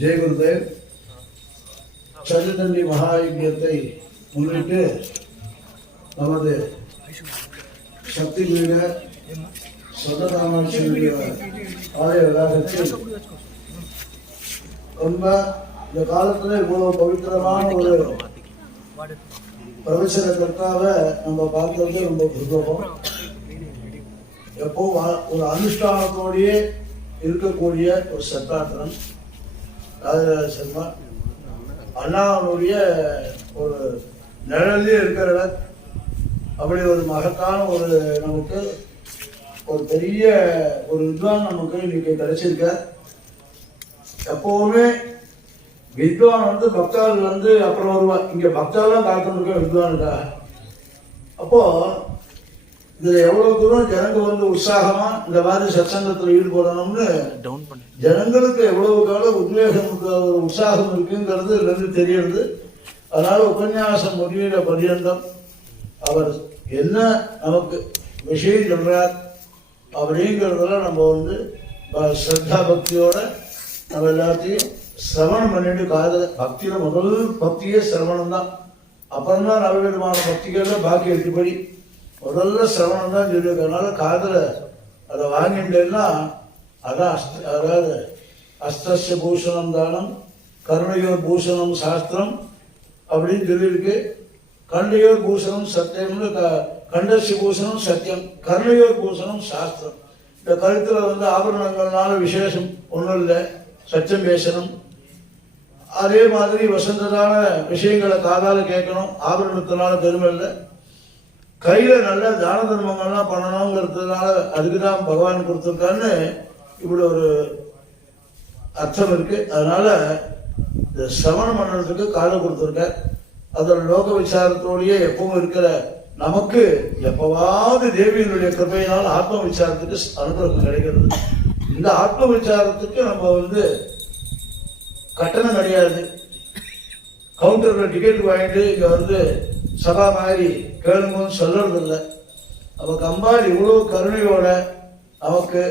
जय गुरुदेव சதுர்த்தண்டி மகாயஜ்யத்தை முன்னிட்டு நமது சக்தி பீட சொந்தராமாட்சியுடைய ஆலய வளாகத்தில் ரொம்ப இந்த காலத்துல இவ்வளவு பவித்திரமான ஒரு பிரவச்சன கர்த்தாவை நம்ம பார்க்கறது ரொம்ப புத்தகம். எப்போ ஒரு அனுஷ்டானத்தோடையே இருக்கக்கூடிய ஒரு சத்தாத்திரம் ராஜராஜ சர்மா அண்ணாவுடைய ஒரு நிழலே இருக்கிறவர். அப்படி ஒரு மகத்தான ஒரு நமக்கு ஒரு பெரிய ஒரு வித்வான் நமக்கு இன்னைக்கு கிடைச்சிருக்க. எப்பவுமே வித்வான் வந்து பக்தாள் வந்து அப்புறம் வருவா. இங்க பக்தாலாம் காத்துருக்க வித்வானுக்கா. அப்போ இதுல எவ்வளவு தூரம் ஜனங்க வந்து உற்சாகமா இந்த மாதிரி சத்சங்கத்துல ஈடுபடணும்னு ஜனங்களுக்கு எவ்வளவு கால உத்வேகம் ஒரு உற்சாகம் இருக்குங்கிறது இருந்து தெரியுது. அதனால உபன்யாசம் முடிகிற பரியந்தம் அவர் என்ன நமக்கு விஷயம் சொல்றார் அப்படிங்கிறதுல நம்ம வந்து ஸ்ரத்தா பக்தியோட நம்ம எல்லாத்தையும் சிரவணம் பண்ணிட்டு காதல பக்தியில முதல் பக்தியே சிரவணம் தான். அப்புறம் தான் நவவிதமான பக்திகள்ல பாக்கி எட்டுப்படி முதல்ல சிரவணம் தான் சொல்லியிருக்கிறதுனால காதல அதை வாங்கிட்டேன்னா அதான் அதாவது அஸ்திய பூஷணம் தானம் கருணையோர் பூஷணம் சாஸ்திரம் அப்படின்னு சொல்லியிருக்கு. கண்டையோர் பூஷணம் சத்தியம்னு கண்டசிய பூஷணம் சத்தியம், கருணையோர் பூஷணம் சாஸ்திரம். இந்த கருத்துல வந்து ஆபரணங்கள்னால விசேஷம் ஒன்றும் இல்லை, சத்தியம் பேசணும். அதே மாதிரி வசந்ததான விஷயங்களை காதால கேட்கணும், ஆபரணத்தினால பெருமை இல்லை. கையில நல்ல தான தர்மங்கள்லாம் பண்ணணுங்கிறதுனால அதுக்குதான் பகவான் கொடுத்துருக்கான்னு இப்படி ஒரு அர்த்தம் இருக்கு. அதனால இந்த சிரவணம் பண்ணுறதுக்கு காலம் கொடுத்துருக்க. அதோட லோக விசாரத்தோடையே எப்பவும் இருக்கிற நமக்கு எப்பவாவது தேவியினுடைய கிருபையினால் ஆத்ம விசாரத்துக்கு அனுகிரகம் கிடைக்கிறது. இந்த ஆத்ம விசாரத்துக்கு நம்ம வந்து கட்டணம் கிடையாது. கவுண்டர்ல டிக்கெட் வாங்கிட்டு இங்க வந்து சபா மாதிரி கேளுங்கன்னு சொல்றது இல்லை. நமக்கு அம்பாள் இவ்வளவு கருணையோட நமக்கு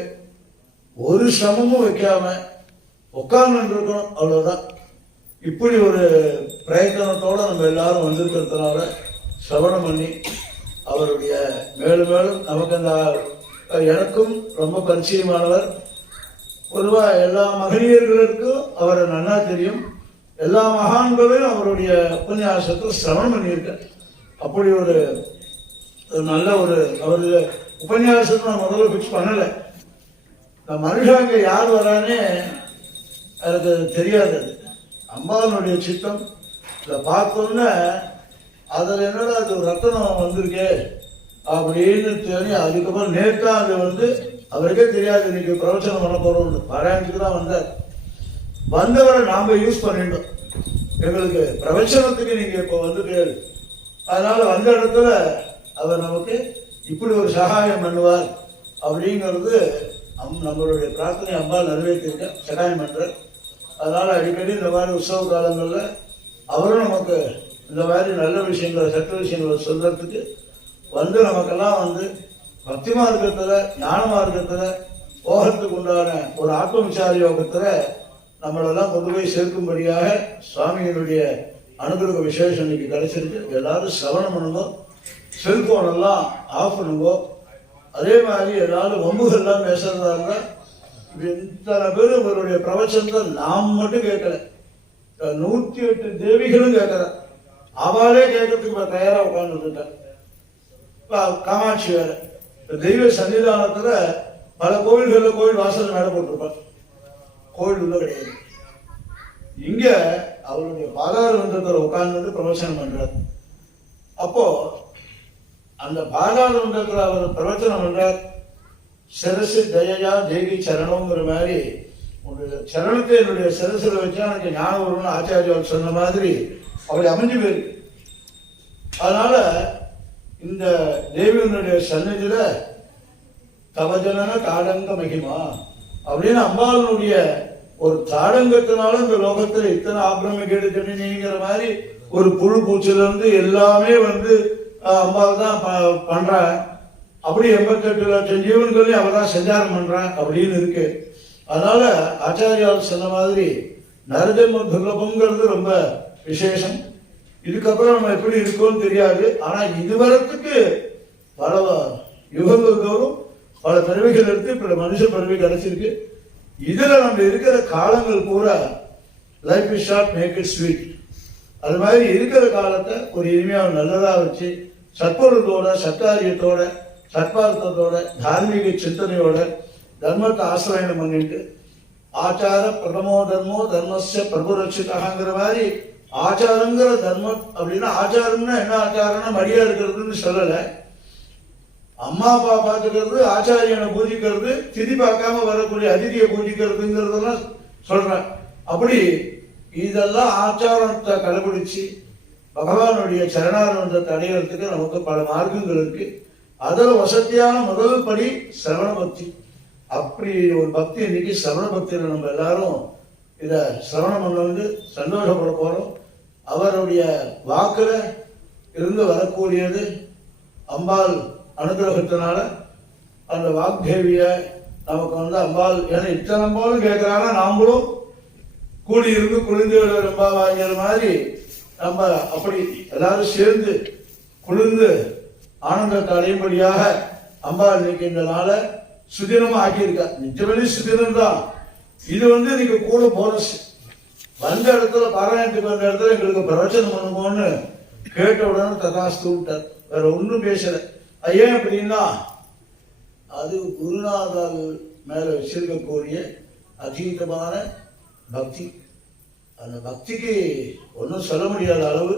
ஒரு சிரமமும் வைக்காம உட்கார்ந்து இருக்கணும், அவ்வளவுதான். இப்படி ஒரு பிரயத்தனத்தோட நம்ம எல்லாரும் வந்திருக்கிறதுனால சிரவணம் பண்ணி அவருடைய மேலும் மேலும் நமக்கு அந்த எனக்கும் ரொம்ப பரிச்சயமானவர். பொதுவாக எல்லா மகளிர்களுக்கும் அவரை நன்னா தெரியும். எல்லா மகான்களையும் அவருடைய உபன்யாசத்தை சிரவணம் பண்ணியிருக்க. அப்படி ஒரு நல்ல ஒரு அவருடைய உபன்யாசத்தை நான் முதல்ல பிக்ஸ் பண்ணலை. நான் மனுஷாங்க யார் வரானே எனக்கு தெரியாது. அம்பாளுடைய சித்தம் இதை பார்த்தோன்னே அதில் என்னடா அது ஒரு ரத்தனம் வந்திருக்கே அப்படின்னு தெரியும். அதுக்கப்புறம் நேர்த்தா அது வந்து அவருக்கே தெரியாது இன்னைக்கு பிரவச்சனம் பண்ண போறோம். பாராயணத்துக்கு தான் வந்தார். வந்தவரை நாம யூஸ் பண்ணிட்டோம். எங்களுக்கு பிரவச்சனத்துக்கு நீங்க இப்போ வந்துட்டு அதனால வந்த இடத்துல அவர் நமக்கு இப்படி ஒரு சகாயம் பண்ணுவார் அப்படிங்கிறது நம்மளுடைய பிரார்த்தனை அம்பாள் நிறைவேற்றிருக்க சகாயம் பண்ற. அதனால அடிக்கடி இந்த மாதிரி உற்சவ காலங்கள்ல அவரும் நமக்கு இந்த மாதிரி நல்ல விஷயங்களை சட்ட விஷயங்களை சொல்றதுக்கு வந்து நமக்கெல்லாம் வந்து பக்தி மார்க்கத்துல ஞான மார்க்கத்துல போகிறதுக்கு உண்டான ஒரு ஆத்ம விசார யோகத்துல நம்மளெல்லாம் கொண்டு போய் சேர்க்கும்படியாக சுவாமியினுடைய அனுகிரக விசேஷம் இன்னைக்கு கிடைச்சிருக்கு. எல்லாரும் சிரவணம் பண்ணுங்க, செல்போன் எல்லாம் ஆஃப் பண்ணுங்க. அதே மாதிரி எல்லாரும் வம்புகள்லாம் பேசுறதா இருந்தா இத்தனை பேரும் இவருடைய பிரவச்சனத்தை நாம் மட்டும் கேட்கல, 108 தேவிகளும் கேட்கற. அவளே கேட்கறதுக்கு தயாரா உட்கார்ந்துருக்க. காமாட்சி வேற தெய்வ சன்னிதானத்துல பல கோவில்கள்ல கோவில் வாசல் மேட போட்டிருப்பார், கோவில் உள்ள கிடையாது. இங்க அவருடைய பாதாளமன்றத்தில் உட்கார்ந்து பிரவச்சனம் பண்றார். அப்போ அந்த பாதாளமன்றத்தில் அவர் பிரவச்சனம் பண்றார். சிரசு தயா தேவி சரணம்ங்கிற மாதிரி ஒரு சரணத்தை என்னுடைய சிரசில் வச்சா எனக்கு ஞானம் வரும்னு ஆச்சாரியால் சொன்ன மாதிரி அப்படி அமைஞ்சு போயிருக்கு. அதனால இந்த தேவியனுடைய சன்னதியில தவஜன தாடங்க மகிமா அப்படின்னு அம்பாளுடைய ஒரு தாடங்கத்தினால இந்த லோகத்துல இத்தனை ஆபிரமிகேடு சொன்னீங்கிற மாதிரி ஒரு புழு பூச்சில இருந்து எல்லாமே வந்து அம்பாள் தான் பண்ற. அப்படி 88 லட்சம் ஜீவன்களையும் அவர் தான் சஞ்சாரம் பண்றேன் அப்படின்னு இருக்கு. அதனால ஆச்சாரியால் சொன்ன மாதிரி நரஜன்ம துர்லபம்ங்கிறது ரொம்ப விசேஷம். இதுக்கப்புறம் நம்ம எப்படி இருக்கோம்னு தெரியாது. ஆனா இதுவரத்துக்கு பல யுகங்கள் தோறும் பல பிறவிகள் எடுத்து இப்ப மனுஷ பிறவி கிடைச்சிருக்கு. இதுல நம்ம இருக்கிற காலங்கள் பூரா life is short make it sweet. அது மாதிரி இருக்கிற காலத்தை ஒரு இனிமையாக நல்லதா வச்சு சத்பொருளத்தோட சத்தாரியத்தோட சத்பார்த்தத்தோட தார்மீக சிந்தனையோட தர்மத்தை ஆசிரியனம் பண்ணிட்டு ஆச்சார பிரதமோ தர்மோ தர்மஸ்ய பிரபுரட்சிதாங்கிற மாதிரி ஆச்சாரங்கிற தர்மம் அப்படின்னா ஆச்சாரம்னா என்ன ஆச்சாரம்னா மடியா இருக்கிறதுன்னு சொல்லலை. அம்மா அப்பா பார்த்துக்கிறது, ஆச்சாரியனை பூஜிக்கிறது, திதி பார்க்காம வரக்கூடிய அதிதியை பூஜிக்கிறதுங்கிறதெல்லாம் சொல்றேன். அப்படி இதெல்லாம் ஆச்சாரத்தை கடைபிடிச்சு பகவானுடைய சரணாரந்தத்தை அடைகிறதுக்கு நமக்கு பல மார்க்கங்கள் இருக்கு. அதில் வசதியான முதல் படி சிரவண பக்தி. அப்படி ஒரு பக்தி இன்னைக்கு சிரவண பக்தியில் நம்ம எல்லாரும் இதை சிரவணம் பண்ண வந்து சந்தோஷப்பட போறோம். அவருடைய வாக்குல இருந்து வரக்கூடியது அம்பாள் அனுகிரகத்தினால அந்த வாக்தேவிய நமக்கு வந்து அம்பாள் ஏன்னா இத்தனை அம்பாலும் கேட்கிறாங்க, நாமளும் கூடி இருந்து குளிர்ந்து ரொம்ப வாங்கிற மாதிரி நம்ம அப்படி எல்லாரும் சேர்ந்து குளிர்ந்து ஆனந்தத்தை அடையும்படியாக அம்பாள் இன்னைக்கு இந்த நாளை சுதினமா ஆக்கியிருக்கா. நிஜமே சுதினம் தான். இது வந்து இன்னைக்கு கூட போனஸ். வந்த இடத்துல பாராயணத்துக்கு வந்த இடத்துல எங்களுக்கு பிரவச்சனம் பண்ணுவோம்னு கேட்ட உடனே ததாஸ்து விட்டார். வேற ஒன்றும் பேசல. ஏன் அப்படின்னா அது குருநாதர் மேல வச்சிருக்கக்கூடிய அதீதமான பக்தி. அந்த பக்திக்கு ஒன்றும் சொல்ல முடியாத அளவு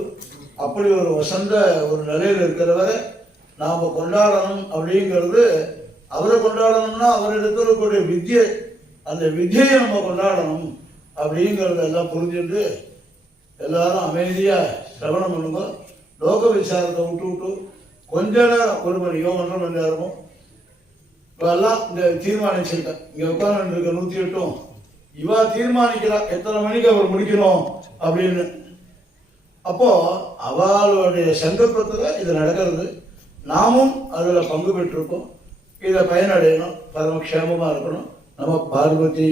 அப்படி ஒரு வசந்த ஒரு நிலையில் இருக்கிறவரை நாம கொண்டாடணும். அப்படிங்கிறது அவரை கொண்டாடணும்னா அவரிடத்துல இருக்கக்கூடிய வித்தியை, அந்த வித்தியை நம்ம கொண்டாடணும் அப்படிங்கிறத எல்லாம் புரிஞ்சுட்டு எல்லாரும் அமைதியா சிரவணம் பண்ணுங்க. லோக விசாரத்தை விட்டு கொஞ்ச நேரம் 1 மணியோ 1.5 மணி நேரமோ எல்லாம் இந்த தீர்மானிச்சிருக்கேன். இங்க உட்கார்ந்து இருக்க 108 இவா தீர்மானிக்கிறா எத்தனை மணிக்கு அவர் முடிக்கணும் அப்படின்னு. அப்போ அவளுடைய சங்கல்பத்துல இது நடக்கிறது. நாமும் அதுல பங்கு பெற்றிருக்கோம். இதை பயனடையணும், பரமக்ஷேமமா இருக்கணும். நம்ம பார்வதி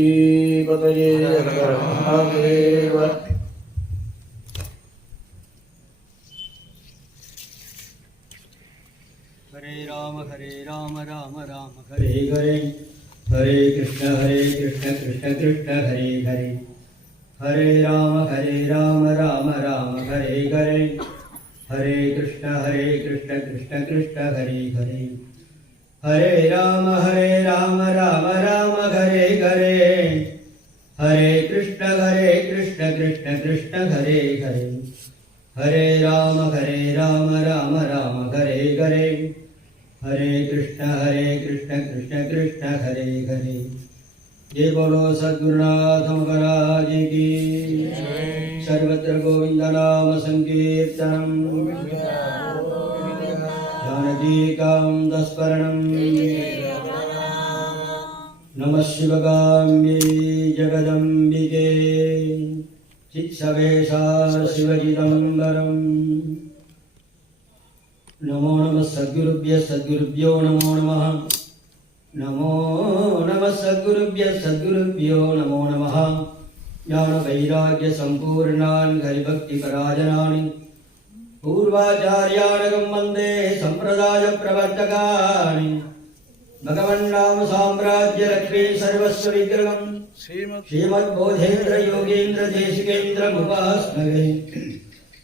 பதையே மகாதேவ. हरे राम राम राम हरे हरे, हरे कृष्ण कृष्ण कृष्ण हरे हरे, हरे राम राम राम हरे हरे, हरे कृष्ण कृष्ण कृष्ण हरे हरे, हरे राम राम राम हरे हरे, हरे कृष्ण कृष्ण कृष्ण हरे हरे, हरे राम राम हरे हरे, हरे कृष्ण कृष्ण कृष्ण हरे हरे. ये बोलो सद्गुरुनाथ महाराज की. सर्वत्र गोविंद नाम संकीर्तनम, जानकीकान्त स्मरणम. नमः शिवगाम्ये जगदम्बिके, चित्सवेशा शिवचिदम्बरम्. नमो नमः सद्गुरुभ्यो नमो नमः. नमो नमः सद्गुरुभ्यो नमो नमः. ज्ञान वैराग्य संपूर्णान् हरिभक्ति पराजनानि पूर्वाचार्यानगं वन्दे संप्रदाय प्रवर्तकानि. भगवन्नाम साम्राज्य लक्ष्मी सर्वस्व विग्रहं श्रीमद्बोधेन्द्र योगेन्द्र देशिकेन्द्र मुपास्महे.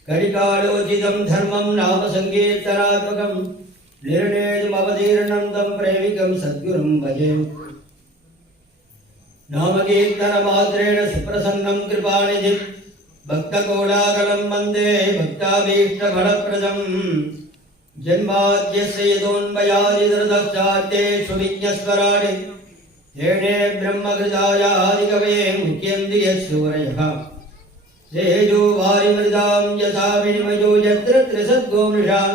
कलिकालोचितं धर्मं नाम संकीर्तनात्मकं निर्णेयमवतीर्णं तं प्रेमिकं सद्गुरुं भजे. नामकीर्तनमात्रेण सुप्रसन्नं कृपानिधिं भक्तकोलाहलं वन्दे भक्ताभीष्टफलप्रदं. जन्माद्यस्य यतोन्मयादितरतश्चार्तेषु विज्ञस्वराणि येणे ब्रह्मकृताय आदिकवये मुह्यन्ति यत्सूरयः. तेजो वारिमृदां यथा विनिमयो यत्र त्रिसद्गोमृषां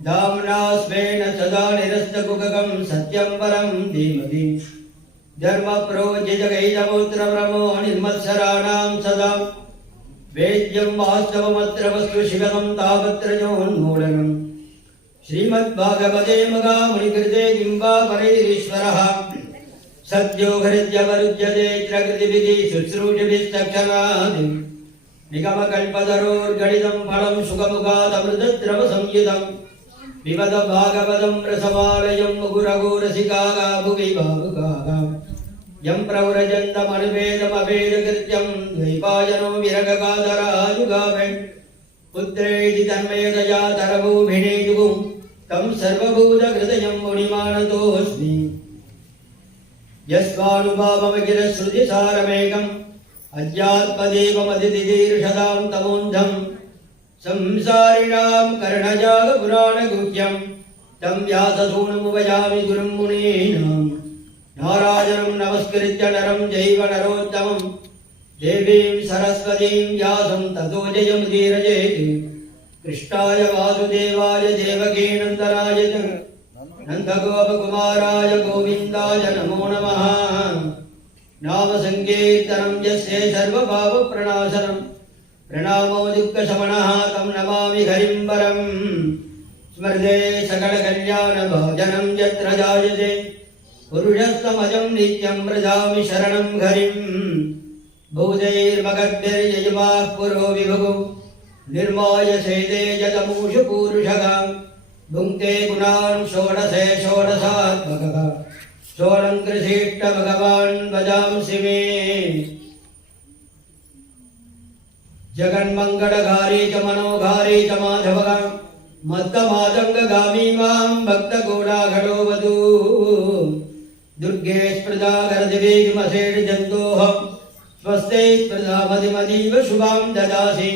दाम्ना स्वेन सदा निरस्तकुककं सत्यं परं धीमहि. धर्मप्रोज्यजगैतमोत्रप्रमो निर्मत्सराणां सदा वेद्यं वास्तवमत्र वस्तु शिवनं तावत्रयोन्मूलनम्. श्रीमद्भागवते महामुनिकृते किं वा परैरीश्वरः सद्यो हृद्यवरुध्यते त्रकृतिभिः शुश्रूषभिस्तक्षणादि निगमकल्पतरोर्गणितं फलं सुखमुखादमृतद्रवसंयुतं पिबत भागवतं रसमालयं मुहुरघोरसिकाः भुवि भावुकाः यं प्रव्रजन्तमनुवेदमवेदकृत्यं द्वैपायनो विरगकातरायुगावे पुत्रेति तन्मयतया तरभूभिनेयुगुं तं सर्वभूतहृदयं मुनिमानतोऽस्मि यस्वानुभावमखिलश्रुतिसारमेकम् अध्यात्मदेवमतिदीर्षदां तमोन्धं संसारिणां कर्णजागपुराणगुह्यं तं व्याससूनुमुपयामि गुरुं मुनीनां नारायणं नमस्कृत्य नरं चैव नरोत्तमं देवीं सरस्वतीं व्यासं ततो जयमुदीरयेत् कृष्णाय वासुदेवाय देवकीनन्दनाय च नन्दगोपकुमाराय गोविन्दाय नमो नमः नाम संकीर्तनं यस्य सर्वपापप्रणाशनं प्रणामो दुःखशमनः तं नमामि हरिं परं स्मृते सकलकल्याणभाजनं यत्र जायते पुरुषस्तमजं नित्यं व्रजामि शरणं हरिं भूतैर्मगद्भिर्यजमाः पुरो विभुः निर्माय सेते जतमूषु पूरुषः भुङ्क्ते गुणान् षोडशे षोडशात्मकः षोडङ्कृशिष्ट भगवान् भजांसि मे जगन्मङ्गलघारी च मनोघारी च माधवः मत्तमातङ्गगामी मां भक्तगोडाघटो वधू दुर्गे स्मृता गर्दिवीमसेड्जन्तोः स्वस्ते स्मृता मदिमदीव शुभां ददासि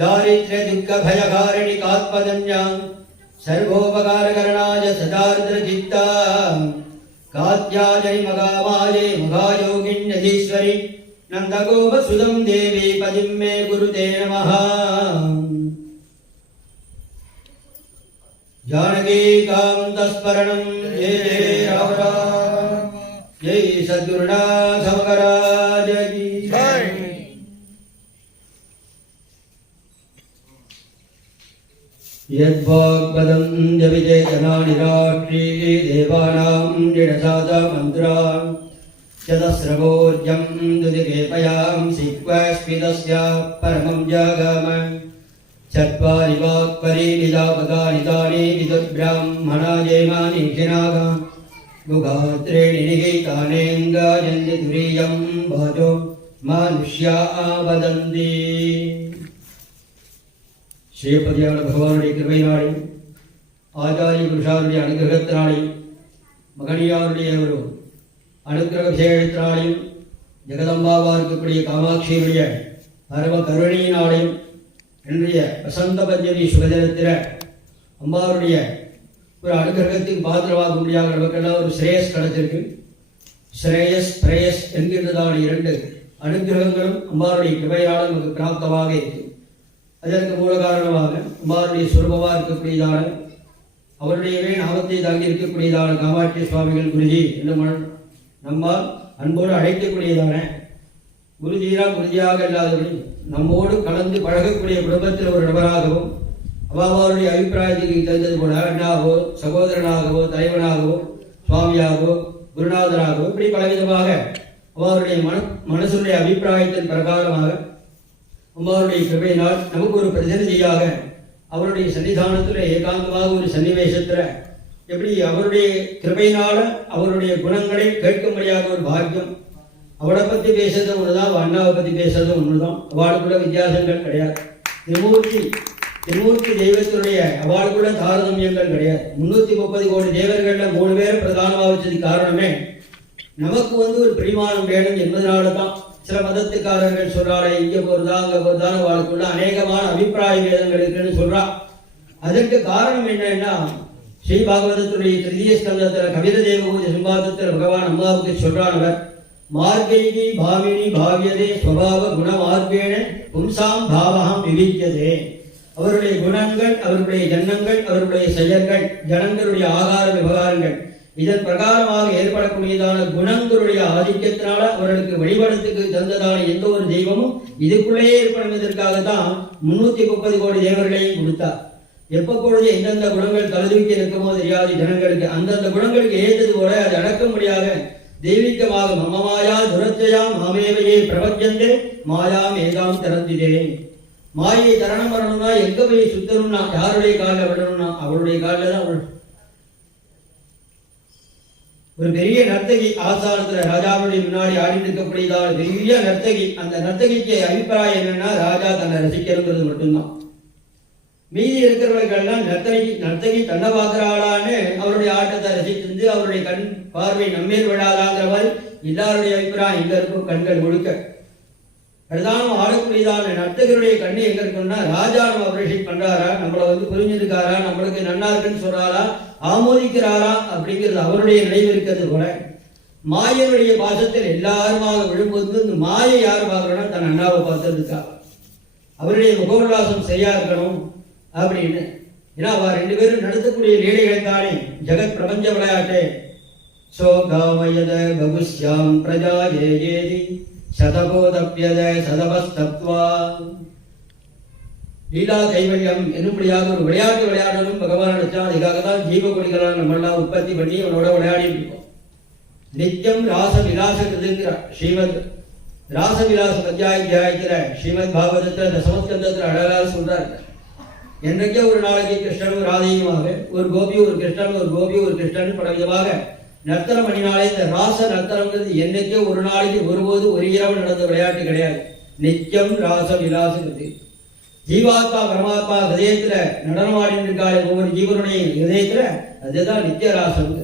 दारिद्र्यदुःखभयकारिणि कात्पदन्यां सर्वोपकारकरणाय सदार्द्रचित्ता कात्यायनि मगामाये मगायोगिन्यधीश्वरि नन्दगोपसुतं देवी पदिं मे गुरुते नमः जानकीकान्तस्मरणं जय जय राम राम जय सद्गुरुनाथ महाराज की जय यद्वाग्पदं जविचेतनानि राष्ट्रीये देवानां दृढसादा मन्त्रान् चतस्रवोर्जं दुदिकेपयां सिक्वस्मितस्य परमं जगाम चत्वारि वाक्परीनिदापकानि तानि विदुर्ब्राह्मणा जयमानि शिनागा गुगात्रेणि निगीतानेङ्गायन्ति तुरीयं वाचो मानुष्या वदन्ति ஸ்ரீபதியான பகவானுடைய கிருபையினாலையும் ஆச்சாரிய புருஷாருடைய அனுகிரகத்தினாலையும் மகனியாருடைய ஒரு அனுகிரக விசேஷத்தினாலையும் ஜெகதம்பாவா இருக்கக்கூடிய காமாட்சியினுடைய பரம கருணையினாலையும் இன்றைய வசந்த பஞ்சமி சுகதினத்தில் அம்பாவுடைய ஒரு அனுகிரகத்தின் பாத்திரமாக முடியாத நமக்கெல்லாம் ஒரு ஸ்ரேயஸ் கிடைச்சிருக்கு. ஸ்ரேயஸ் பிரேயஸ் என்கின்றதான இரண்டு அனுகிரகங்களும் அம்பாவுடைய கிருபையால் நமக்கு பிராப்தமாக இருக்கு. அதற்கு மூல காரணமாக அம்பாருடைய சுரூபமாக இருக்கக்கூடியதான அவருடையவே நாமத்தை தாங்கி இருக்கக்கூடியதான காமாட்சி சுவாமிகள் குருஜி என்று நம்மால் அன்போடு அழைக்கக்கூடியதான குருஜியாக இல்லாதபடி நம்மோடு கலந்து பழகக்கூடிய குடும்பத்தில் ஒரு நபராகவும் அவாவாருடைய அபிப்பிராயத்துக்கு தந்தது போல அண்ணாவோ சகோதரனாகவோ தலைவனாகவோ சுவாமியாகவோ குருநாதராகவோ இப்படி பலவிதமாக அவருடைய மனசுடைய அபிப்பிராயத்தின் பிரகாரமாக அம்பாவுடைய கிருபையினால் நமக்கு ஒரு பிரதிநிதியாக அவருடைய சன்னிதானத்தில் ஏகாந்தமாக ஒரு சன்னிவேசத்தில் எப்படி அவருடைய கிருபையினால அவருடைய குணங்களை கேட்கும்படியாக ஒரு பாக்கியம். அவளை பற்றி பேசுறது ஒன்றுதான், அண்ணாவை பற்றி பேசுறது ஒன்றுதான். அவளுக்குள்ள வித்தியாசங்கள் கிடையாது. திருமூர்த்தி தெய்வத்தினுடைய அவளுக்குள்ள தாரதமியங்கள் கிடையாது. 330 கோடி தேவர்களில் 3 பேர் பிரதானமாக வச்சது காரணமே நமக்கு ஒரு பிரிமாணம் வேணும் என்பதனால தான். சில மதத்துக்காரர்கள் சொல்றாரு இங்க போறதா அங்க போறதான்னு வாழ்க்குள்ள அநேகமான அபிப்பிராய வேதங்கள் இருக்குன்னு சொல்றா. அதற்கு காரணம் என்னன்னா ஸ்ரீ பாகவதத்துடைய திருதிய ஸ்கந்தத்தில் கபில தேவபூஜ சம்பாதத்தில் பகவான் அம்மாவுக்கு சொல்றானவர் மார்கைகி பாவினி பாவியதே ஸ்வபாவ குண மார்கேன பும்சாம் பாவகம் விவிக்கியதே. அவருடைய குணங்கள், அவருடைய எண்ணங்கள், அவருடைய செயல்கள், ஜனங்களுடைய ஆகார விவகாரங்கள் இதன் பிரகாரமாக ஏற்படக்கூடியதான குணங்களுடைய ஆதிக்கத்தினால அவர்களுக்கு வழிபடத்துக்கு தந்ததான எந்த ஒரு தெய்வமும் இதுக்குள்ளேயே ஏற்படும். இதற்காகத்தான் 330 கோடி தேவர்களையும் கொடுத்தார். எப்பொழுது எந்தெந்த குணங்கள் தலதூக்கி இருக்குமோ தெரியாது ஜனங்களுக்கு, அந்தந்த குணங்களுக்கு ஏற்றது போல அது அடக்கும்படியாக தெய்வீகமாக மம மாயா துரத்தையாம் மாமேவையே பிரபஞ்சந்தே மாயாம் ஏதாம் திறந்திதே. மாயை தரணம் வரணும்னா எங்க போய் சுத்தணும்னா யாருடைய காலில் விடணும்னா அவருடைய காலில் தான் விடணும். ஒரு பெரிய நர்த்தகி ஆசானத்துல ராஜாவுடைய முன்னாடி ஆடிட்டு இருக்கக்கூடியதான பெரிய நர்த்தகி. அந்த நர்த்தகிக்கு அபிப்பிராயம் என்னன்னா ராஜா தன்னை ரசிக்கிறது மட்டும்தான். மீதி இருக்கிறவர்கள்லாம் நர்த்தகி தன்னை பார்க்கிறாளான்னு அவருடைய ஆட்டத்தை ரசித்து அவருடைய கண் பார்வை நம்மேல் விழாதாங்கிற மாதிரி எல்லாருடைய அபிப்பிராயம் எங்க இருக்கும் கண்கள் முழுக்க. பிரதானம் ஆடக்கூடியதான நர்த்தகருடைய கண்ணு எங்க இருக்குன்னா ராஜா நம்ம அப்ரிஷியேட் பண்றாரா, நம்மளை புரிஞ்சிருக்காரா, நம்மளுக்கு நன்னா இருக்குன்னு சொல்றாரா, ஆமோதிக்கிறாரா அப்படிங்கிறது அவருடைய நினைவு இருக்கிறது போல. மாயனுடைய பாசத்தில் எல்லாருமாக விழும்போது இந்த மாயை யார் பார்க்கறோம்னா தன் அண்ணாவை பார்த்துருக்கா, அவருடைய முகோல்லாசம் சரியா இருக்கணும் அப்படின்னு. ஏன்னா அவ ரெண்டு பேரும் நடத்தக்கூடிய லீலைகள் தானே ஜெகத் பிரபஞ்ச விளையாட்டே. சோகாமயத பகுஷ்யாம் பிரஜா ஜேஜேதி சதபோதப்யத சதபஸ்தத்வா. லீலா கைவல்யம் என்னும்படியாக ஒரு விளையாட்டு விளையாடணும் பகவான் நினைச்சா. அதுக்காக தான் ஜீவ கொடிகளால் நம்மளாம் உற்பத்தி பண்ணி அவனோட விளையாடிட்டு இருக்கோம். நித்தியம் ராச விலாசத்துங்கிற ஸ்ரீமத் ராசவிலாச அத்தியாயத்துல ஸ்ரீமத் பாகவதத்துல தசமஸ்கந்தத்துல அழகா சொல்றாரு. என்றைக்கே ஒரு நாளைக்கு கிருஷ்ணனும் ராதையுமாக ஒரு கோபி ஒரு கிருஷ்ணன் ஒரு கோபி ஒரு கிருஷ்ணன் பல விதமாக நர்த்தனம் பண்ணினாலே இந்த ராச நர்த்தனங்கிறது என்னைக்கே ஒரு நாளைக்கு ஒருபோது ஒரு இரவு நடந்த விளையாட்டு கிடையாது. நித்தியம் ராச விலாசங்கிறது ஜீவாத்மா பரமாத்மா ஹதயத்துல நடனமாடின்னு இருக்காளே ஒவ்வொரு ஜீவனுடைய ஹதயத்துல அதுதான் நித்திய ராசம்.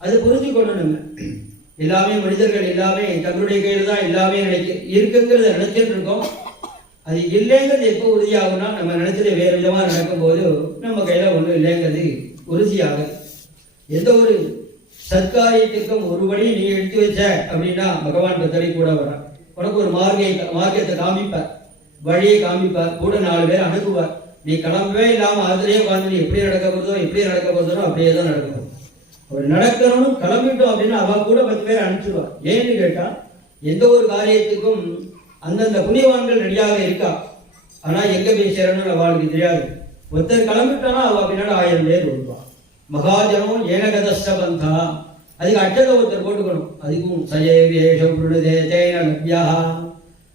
அது புரிஞ்சுக்கணும். நம்ம எல்லாமே மனிதர்கள் எல்லாமே தங்களுடைய கையில தான் எல்லாமே இருக்குங்கிறத நினைச்சிட்டு இருக்கோம். அது இல்லைங்கிறது எப்போ உறுதியாகும்னா நம்ம நினைச்சது வேறு விதமா நடக்கும் போது நம்ம கையில ஒன்றும் இல்லைங்கிறது உறுதியாகுது. எந்த ஒரு சத்காரியத்திற்கும் ஒரு வழி நீ எடுத்து வச்ச அப்படின்னா பகவான் பத்தடி கூட வர உனக்கு ஒரு மார்க்கத்தை காமிப்பார், வழியை காமிப்பார், கூட 4 பேர் அனுப்புவார். நீ கிளம்பவே இல்லாம அதிலேயே உட்காந்து எப்படி நடக்க போதோ அப்படியே தான் நடக்கும். அவர் நடக்கணும்னு கிளம்பிட்டோம் அப்படின்னா அவ கூட 10 பேர் அனுப்பிச்சிடுவார். ஏன்னு கேட்டா எந்த ஒரு காரியத்துக்கும் அந்தந்த புண்ணியவான்கள் ரெடியாக இருக்கா. ஆனா எங்க போய் சேரணும்னு அவளுக்கு தெரியாது. ஒருத்தர் கிளம்பிட்டானா அவ பின்னாடி 1000 பேர் வருவா. மகாஜனம் ஏனகதஸ்த பந்தா அதுக்கு அட்டத்தை ஒருத்தர் போட்டுக்கணும். அதுக்கும் சஜேவேஷா.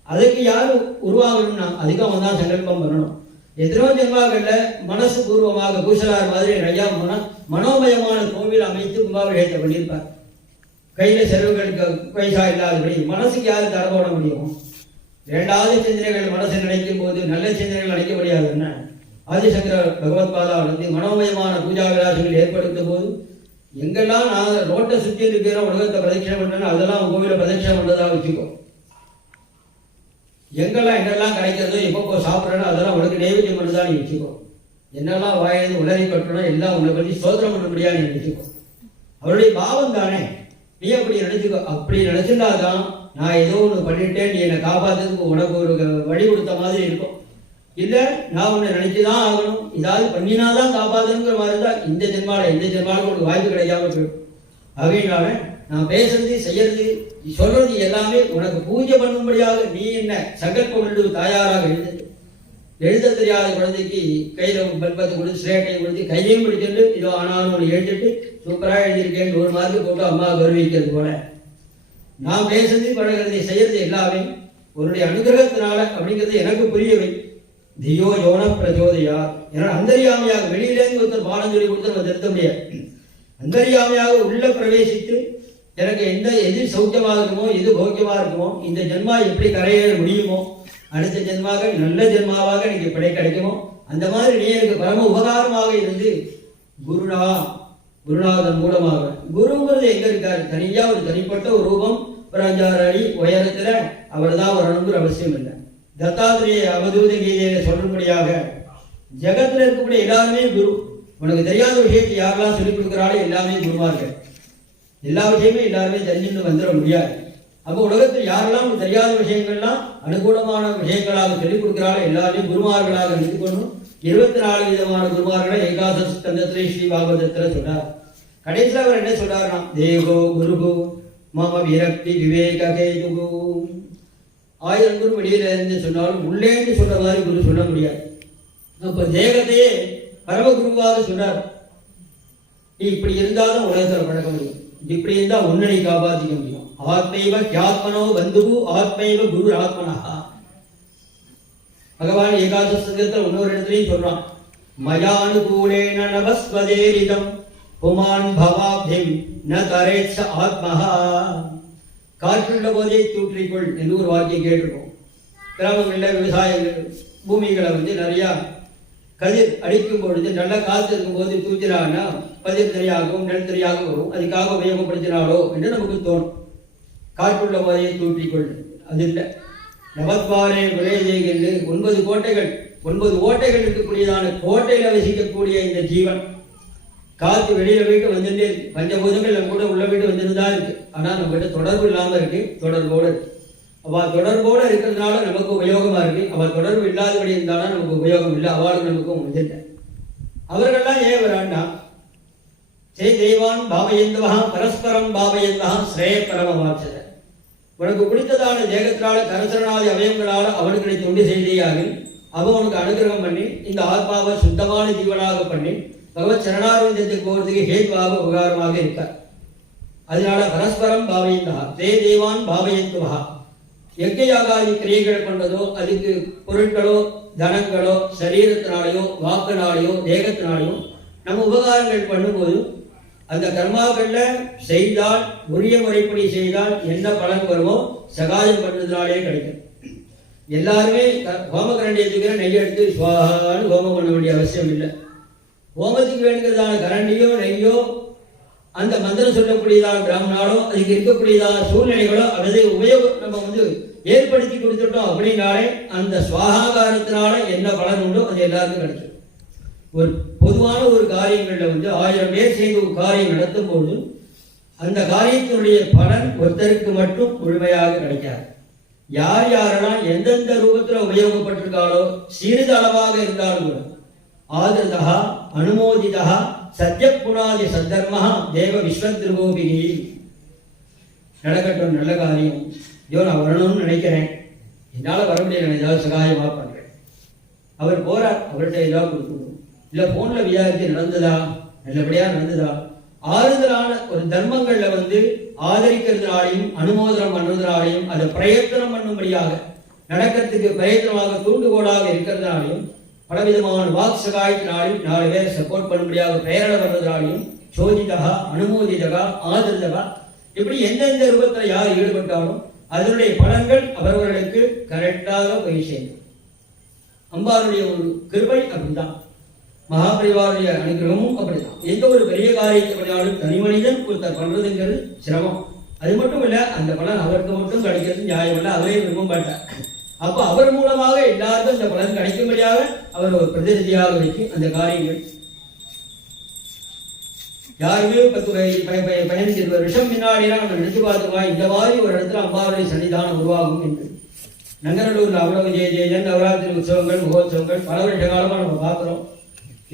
அதுக்கு யாரு உருவாகணும்னா அதுக்கு அவன் தான் சங்கல்பம் பண்ணணும். எத்தனையோ ஜென்மாக்கள்ல மனசு பூர்வமாக பூசலார் மாதிரி நிறையா மனோமயமான கோவில் அமைத்து கும்பாபிஷேகத்தை பண்ணியிருப்பார். கையில செலவுகளுக்கு பைசா இல்லாதபடி மனசுக்கு யாரு தர போட முடியும்? 2வது சிந்தனைகள் மனசை நினைக்கும் போது நல்ல சிந்தனைகள் நினைக்க முடியாதுன்னா ஆதிசங்கர பகவத்பாதா மனோமயமான பூஜா விலாசங்கள் ஏற்படுத்தும் போது எங்கெல்லாம் நான் ரோட்டை சுற்றி இருக்கிற உலகத்தை பிரதட்சணம் பண்ணேன்னு அதெல்லாம் கோவில பிரதட்சணம் பண்ணதா வச்சுக்கோ. எங்கெல்லாம் என்னெல்லாம் கிடைக்கிறதோ எப்போ சாப்பிட்றேன்னு அதெல்லாம் உனக்கு நைவேத்தியம் பண்ணதா நீ வச்சுக்கோ. என்னெல்லாம் வாயிலிருந்து உலகை கட்டணும் எல்லாம் உன்னை பற்றி சோதனை பண்ண முடியாது நீ நினைச்சுக்கோ. அவருடைய பாவம் தானே, நீ அப்படி நினைச்சுக்கோ. அப்படி நினைச்சிருந்தாதான் நான் ஏதோ ஒன்று பண்ணிட்டேன் நீ என்னை காப்பாற்றுறதுக்கு உனக்கு ஒரு வழி கொடுத்த மாதிரி இருக்கும். இல்லை நான் உன்னை நினைச்சுதான் ஆகணும், ஏதாவது பண்ணினாதான் காப்பாற்றுங்கிற மாதிரி தான் இந்த ஜென்மாவில் உனக்கு வாய்ப்பு கிடைக்காம போயிடும். அப்படின்னால நான் பேசுறது செய்யறது சொல்றது எல்லாமே உனக்கு பூஜை பண்ணும்படியாக நீ என்ன சங்கல்பம் என்று தாயாராக எழுத தெரியாத குழந்தைக்கு கையில பல்பத்தை கொடுத்து ஸ்லேட்டை கொடுத்து கையையும் பிடிச்சிட்டு இதோ ஆனாலும் ஒன்று எழுதிட்டு சூப்பராக எழுதியிருக்கேன்னு ஒரு மார்க்கு போட்டு அம்மா கௌரவிக்கிறது போல நான் பேசுறது பழகிறது செய்யறது எல்லாமே உன்னுடைய அனுகிரகத்தினால அப்படிங்கிறது எனக்கு புரியவை. தியோ யோன பிரச்சோதையா. ஏன்னா அந்தரியாமையாக வெளியிலேருந்து ஒருத்தர் பாடம் சொல்லி கொடுத்து நம்ம திருத்த முடியாது. அந்தரியாமையாக உள்ள பிரவேசித்து எனக்கு எது சௌக்கியமாக இருக்குமோ எது போக்கியமா இருக்குமோ இந்த ஜென்மா எப்படி கரையேற முடியுமோ அடுத்த ஜென்மாக நல்ல ஜென்மாவாக எனக்கு கிடைக்குமோ அந்த மாதிரி நீ எனக்கு பரம உபகாரமாக இருந்து குருநாதன் மூலமாக. குருங்கிறது எங்க இருக்காரு? தனியா ஒரு தனிப்பட்ட ஒரு ரூபம் ஒரு 5-6 அடி உயரத்துல அவர் தான் வரணுங்கிற அவசியம் இல்லை. தத்தாத்திரேய அவதூத கீதையில சொல்லும்படியாக ஜெகத்துல இருக்கக்கூடிய எல்லாருமே குரு. உனக்கு தெரியாத விஷயத்தை யாரெல்லாம் சொல்லிக் கொடுக்குறாளோ எல்லாமே குருமார்கள். எல்லா விஷயமே எல்லாருமே தெரிஞ்சுன்னு வந்துட முடியாது. அப்போ உலகத்தில் யாரெல்லாம் தெரியாத விஷயங்கள்லாம் அனுகூலமான விஷயங்களாக சொல்லிக் கொடுக்கிறாளோ எல்லாருமே குருமார்களாக எடுத்துக்கொள்ளும். 24 விதமான குருமார்களை ஏகாதச ஸ்கந்தத்திலே ஸ்ரீ பாகவதத்துல சொன்னார். கடைசியில் அவர் என்ன சொல்றாருன்னா தேவோ குருகு மம விரக்தி விவேக கேதுகு. 1000 குரு வெளியில இருந்து சொன்னாலும் உள்ளேன்னு சொல்ற மாதிரி குரு சொல்ல முடியாது. அப்ப தேகத்தையே பரமகுருவாக சொன்னார். நீ இப்படி இருந்தாலும் உலகத்தில் பழக்க முடியும். இப்படி இருந்தால் உன்னை நீ காப்பாற்றிக்க முடியும். ஆத்மைவ கியாத்மனோ பந்துகு ஆத்மைவ குரு ஆத்மனஹா. பகவான் ஏகாதச சங்கத்தில் இன்னொரு இடத்துலையும் சொல்றான், மயானுகூலேன நவஸ்வதேரிதம் புமான் பவாப்திம் ந தரேட்ச ஆத்மஹா. காற்றுள்ள போதே தூற்றிக்கொள் என்று ஒரு வாக்கியம் கேட்டிருக்கோம். கிராமங்களில் விவசாய பூமிகளை நிறையா கதிர் அடிக்கும் பொழுது நல்ல காற்று இருக்கும் போது தூச்சினான்னா பதிர் தனியாகவும் நெல் தனியாகவும் வரும். அதுக்காக உபயோகப்படுத்தினாலோ என்று நமக்கு தோணும். காற்றுள்ள போதே தூற்றிக்கொள் அது இல்லை. நவத்வாரே விளையதேகன்னு 9 கோட்டைகள் 9 ஓட்டைகள் இருக்கக்கூடியதான கோட்டையில் வசிக்கக்கூடிய இந்த ஜீவன் காற்று வெளியில வீட்டு வந்துட்டே இருக்கு. பஞ்சபூதங்கள் நம்ம கூட உள்ள வீட்டு வந்துட்டு தான் இருக்கு. ஆனால் நம்ம கிட்ட தொடர்பு இல்லாமல் இருக்கு, தொடர்போடு இருக்கு. அவள் தொடர்போடு இருக்கிறதுனால நமக்கு உபயோகமா இருக்கு. அவள் தொடர்பு இல்லாதபடி இருந்தாலும் நமக்கு உபயோகம் இல்லை, அவளுக்கு நமக்கும் முடியல. அவர்கள்லாம் ஏன் வரான்னா, சே தெய்வான் பாவயந்தவா பரஸ்பரம் பாவயந்தவா ஸ்ரேயப்பரமமாச்சத. உனக்கு பிடித்ததான தேகத்தினால கரசரணாதி அவயங்களால அவனுக்கு தொண்டு செய்தியாக அவன் உனக்கு அனுகிரகம் பண்ணி இந்த ஆத்மாவை சுத்தமான ஜீவனாக பண்ணி பகவத் சரணாரவிந்தத்துக்கு போகிறதுக்கு ஹேத்வாக உபகாரமாக இருக்கார். அதனால பரஸ்பரம் பாவயந்தா தே தேவான் பாவயந்துவா. யஜ்ஞயாகாதி கிரியைகள் பண்றதோ அதுக்கு பொருட்களோ தனங்களோ சரீரத்தினாலேயோ வாக்கினாலேயோ தேகத்தினாலேயோ நம்ம உபகாரங்கள் பண்ணும்போது அந்த கர்மாக்கள்ல செய்தால் உரிய முறைப்படி செய்தால் என்ன பலன் வருமோ சகாயம் பண்ணுறதுனாலே கிடைக்கும். எல்லாருமே ஹோமகரண்டி எடுத்துக்கிற நெய் எடுத்து சுவாகான்னு ஹோமம் பண்ண வேண்டிய அவசியம் இல்லை. ஹோமத்துக்கு வேண்டியதான கரண்டியோ நெய்யோ அந்த மந்திரம் சொல்லக்கூடியதான பிராமணாலோ அதுக்கு இருக்கக்கூடியதான சூழ்நிலைகளோ அதை உபயோகம் நம்ம ஏற்படுத்தி கொடுத்துட்டோம் அப்படின்னாலே அந்த சுவாகாரத்தினால என்ன பலன் உண்டோ அது எல்லாருக்கும் கிடைக்கும். ஒரு பொதுவான ஒரு காரியங்கள்ல 1000 பேர் சேர்ந்து ஒரு காரியம் நடத்தும் போது அந்த காரியத்தினுடைய பலன் ஒருத்தருக்கு மட்டும் முழுமையாக கிடைக்காது. யார் யாரெல்லாம் எந்தெந்த ரூபத்தில் உபயோகப்பட்டிருக்காளோ சிறிது அளவாக இருந்தாலும் கூட ஆதரதா அனுமோதிதா சத்யகுணாதி சத்தர்மா தேவ விஸ்வத்ருகோபிகி. நடக்கட்டும், நல்ல காரியம். ஐயோ நான் வரணும்னு நினைக்கிறேன், என்னால் வர முடியல, ஏதாவது சகாயமாக பண்ணுறேன். அவர் போறார், அவர்கிட்ட ஏதாவது கொடுக்கணும். இல்லை ஃபோனில் விசாரித்து நடந்ததா, நல்லபடியாக நடந்ததா. ஆறுதலான ஒரு தர்மங்களில் ஆதரிக்கிறதுனாலையும் அனுமோதனம் பண்ணுறதுனாலையும் அதை பிரயத்தனம் பண்ணும்படியாக நடக்கிறதுக்கு பிரயத்தனமாக தூண்டுகோலாக இருக்கிறதுனாலையும் பலவிதமான வாக் சகாயத்தினாலையும் 4 பேரை சப்போர்ட் பண்ணும்படியாக பிரேரணை பண்ணுறதுனாலையும் சோதிதகா அனுமோதிதகா ஆதரிதகா இப்படி எந்தெந்த ரூபத்தில் யார் ஈடுபட்டாலும் அதனுடைய பலன்கள் அவர்களுக்கு கரெக்டாக போய் சேர்ந்து. அம்பாருடைய ஒரு கிருபை அப்படிதான், மகாபரிவாருடைய அனுகிரகமும் அப்படிதான். எந்த ஒரு பெரிய காரியத்தை பண்ணாலும் தனி மனிதன் ஒருத்தர் பண்றதுங்கிறது சிரமம். அது மட்டும் இல்லை, அந்த பலன் அவருக்கு மட்டும் கிடைக்கிறது நியாயம் இல்லை, அவரே விரும்ப மாட்டார். அப்போ அவர் மூலமாக எல்லாருக்கும் அந்த பலன் கிடைக்கும்படியாக அவர் ஒரு பிரதிநிதியாக வச்சு அந்த காரியங்கள் யாருமே 15-20 வருஷம் முன்னாடிலாம் நம்ம நினைச்சு பார்த்துவா இந்த மாதிரி ஒரு இடத்துல அம்பாவுடைய சன்னிதானம் உருவாகும் என்று. நங்கநல்லூரில் அவ்வளவு ஜெயன் நவராத்திரி உற்சவங்கள் மகோத்சவங்கள் பல வருஷ காலமாக நம்ம பார்க்குறோம்.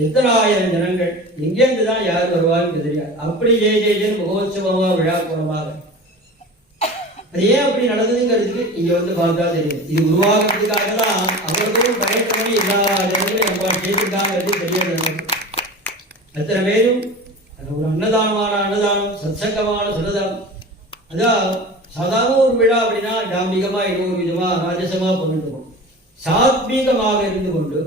எத்தனை ஆயிரம் ஜனங்கள் எங்கேருந்து தான் யார் வருவான்னு தெரியாது. அப்படி ஜெயன் மகோத்சவமாக விழா கோலமாக அது ஏன் அப்படி நடந்ததுங்கிறதுக்கு இங்க பார்த்தா தெரியும். இது உருவாகிறதுக்காக தான் அவர்களும் பயத்தவனே எல்லா ஜனங்களையும் நம்ம கேட்டுருக்காங்கிறது தெரிய. அத்தனை பேரும் ஒரு அன்னதானமான அன்னதானம், சத்சங்கமான சன்னதானம். அதான் சாதாரண ஒரு விழா அப்படின்னா டாம்பிகமா இன்னொரு விதமா ராஜசமா பண்ணிட்டுருக்கோம். சாத்வீகமாக இருந்து கொண்டு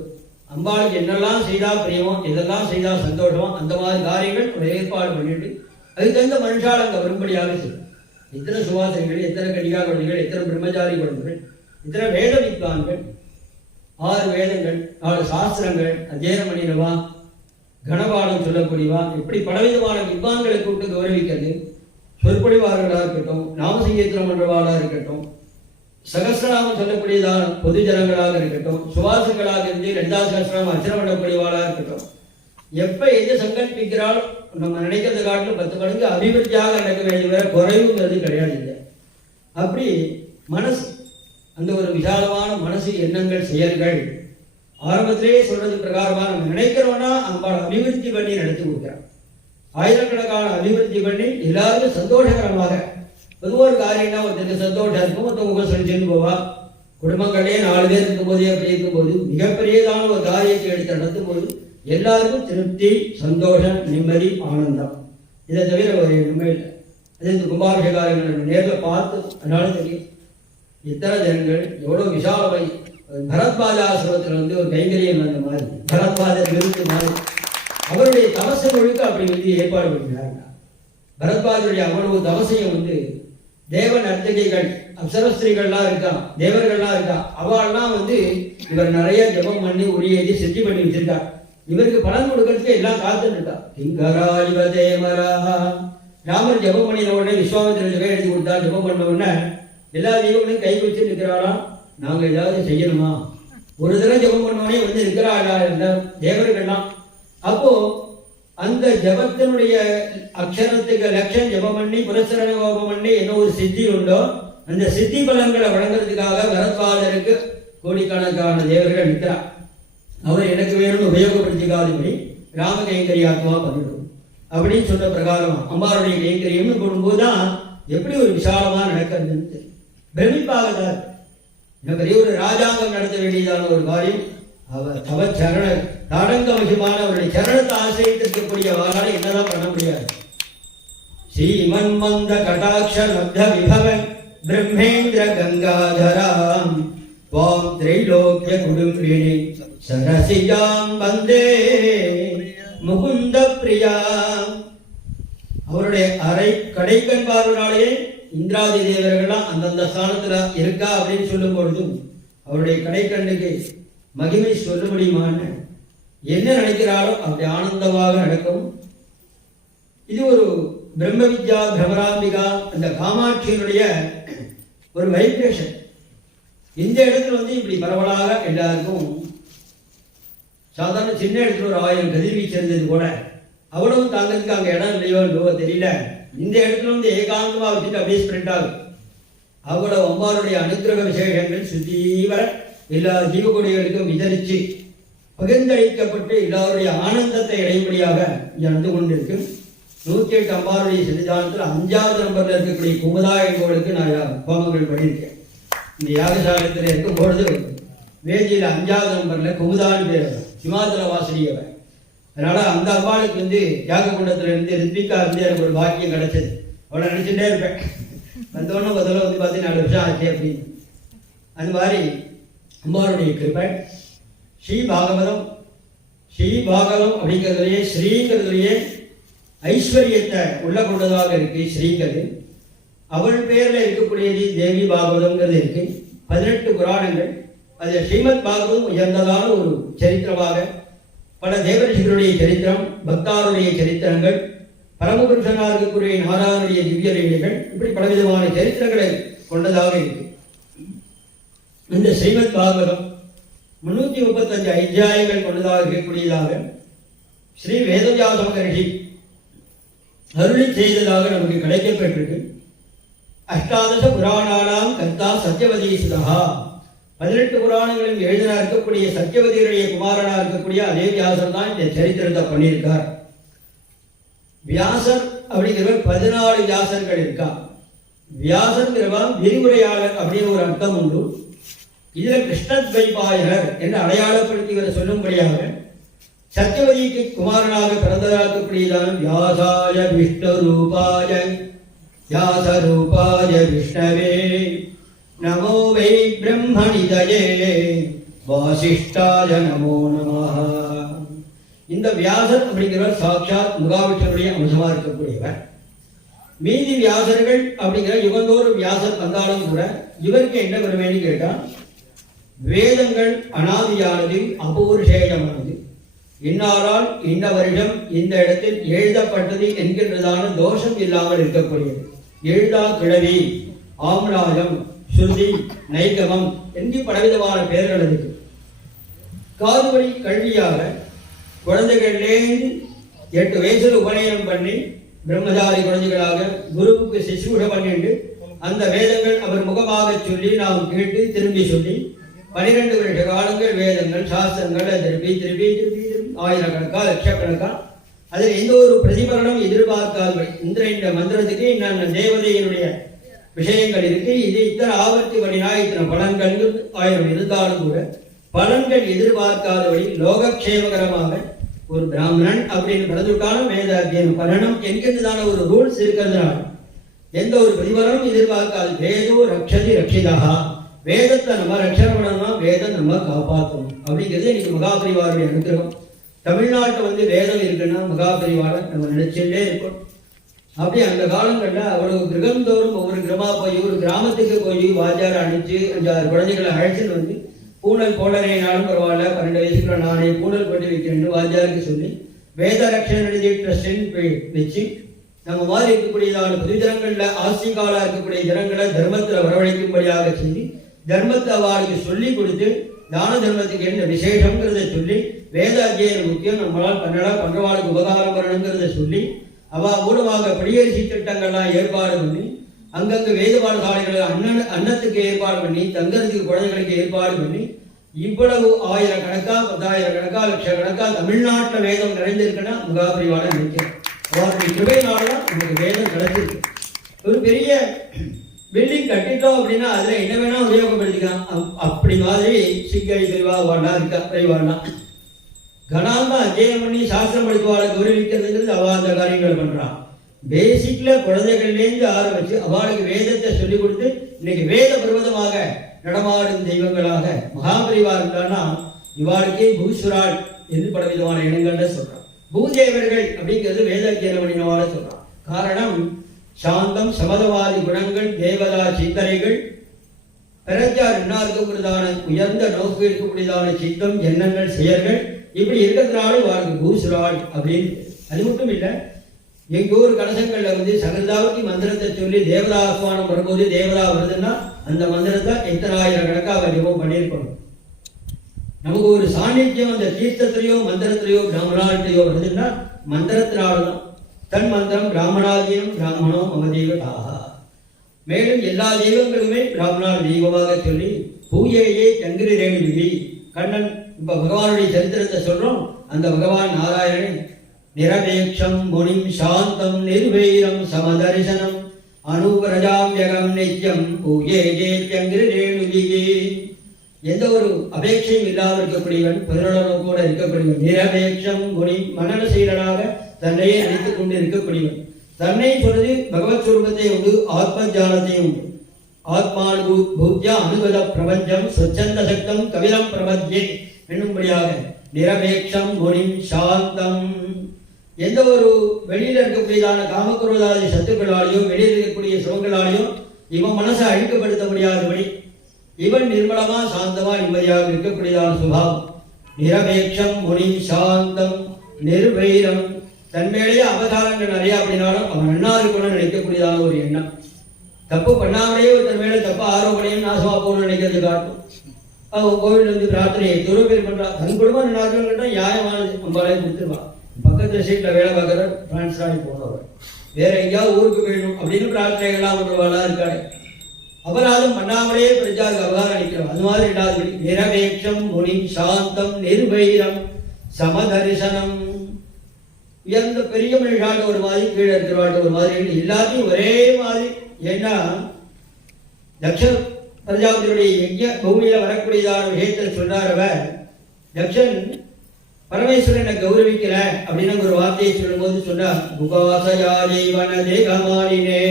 அம்பாளுக்கு என்னெல்லாம் செய்தா பிரியமோ, எதெல்லாம் செய்தா சந்தோஷமோ அந்த மாதிரி காரியங்கள் ஒரு ஏற்பாடு பண்ணிட்டு அதுக்கு தகுந்த மனுஷால் அங்கே வரும்படியாக செய்யும். எத்தனை சுவாசனைகள், எத்தனை கடிகா குழந்தைகள், எத்தனை பிரம்மச்சாரி குழந்தைகள், எத்தனை வேத வித்வான்கள், 6 வேதங்கள், 4 சாஸ்திரங்கள் அத்தியனம் பண்ணினவா, கணபாடம் சொல்லக்கூடியவா, எப்படி பலவிதமான வித்வான்களை கூப்பிட்டு கௌரவிக்கிறது. சொற்பொழிவாளர்களாக இருக்கட்டும், நாமசங்கீர்த்தனம் பண்றவாளாக இருக்கட்டும், சகஸ்ரநாமம் சொல்லக்கூடியதான பொது ஜனங்களாக இருக்கட்டும், சுவாசங்களாக இருந்து லலிதா சகஸ்ரநாமம் அர்ச்சனை பண்ணக்கூடியவாளாக இருக்கட்டும், எப்ப எது சங்கல்பிக்கிறாலும் நம்ம நினைக்கிறத காட்டிலும் 10 மடங்கு அபிவிருத்தியாக நடக்க வேண்டிய குறைவுங்கிறது கிடையாது. இல்லை அப்படி மனசு, அந்த ஒரு விசாலமான மனசு, எண்ணங்கள், செயல்கள் ஆரம்பத்திலேயே சொல்றது பிரகாரமா நம்ம நினைக்கிறோம்னா அம்பாள் அபிவிருத்தி பண்ணி நடத்தி கொடுக்குறான். ஆயிரக்கணக்கான அபிவிருத்தி பண்ணி எல்லாருக்கும் சந்தோஷகரமாக. பொதுவாக ஒரு காரியம்னா ஒருத்தருக்கு சந்தோஷம் இருக்கும், ஒருத்தவங்க முகம் சொல்லி போவா. குடும்பங்களே 4 பேர் இருக்கும்போது அப்படி இருக்கும்போது மிகப்பெரியதான ஒரு காரியத்தை எடுத்து நடத்தும் போது எல்லாருக்கும் திருப்தி, சந்தோஷம், நிம்மதி, ஆனந்தம். இதை தவிர ஒரு எதுவுமே இல்லை. அதே இந்த கும்பாபிஷேகாரங்கள் நேரில் பார்த்து அதனால தெரியும் இத்தனை ஜனங்கள் எவ்வளோ விசாலமை. பரத்வாஜாசிரமத்தில் வந்து ஒரு கைங்கரியம் அந்த மாதிரி பரத்வாஜர் விருது மாதிரி அவருடைய தவச முழுக்க அப்படி வந்து ஏற்பாடு பண்ணினார். பரத்வாஜருடைய அவ்வளவு தவசையும் வந்து தேவ நர்த்தகிகள் அப்சரஸ்திரிகள்லாம் இருக்கா, தேவர்கள்லாம் இருக்கா, அவள்லாம் வந்து இவர் நிறைய ஜபம் பண்ணி உரியேதி சித்தி பண்ணி வச்சிருக்கா. இவருக்கு பலன் கொடுக்கறதுக்கு எல்லாம் காத்துட்டு இருக்கா. கிங்கராஜிவ தேவராக ராமர் ஜபம் பண்ணின உடனே விஸ்வாமித்திர பேர் எழுதி கொடுத்தா. ஜபம் பண்ண உடனே எல்லா தெய்வங்களையும் கை வச்சு இருக்கிறாராம். நாங்கள் ஏதாவது செய்யணுமா? ஒரு தடவை ஜபம் பண்ணவனே வந்து இருக்கிறாரா இந்த தேவர்கள்லாம். அப்போ அந்த ஜபத்தினுடைய அக்ஷரத்துக்கு லட்சம் ஜபம் பண்ணி புரஸ்தரண கோபம் பண்ணி என்ன ஒரு சித்தி உண்டோ அந்த சித்தி பலன்களை வழங்குறதுக்காக பரத்வாஜருக்கு கோடிக்கணக்கான தேவர்கள் நிற்கிறார். அவர் எனக்கு வேணும்னு உபயோகப்படுத்திக்காதபடி ராம கைங்கரியாத்மா பண்ணிடும் அப்படின்னு சொன்ன பிரகாரம் அம்பாருடைய கைங்கரியம்னு போடும்போதுதான் எப்படி ஒரு விசாலமா நடக்கிறதுன்னு தெரியும். பிரமிப்பாகதான் பெரிய ஒரு ராஜாங்கம் நடத்த வேண்டியதான ஒரு காரியம். அவர் தவ சரண தாடங்க மகிமான அவருடைய சரணத்தை ஆசிரியத்திற்கக்கூடிய வாரால் என்னதான் பண்ண முடியாது. ஸ்ரீமன் மந்த கடாட்ச லப்த விபவன் பிரம்மேந்திர கங்காதராம் வாம் திரைலோக்கிய குடும்பினி சரசிஜாம் வந்தே முகுந்த பிரியாம். அவருடைய அரை கடைக்கண் பார்வனாலேயே இந்திராதி தேவர்கள்லாம் அந்தந்த ஸ்தானத்துல இருக்கா அப்படின்னு சொல்லும் பொழுதும் அவருடைய கடைக்கண்ணுக்கு மகிமை சொல்ல முடியுமான்னு என்ன நினைக்கிறாரோ அப்படி ஆனந்தமாக நடக்கும். இது ஒரு பிரம்ம வித்யா பிரமராம்பிகா அந்த காமாட்சியினுடைய ஒரு வைப்ரேஷன். இந்த இடத்துல வந்து இப்படி பரவலாக எல்லாருக்கும் சாதாரண சின்ன இடத்துல ஒரு 1000 கதிர்வீச்சு இருந்தது கூட அவ்வளவு தாங்கிறதுக்கு அங்கே இடம் இல்லையோ இல்லவோ தெரியல. இந்த இடத்துல வந்து ஏகாந்தமாக வச்சுட்டு அப்படியே ஸ்ப்ரெட் ஆகும். அவ்வளவு அம்பாருடைய அனுக்கிரக விசேஷங்கள் சுத்தீவர எல்லா ஜீவகொடிகளுக்கும் விதரித்து பகிர்ந்தளிக்கப்பட்டு எல்லாருடைய ஆனந்தத்தை அடையும்படியாக நடந்து கொண்டிருக்கு. 108 அம்பாருடைய சன்னிதானத்தில் 5வது நம்பர்ல இருக்கக்கூடிய குமுதாயங்களுக்கு நான் ஹோமங்கள் பண்ணியிருக்கேன். இந்த யாகசாலத்தில் இருக்கும் பொழுது வேதியில் 5வது நம்பர்ல குமுதான்னு பேர், சிமாதல வாசனியவர். அதனால அந்த அம்பாளுக்கு வந்து யாக குண்டத்துல இருந்து ரித்விகா இருந்து எனக்கு ஒரு பாக்கியம் கிடைச்சது. அவளை நினைச்சுட்டே இருப்பேன். வந்தோடனே முதல்ல வந்து பார்த்தீங்கன்னா 4 வருஷம் ஆச்சு அப்படின்னு. அந்த மாதிரி அம்பாளுடைய கிருபை. ஸ்ரீபாகவதம் அப்படிங்கிறதுலையே ஸ்ரீங்கிறதுலையே ஐஸ்வர்யத்தை உள்ள கொண்டதாக இருக்கு. ஸ்ரீங்கிறது அவள் பேர்ல இருக்கக்கூடியது தேவி பாகவதம்ங்கிறது இருக்கு. 18 புராணங்கள். அதில் ஸ்ரீமத் பாகவதம் உயர்ந்ததான ஒரு சரித்திரமாக பல தேவரிஷிகளுடைய சரித்திரம், பக்தாருடைய சரித்திரங்கள், பரமபுருஷனாக இருக்கக்கூடிய நாராயணுடைய திவ்ய லீலைகள், இப்படி பலவிதமான சரித்திரங்களை கொண்டதாக இருக்கு. இந்த ஸ்ரீமத் பாகவதம் 335 அத்தியாயங்கள் கொண்டதாக இருக்கக்கூடியதாக ஸ்ரீ வேதவியாச மகரிஷி அருளி செய்ததாக நமக்கு கிடைக்கப்பட்டிருக்கு. அஷ்டாதச புராணானாம் கர்த்தா சத்யவதி சுதா. 18 புராணங்களும் எழுதினா இருக்கக்கூடிய சத்யவதியுடைய குமாரனா இருக்கக்கூடிய அதே வியாசர் தான் இந்த சரித்திரத்தை பண்ணியிருக்கார். வியாசர் அப்படிங்கிறவர் 14 வியாசர்கள் இருக்கா. வியாசர்ங்கிறவர் விரிவுரையாளர் அப்படின்னு ஒரு அர்த்தம் உண்டு. இதுல கிருஷ்ணத்வைபாயனர் என்று அடையாளப்படுத்தி இவரை சொல்லும்படியாக சத்யவதிக்கு குமாரனாக பிறந்ததாக்கக்கூடியதான வியாசாய விஷ்ணு ரூபாய வியாச ரூபாய விஷ்ணவே நமோ வை பிரம்மணிதயே வாசிஷ்டாய நமோ நமஹ. இந்த வியாசர் அப்படிங்கிறவர் சாட்சாத் முகாவிஷ்ணனுடைய அம்சமா இருக்கக்கூடியவர். மீதி வியாசர்கள் அப்படிங்கிற யுகந்தோறும் வியாசர் வந்தாலும் கூட இவருக்கு என்ன பெருமைன்னு கேட்டா, வேதங்கள் அனாதியானது, அபௌருஷேயமானது, இன்னாரால் இந்த வருடம் இந்த இடத்தில் எழுதப்பட்டது என்கின்றதான தோஷம் இல்லாமல் இருக்கக்கூடியது. எழுதா கிழவி, ஆம்லாயம், சுருதி, நைகமம் என்று பலவிதமான பெயர்கள் இருக்கு. காதுவழி கல்வியாக குழந்தைகள்லேருந்து 8 வயசுல உபநயனம் பண்ணி பிரம்மசாரி குழந்தைகளாக குருவுக்கு சிசூட பண்ணிட்டு அந்த வேதங்கள் அவர் முகமாக சொல்லி நாம் கேட்டு திரும்பி சொல்லி 12 வருஷ காலங்கள் வேதங்கள் சாஸ்திரங்களை திருப்பி திருப்பி திருப்பி ஆயிரக்கணக்கா லட்சக்கணக்கா அதில் எந்த ஒரு பிரதிபலனும் எதிர்பார்க்காதபடி இந்த மந்திரத்துக்கு இன்னும் தேவதையினுடைய விஷயங்கள் இருக்கு. இது இத்தனை ஆவர்த்தி பண்ணினா இத்தனை பலன்கள் 1000 இருந்தாலும் கூட பலன்கள் எதிர்பார்க்காதபடி லோகக்ஷேமகரமாக ஒரு பிராமணன் அப்படின்னு பிறந்துட்டாலும் வேத அத்தியனம் பண்ணணும் என்கின்றதான ஒரு ரூல்ஸ் இருக்கிறதுனால எந்த ஒரு பிரதிபலனும் எதிர்பார்க்காது. வேதோ ரக்ஷதி ரக்ஷிதா, வேதத்தை நம்ம ரட்சணை பண்ணணும்னா வேதம் நம்ம காப்பாற்றணும் அப்படிங்கிறது இன்னைக்கு மகாபரிவாருடைய அனுகிரகம். தமிழ்நாட்டை வேதம் இருக்குன்னா மகாபரிவாரை நம்ம நினைச்சுட்டே இருக்கணும். அப்படி அந்த காலங்களில் அவ்வளவு கிரகந்தோறும் ஒவ்வொரு கிரமா போய் ஒரு கிராமத்துக்கு போய் வாத்தியாரை அனுப்பிச்சு 5-6 குழந்தைகளை அழைச்சிட்டு பூனல் போடலைனாலும் பரவாயில்ல, 12 வயசுக்குள்ள நானே பூனல் போட்டு வைக்கிறேன்னு வாத்தியாருக்கு சொல்லி வேத ரட்சணி ட்ரஸ்ட்னு வச்சு நம்ம மாதிரி இருக்கக்கூடியதான பொதுஜனங்களில் ஆசிகாலா இருக்கக்கூடிய ஜனங்களை தர்மத்தில் வரவழைக்கும்படியாக சொல்லி தர்மத்தை அவளுக்கு சொல்லி கொடுத்து தான தர்மத்துக்கு என்ன விசேஷங்கிறத சொல்லி வேத அத்தியனம் முக்கியம், நம்மளால் பண்றவாளுக்கு உபகாரம் பண்ணணுங்கிறத சொல்லி அவ மூலமாக படியரிசி திட்டங்கள்லாம் ஏற்பாடு பண்ணி அங்கங்க வேத பாடசாலைகளை அன்னத்துக்கு ஏற்பாடு பண்ணி தங்கறதுக்கு குழந்தைகளுக்கு ஏற்பாடு பண்ணி இவ்வளவு 1000 கணக்கா 10,000 கணக்கா லட்சக்கணக்கா தமிழ்நாட்டில் வேதம் நிறைந்திருக்குன்னா மகாபரிவாள நினைக்கிறேன். அவருடைய கிருபையினால்தான் நமக்கு வேதம் கிடைச்சிருக்கு. ஒரு பெரிய பில்டிங் கட்டிட்டோம் அப்படின்னா அதுல என்ன வேணா உபயோகப்படுத்திக்கலாம். அப்படி மாதிரி சிங்கை பெரிவாள்னா இருக்கா, பெரிவாள்னா கணாந்தா அத்தியனம் பண்ணி சாஸ்திரம் படித்தவாளை கௌரவிக்கிறதுங்கிறது அவ அந்த காரியங்கள் பண்றான். பேசிக்ல குழந்தைகள்லேருந்து ஆரம்பிச்சு அவளுக்கு வேதத்தை சொல்லிக் கொடுத்து இன்னைக்கு வேத பர்வதமாக நடமாடும் தெய்வங்களாக மகாபரிவா இருந்தான்னா இவாளுக்கே பூசுராள் என்று பல விதமான இடங்கள்ல சொல்றான். பூதேவர்கள் அப்படிங்கிறது வேத அத்தியனம் பண்ணினவாட சொல்றான். காரணம் சாந்தம் சமதவாதி குணங்கள் தேவதா சிந்தனைகள் பிரஜார் இருக்கக்கூடியதான உயர்ந்த நோக்கு இருக்கக்கூடியதான சித்தம் எண்ணங்கள் செயல்கள் இப்படி இருக்கிறதுனால வாழ்க்கை பூசுராள் அப்படின்னு. அது மட்டும் இல்லை, எங்க ஊர் கலசங்கள்ல சகதாவுக்கு மந்திரத்தை சொல்லி தேவதா ஆஸ்வானம் வரும்போது தேவதா வருதுன்னா அந்த மந்திரத்தை எத்தனை ஆயிரம் கணக்காக ஜெபம் பண்ணியிருக்கணும். நமக்கு ஒரு சாநித்தியம் அந்த தீர்த்தத்திலேயோ மந்திரத்திலேயோ பிராமணாட்டிலையோ வருதுன்னா மந்திரத்தினால்தான். தன் மந்திரம் பிராமணாதீனம் பிராமணோ மம தெய்வதாக. மேலும் எல்லா தெய்வங்களுமே பிராமணால் தெய்வமாக சொல்லி பூஜையே சங்கிரி ரேணுவிதி கண்ணன். இப்ப பகவானுடைய சரித்திரத்தை சொல்றோம். அந்த பகவான் நாராயணன் நிரபேட்சம் முனிம் சாந்தம் நிர்வைரம் சமதரிசனம் அனுவரஜாம்யகம் நித்யம் பூஜே சங்கிரி ரேணுவிதி. எந்த ஒரு அபேட்சையும் இல்லாமல் இருக்கக்கூடியவன், பதினோடு கூட இருக்கக்கூடியவன். நிரபேட்சம் முனி மனநசீலனாக தன்னையே அழைத்துக் கொண்டு இருக்கக்கூடியவன். தன்னை சொல்றது பகவத் சுரூபத்தை உண்டு, ஆத்ம ஜானத்தை உண்டு. ஆத்மானு பூஜ்யா அனுகத பிரபஞ்சம் சொச்சந்த சக்தம் கவிரம் பிரபஞ்சே என்னும்படியாக நிரபேட்சம் முனிம் சாந்தம். எந்த ஒரு வெளியில இருக்கக்கூடியதான காமக்குரோதாதி சத்துக்களாலேயோ வெளியில் இருக்கக்கூடிய சுகங்களாலேயோ இவன் மனசை அழிக்கப்படுத்த முடியாதபடி இவன் நிர்மலமா சாந்தமா நிம்மதியாக இருக்கக்கூடியதான சுபாவம். நிரபேட்சம் முனிம் சாந்தம் நிர்வைரம். தன்மேலேயே அவதாரங்கள் நிறைய அப்படின்னாலும் அவன் அண்ணா இருக்கணும்னு நினைக்கக்கூடியதான ஒரு எண்ணம். தப்பு பண்ணாமலேயே ஒருத்தர் மேலே தப்பு ஆரோப்பணையும் நாசமா போகணும்னு நினைக்கிறது காட்டும். அவன் கோவில் பிரார்த்தனையை எவ்வளோ பேர் பண்றான். தன் குடும்பம் நாட்கள் கேட்டால் நியாயமானது நம்மளாலே கொடுத்துருவான். பக்கத்து சீட்டில் வேலை பார்க்குற டிரான்ஸ்ஃபர் போனவர் வேற எங்கேயாவது ஊருக்கு போயிடணும் அப்படின்னு பிரார்த்தனைகள்லாம் பண்ணுவாளா இருக்காரு. அபராதம் பண்ணாமலேயே பிரஜாவுக்கு அபகாரம் அளிக்கிறோம். அது மாதிரி இல்லாத நிரபேட்சம் முனிம் சாந்தம் நிர்வைரம் சமதரிசனம். உயர்ந்த பெரிய மனுஷாட்ட ஒரு மாதிரி கீழே இருக்கிறவாட்ட ஒரு மாதிரி எல்லாத்தையும் ஒரே மாதிரி. ஏன்னா தக்ஷ பிரஜாபதியுடைய யஜ்ஞ பூமியில வரக்கூடியதான விஷயத்தில் சொல்றார் அவர். தக்ஷன் பரமேஸ்வரனை கௌரவிக்கல அப்படின்னு ஒரு வார்த்தையை சொல்லும் போது சொன்னார், புகாசயா ஜெய்வன தேகமானினே.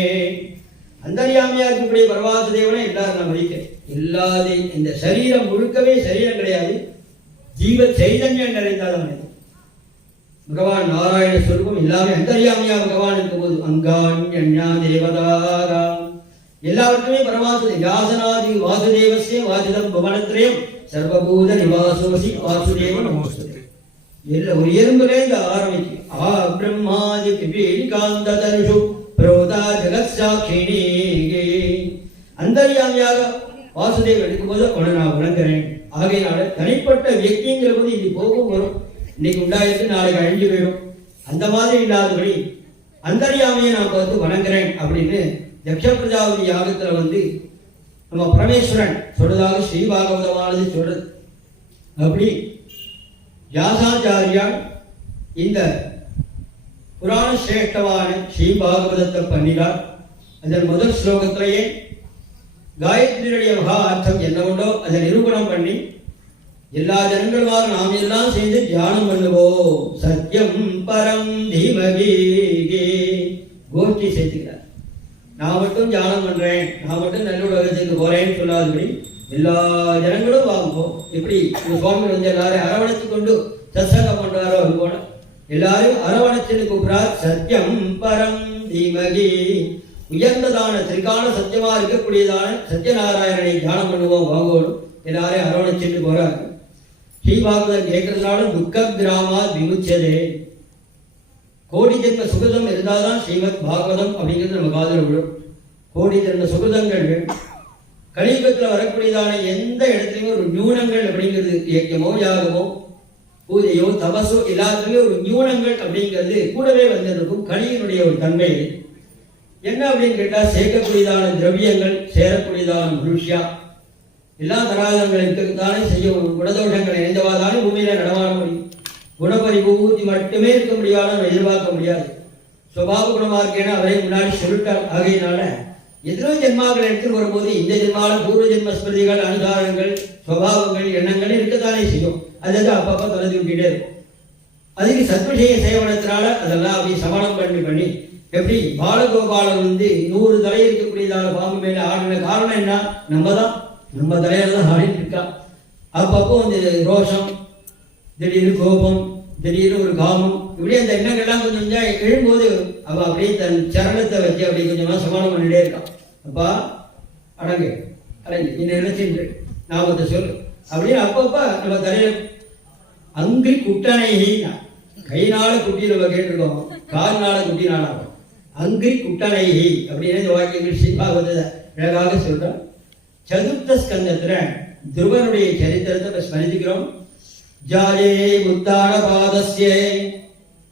அந்தரியாமியா இருக்கக்கூடிய பரவாச தேவனை எல்லாரும் நான் மதிக்கிறேன். எல்லாதே இந்த சரீரம் முழுக்கவே சரீரம் கிடையாது, ஜீவ சைதன்யம் நிறைந்தாலும் பகவான் நாராயண ஸ்வரூபம் எல்லாமே அந்தரியாமியா பகவான் இருக்கும்போது அங்கான்யா தேவதாராம் எல்லாவற்றுமே பரமாசு வியாசனாதி வாசுதேவசிய வாசுதம் புவனத்திரயம் சர்வபூத நிவாசோசி வாசுதேவன் ஒரு எறும்புலேருந்து ஆரம்பிக்கு ஆ பிரம்மாதி பிபீலிகாந்த தனுஷு புரோதா ஜெகத் சாட்சிணி. அந்தரியாமியாக வாசுதேவன் எடுக்கும்போது அவனை நான் வணங்குறேன். ஆகையினால தனிப்பட்ட வியக்திங்கிற போது இது போகும் வரும், இன்னைக்கு உண்டாயிருக்கு நாளைக்கு அழிஞ்சு போயிடும். அந்த மாதிரி இல்லாதபடி அந்தரியாமையை நான் பார்த்து வணங்குறேன் அப்படின்னு தக்ஷ பிரஜாபதி யாகத்துல நம்ம பரமேஸ்வரன் சொல்றதாக ஸ்ரீபாகவதமானது சொல்றது. அப்படி வியாசாச்சாரியால் இந்த புராண சிரேஷ்டமான ஸ்ரீபாகவதத்தை பண்ணினார். அதன் முதல் ஸ்லோகத்திலேயே காயத்ரியுடைய மகா அர்த்தம் என்ன உண்டோ அதை நிரூபணம் பண்ணி எல்லா ஜனங்களுமாக நாம் எல்லாம் சேர்ந்து தியானம் பண்ணுவோம். சத்தியம் பரம் தீமகி கோஷ்டி சேர்த்துக்கிறார். நான் மட்டும் தியானம் பண்றேன், நான் மட்டும் நல்லுலகத்துக்கு போறேன்னு சொல்லாதபடி எல்லா ஜனங்களும் வாங்குவோம். எப்படி சுவாமி வந்து எல்லாரும் அரவணைத்து கொண்டு சத்சங்கம் பண்றாரோ அது போல எல்லாரும் அரவணைச்சுன்னு கூப்பிடுறார். சத்தியம் பரம் தீமகி, உயர்ந்ததான திரிகாண சத்தியமா இருக்கக்கூடியதான சத்யநாராயணனை தியானம் பண்ணுவோம் வாங்குவோம். எல்லாரையும் அரவணைச்சுட்டு போறாரு. ஸ்ரீபாகவதன் கேட்கறதுனால துக்க கிராமா விமுச்சதே. கோடி ஜென்ம சுகிருதம் இருந்தால்தான் ஸ்ரீமத் பாகவதம் அப்படிங்கிறது நம்ம காதல விடும். கோடி ஜென்ம சுகிருதங்கள் கலியுகத்தில் வரக்கூடியதான எந்த இடத்துலையும் ஒரு நியூனங்கள் அப்படிங்கிறது, இயக்கமோ யாகமோ பூஜையோ தபசோ எல்லாத்துலேயும் ஒரு நியூனங்கள் அப்படிங்கிறது கூடவே வந்திருக்கும். கலியினுடைய ஒரு தன்மை என்ன அப்படின்னு கேட்டால், சேர்க்கக்கூடியதான திரவியங்கள், சேரக்கூடியதான மனுஷியா, எல்லா தராதங்களுக்கு தானே செய்யும். குணதோஷங்கள் இணைந்தவாதானே பூமியில நடமாட முடியும். குணபரிபூர்த்தி மட்டுமே இருக்க முடியாது, நம்ம எதிர்பார்க்க முடியாது. சுபாவ குணமா இருக்கேன்னு அவரே முன்னாடி சொல்லிட்டார். ஆகையினால எத்தனோ ஜென்மாக்கள் எடுத்துட்டு வரும்போது இந்த ஜென்மால பூர்வ ஜென்ம ஸ்மிருதிகள், அனுதாரங்கள், சுபாவங்கள், எண்ணங்கள் இருக்கத்தானே செய்யும். அதெல்லாம் அப்பப்போ தொலைந்து விட்டுட்டே இருக்கும். அதுக்கு சத்விஷய சேவனத்தினால அதெல்லாம் அப்படி சமணம் பண்ணி எப்படி பாலகோபாலன் வந்து 100 தலை இருக்கக்கூடியதான பாம்பு மேல ஆடின காரணம் என்ன? நம்ம தலையில தான் ஆடிட்டு இருக்கா. அப்பப்போ இந்த ரோஷம், திடீர்னு கோபம், திடீர்னு ஒரு காமம், இப்படி அந்த எண்ணங்கள்லாம் கொஞ்சம் கொஞ்சம் எழும்போது அவ அப்படியே தன் சரணத்தை வச்சு அப்படி கொஞ்சமா சமாளம் பண்ணிட்டே இருக்கான். அப்பா அடங்கு என்ன நினைச்சுட்டு நாமத்தை சொல்லு அப்படின்னு அப்பப்ப நம்ம தலையில அங்கு குட்டனை கைனால குட்டி நம்ம கேட்டிருக்கோம், கால்னால குட்டி நாளாகும். அங்கு குட்டனை அப்படின்னு இந்த வாக்கியங்கள் ஸ்ரீபாகவத அழகாக சொல்றோம். சதுர்த்த ஸ்கந்தத்துல துருவனுடைய சரித்திரத்தை ஸ்மரிக்கிறோம். ஜாயே உத்தான பாதஸ்ய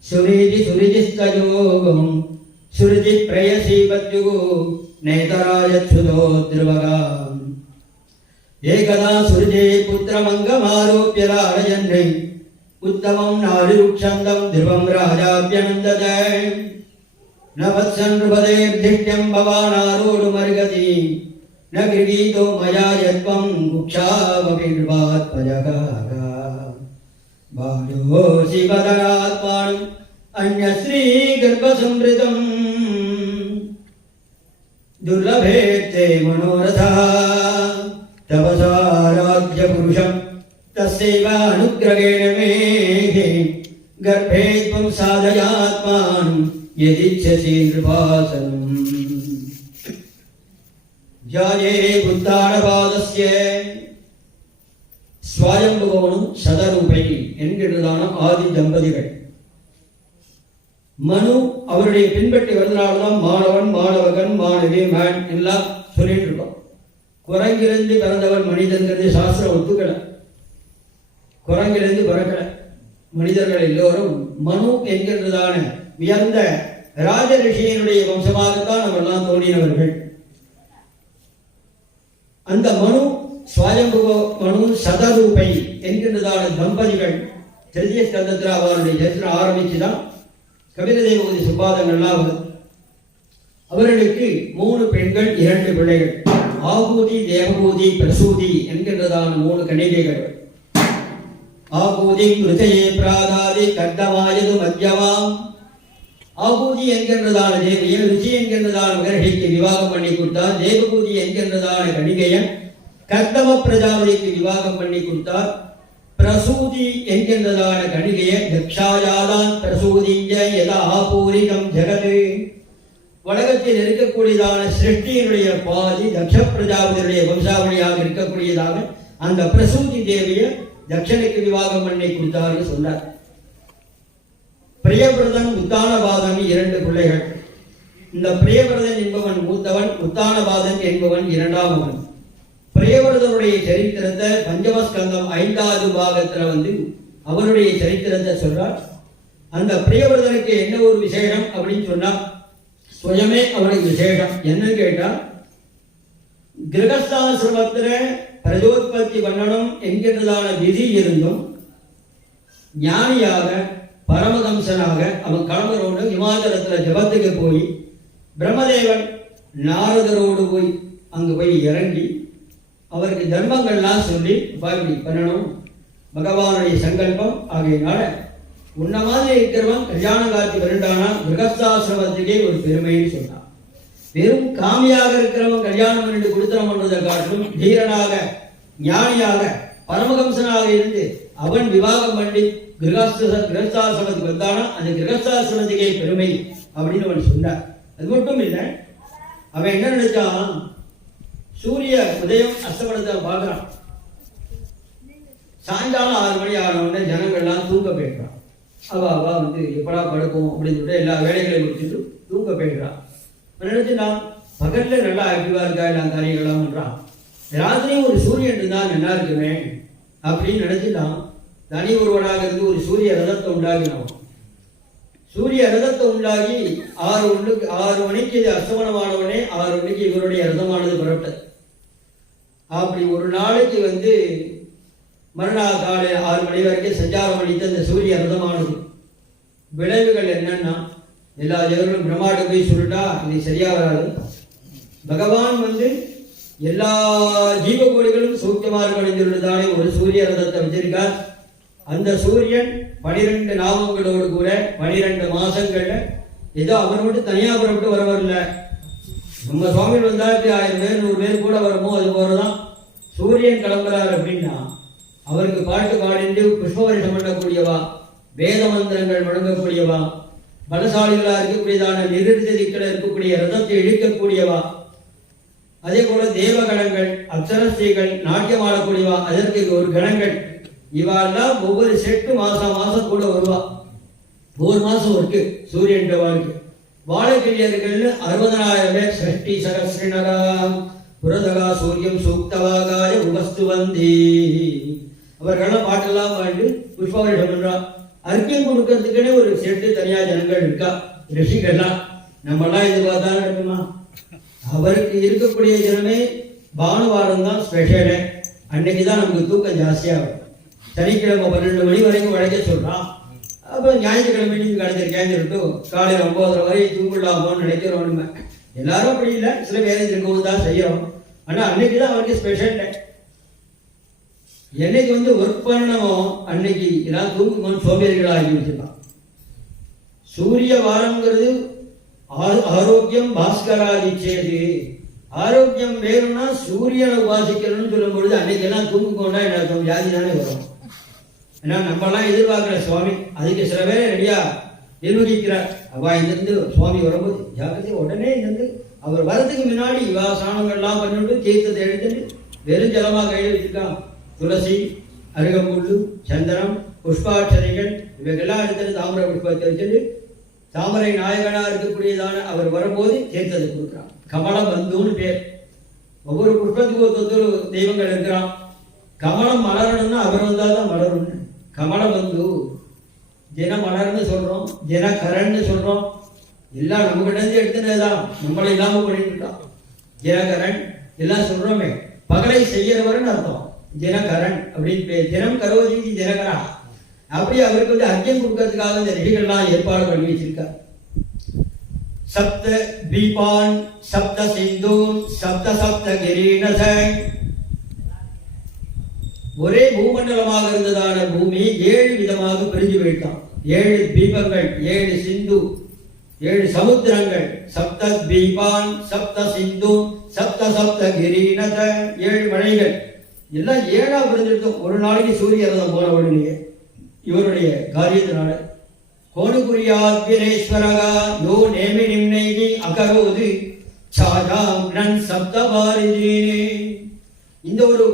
சுரிதி சுரிதிஸ்தயோகம் சுருதி பிரயசி பத்யுகோ நேதராயச்சுதோ திருவகாம் ஏகதா சுருஜே புத்திரமங்கமாரோப்ய ராஜன்னை உத்தமம் நாரிருக்ஷந்தம் திருவம் ராஜாப்யனந்ததே நவத்சன்ருபதேர்திஷ்யம் பவானாரோடு மருகதி ந கிரகீதோ மயா யத்வம் குக்ஷாவபிர்வாத்மஜகாகா பாலோசி வதனாத்மானம் அன்யஸ்ரீ கர்ப்பசம்ரிதம் துர்லபேத்தே மனோரதா தபசாராத்ய புருஷம் தஸ்யைவ அனுக்ரகேண மே கர்ப்பே த்வம் சாதயாத்மானம் யதிச்சசி நிருபாசனம். ஜாயே புத்தானபாதஸ்ய ஸ்வயம்புவனும் சதரூபை என்கிறதான ஆதி தம்பதிகள். மனு அவருடைய பின்பற்றி வருவதனால்தான் மாணவன், மாணவகன், மாணவி, மேன் எல்லாம் சொல்லிட்டு இருக்கோம். குரங்கிலிருந்து பிறந்தவர் மனிதன்கிறது சாஸ்திரம் ஒத்துக்கல. குரங்கிலிருந்து பிறக்கல. மனிதர்கள் எல்லோரும் மனு என்கின்றதான உயர்ந்த ராஜ ரிஷியினுடைய வம்சமாகத்தான் நம்ம எல்லாம் தோன்றினவர்கள். அந்த மனு ஸ்வயம்புவ மனு சதரூபை என்கின்றதான தம்பதிகள் திருதிய ஸ்கந்தத்தில் அவருடைய சரித்திரம் ஆரம்பிச்சுதான் கபிலதேவபூதி சுப்பாதங்கள்லாம் வருது. அவர்களுக்கு 3 பெண்கள் 2 பிள்ளைகள். ஆகூதி, தேவபூதி, பிரசூதி என்கின்றதான 3 கன்னிகைகள். ஆகூதி ருச்சயே பிராதாதி கர்தமாயது மத்தியமாம். ஆகூதி என்கின்றதான தேவியை ருச்சி என்கின்றதான மகர்ஷிக்கு விவாகம் பண்ணி கொடுத்தார். தேவபூதி என்கின்றதான கணிகையன் கர்தம பிரஜாபதிக்கு விவாகம் பண்ணி கொடுத்தார். பிரசூதி என்கின்றதான கணிகையை தக்ஷாயாதான் பிரசூதிஞ்ச யதா ஆபூரிகம் ஜெகது. உலகத்தில் இருக்கக்கூடியதான சிருஷ்டியினுடைய பாதி தக்ஷ பிரஜாபதியுடைய வம்சாவளியாக இருக்கக்கூடியதாக அந்த பிரசூதி தேவியை தக்ஷனுக்கு விவாகம் பண்ணி கொடுத்தார்னு சொன்னார். பிரியவிரதன், உத்தானபாதன் 2 பிள்ளைகள். இந்த பிரியவிரதன் என்பவன் மூத்தவன், உத்தானபாதன் என்பவன் 2ஆமவன். பிரியவிரதனுடைய சரித்திரத்தை பஞ்சமஸ்கந்தம் 5வது பாகத்துல வந்து அவருடைய சரித்திரத்தை சொல்றார். அந்த பிரியவிரதனுக்கு என்ன ஒரு விசேஷம் அப்படின்னு சொன்னா, சுயமே அவனுக்கு விசேஷம். என்னன்னு கேட்டா, கிரகஸ்தாசிரமத்துல பிரஜோத்பத்தி பண்ணணும் என்கின்றதான விதி இருந்தும் ஞானியாக பரமஹம்சனாக அவன் கணவரோடு இமாச்சலத்துல ஜபத்துக்கு போய் பிரம்மதேவன் நாரதரோடு போய் அங்கு போய் இறங்கி அவருக்கு தர்மங்கள்லாம் சொல்லி இப்படி பண்ணணும், பகவானுடைய சங்கல்பம். ஆகையினால உன்ன மாதிரி இருக்கிறவன் கல்யாண காலத்துக்கு வருண்டானா கிரகஸ்தாசிரமத்துக்கே ஒரு பெருமைன்னு சொன்னான். வெறும் காமியாக இருக்கிறவன் கல்யாணம் பண்ணிட்டு கொடுத்தனம் பண்றதை காட்டிலும் தீரனாக ஞானியாக பரமகம்சனாக இருந்து அவன் விவாகம் பண்ணி கிரகஸ்தாசிரமத்துக்கு வந்தானா அந்த கிரகஸ்தாசிரமத்துக்கே பெருமை அப்படின்னு அவன் சொன்னார். அது மட்டும் இல்லை, அவன் என்ன நினைச்சான், சூரிய உதயம் அஸ்தமனத்தை பார்க்கறான். சாயங்காலம் 6 மணி ஆன உடனே ஜனங்கள்லாம் தூங்க போயிடுறான். அவ வந்து எப்படா படுக்கும் அப்படின்னு சொல்லிட்டு எல்லா வேலைகளையும் முடிச்சுட்டு தூங்க போயிடுறான். நினைச்சுட்டான் பகல்ல நல்லா ஆக்டிவா இருக்கா எல்லா காரியங்கள்லாம் பண்றான், ராத்திரியும் ஒரு சூரியன் இருந்தா நல்லா இருக்குமே அப்படின்னு நினைச்சுட்டான். தனி ஒருவனாக இருந்து ஒரு சூரிய ரதத்தை உண்டாகினான். சூரிய ரதத்தை உண்டாகி 6 மணிக்கு இது அஸ்தமனமானவனே 6 மணிக்கு இவருடைய ரதமானது புறப்பட்டது. அப்படி ஒரு நாளைக்கு வந்து மறுநாள் காலை 6 மணி வரைக்கும் சஞ்சாரம் அளித்த இந்த சூரிய ரதமானது விளைவுகள் என்னன்னா, எல்லா தேவர்களும் பிரம்மாட்ட போய் சொல்லிட்டா இது சரியா வராது. பகவான் வந்து எல்லா ஜீவகோடிகளும் சூக்கியமா இருக்கணும்னு ஒரு சூரிய ரதத்தை வச்சிருக்கார். அந்த சூரியன் 12 நாமங்களோடு கூட 12 மாசங்கள்ல ஏதோ அவர் மட்டும் தனியா புறப்பட்டு வரவில்லை. நம்ம சுவாமிகள் வந்தா 1000 பேர் 100 பேர் கூட வரமோ அது போலதான் சூரியன் கிளம்புறார் அப்படின்னா அவருக்கு பாட்டு பாடிட்டு புஷ்பவரிஷம் பண்ணக்கூடியவா, வேத மந்திரங்கள் வழங்கக்கூடியவா, பலசாலிகளா இருக்கக்கூடியதான நிறுத்திகளை இருக்கக்கூடிய ரதத்தை இழுக்கக்கூடியவா, அதே போல தேவகணங்கள் அப்சரஸ்திகள் நாட்டியம் ஆடக்கூடியவா, அதற்கு ஒரு கணங்கள் இவாள்லாம் ஒவ்வொரு செட்டு மாசம் கூட வருவா. 1 மாசம் இருக்கு சூரியன் வாழ்க்கை. வாழைக்கிழியர்கள்னு 60,000 பேர் சஷ்டி சகஸ்ரிணரா புரதகா சூரியம் சூக்தவாகாய உபஸ்து வந்தி அவர்களெல்லாம் பாட்டெல்லாம் பாண்டு புஷ்பவரிடம் பண்றான். அர்க்கியம் கொடுக்கறதுக்குன்னே ஒரு செட்டு தனியா ஜனங்கள் இருக்கா, ரிஷிகள்லாம். நம்மெல்லாம் இது பார்த்தா இருக்குமா? அவருக்கு இருக்கக்கூடிய ஜனமே பானுவாரம் தான் ஸ்பெஷலு. அன்னைக்குதான் நமக்கு தூக்கம் ஜாஸ்தியாகும். சனிக்கிழமை 12 மணி வரைக்கும் உழைக்க சொல்றான். அப்போ ஞாயிற்றுக்கிழமை நீங்க கிடைச்சிருக்கேன்னு சொல்லிட்டு காலையில் 9:30 வரை தூங்கலாமோன்னு நினைக்கிறோம். நம்ம எல்லாரும் அப்படி இல்லை, சில பேர் இருக்கவும் தான் செய்யறோம். ஆனா அன்னைக்கு தான் அவருக்கு ஸ்பெஷல் டே. என்னைக்கு வந்து ஒர்க் பண்ணணுமோ அன்னைக்கு எல்லாம் தூங்குமோன்னு சோம்பேறிகளாக ஆகி வச்சிருக்கான். சூரிய வாரம்ங்கிறது ஆரோக்கியம் பாஸ்கராதிச்சேது. ஆரோக்கியம் வேணும்னா சூரியனை உபாசிக்கணும்னு சொல்லும் பொழுது அன்னைக்கு எல்லாம் தூங்குக்கோண்டா என்ன அர்த்தம்? வியாதி தானே வரும். ஏன்னா நம்மலாம் எதிர்பார்க்கிற சுவாமி அதுக்கு சில பேரை ரெடியா நிர்வகிக்கிறார். அவா இங்கிருந்து சுவாமி வரும்போது ஜாக்கிரதை உடனே இங்கிருந்து அவர் வரதுக்கு முன்னாடி இவா சாணங்கள்லாம் பண்ணிட்டு தீர்த்தத்தை எடுத்துட்டு வெறும் ஜலமாக கையில் வச்சிருக்கான். துளசி, அருகம்புல்லு, சந்தனம், புஷ்பாட்சரைகள் இவைகள்லாம் எடுத்துட்டு தாமரை புஷ்பத்தை வச்சுட்டு தாமரை நாயகனா இருக்கக்கூடியதான அவர் வரும்போது தீர்த்தத்தை கொடுக்குறான். கமலம் பந்துன்னு பேர். ஒவ்வொரு புஷ்பத்துக்கு ஒரு தெய்வங்கள் இருக்கிறான். கமலம் மலரணும்னா அவர் வந்தால் தான் மலரும். கமலபந்து தின மலர்னு சொல்றோம், தினகரன்னு சொல்றோம். எல்லாம் நம்ம கிட்ட இருந்து எடுத்துனதுதான், நம்மளை இல்லாம பண்ணிட்டு இருக்கான். தினகரன் எல்லாம் சொல்றோமே, பகலை செய்யறவர்னு அர்த்தம். தினகரன் அப்படின்னு பேர். தினம் கரோதி தினகரா. அப்படி அவருக்கு வந்து அர்க்கியம் கொடுக்கறதுக்காக இந்த ரிஷிகள்லாம் ஏற்பாடு பண்ணி வச்சிருக்கார். சப்த தீபான் சப்த சிந்தூன் சப்த சப்த கிரீணசை. ஒரே பூமண்டலமாக இருந்ததான பூமி 7 விதமாக பிரிஞ்சு போயிட்டான். 7 தீபங்கள், 7 சிந்து, 7 சமுத்திரங்கள். சப்த தீபான் சப்த சிந்து சப்த சப்த கிரீணத 7 மலைகள் எல்லாம் 7ஆ பிரிஞ்சிருக்கும். ஒரு நாளைக்கு சூரிய ரதம் போன உடனே இவருடைய காரியத்தினால கோணுகுரியாத்விரேஸ்வரகா யோ நேமி நிம்னைகி அகரோது சாதாம் நன் சப்தபாரிதீனே. இந்த ஒரு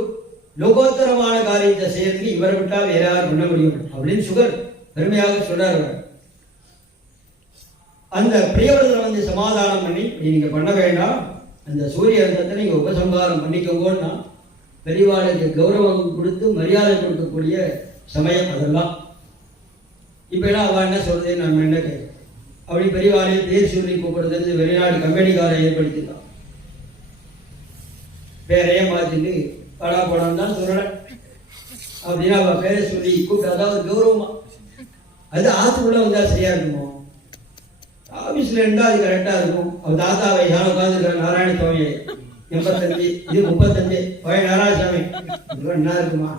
லோகோத்தரமான காரியத்தை செய்யறதுக்கு இவரை விட்டால் வேற யார் பண்ண முடியும் அப்படின்னு சுகர் பெருமையாக சொல்றாரு. அந்த பிரியவர்தனை வந்து சமாதானம் பண்ணி நீங்க பண்ண வேண்டாம், அந்த சூரிய ரதத்தை நீங்க உபசம்ஹாரம் பண்ணிக்கோங்கன்னா பெரியவாளுக்கு கௌரவம் கொடுத்து மரியாதை கொடுக்கக்கூடிய சமயம் அதெல்லாம். இப்ப எல்லாம் அவ என்ன சொல்றது, நம்ம என்ன கேட்க அப்படி பெரியவாளையை பேர் சொல்லி கூப்பிடுறது வெளிநாடு கம்பெனிக்காரை ஏற்படுத்திட்டான். பேரையே மாற்றிட்டு படா படம் தான் சொல்லலை அப்படின்னா அவ பேரை சொல்லி கூப்பிட்டு அதாவது கௌரவமா. அது ஆத்துக்குள்ள வந்தா சரியா இருக்குமோ, ஆபீஸ்ல இருந்தா அது கரெக்டா இருக்கும். அவ தாத்தா வயசான உட்காந்துருக்க நாராயண சுவாமி 85, இது 35 நாராயணசாமி என்ன இருக்குமா?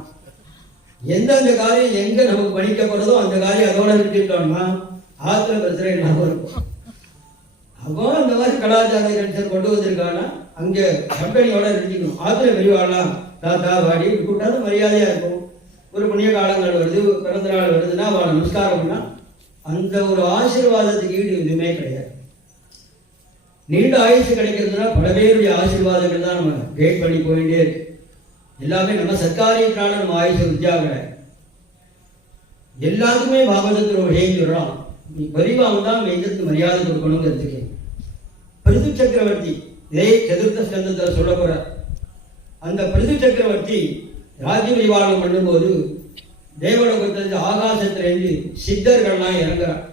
எந்தெந்த காரியம் எங்க நமக்கு பணிக்கப்படுறதோ அந்த காரியம் அதோட விட்டுட்டோம்னா ஆத்துல பிரச்சனை இல்லாம இருக்கும். அப்போ இந்த மாதிரி கலாச்சார கல்ச்சர் கொண்டு வந்திருக்காங்கன்னா அங்கே கம்பெனியோட இருந்துக்கணும். ஆத்திர பெரியவாளாம் தாத்தா வாடி கூட்டாது மரியாதையாக இருக்கும். ஒரு புண்ணிய காலங்கள் வருது, பிறந்த நாள் வருதுன்னா அவளை நமஸ்காரம் பண்ணா அந்த ஒரு ஆசீர்வாதத்துக்கு ஈடு எதுவுமே கிடையாது. நீண்ட ஆயுசு கிடைக்கிறதுனா பல பேருடைய ஆசீர்வாதங்கள் தான் நம்ம கெயின் பண்ணி போயிட்டே இருக்கு. எல்லாமே நம்ம சர்க்காரியத்தினால நம்ம ஆயுசு வித்தியா கிடையாது. எல்லாத்துக்குமே பாகவதத்தில் ஒரு ஹேஞ்சு சொல்லலாம். நீ பரிவாக தான் நம்ம எதிர்த்து மரியாதை கொடுக்கணுங்கிறதுக்கு பிருது சக்கரவர்த்தி இதே சதுர்த்த ஸ்கந்தத்தில் சொல்ல போற அந்த பிருது சக்கரவர்த்தி ராஜ்ய பரிபாலனம் பண்ணும்போது தேவலோகத்திலிருந்து ஆகாசத்திலிருந்து சித்தர்கள்லாம் இறங்குறார்.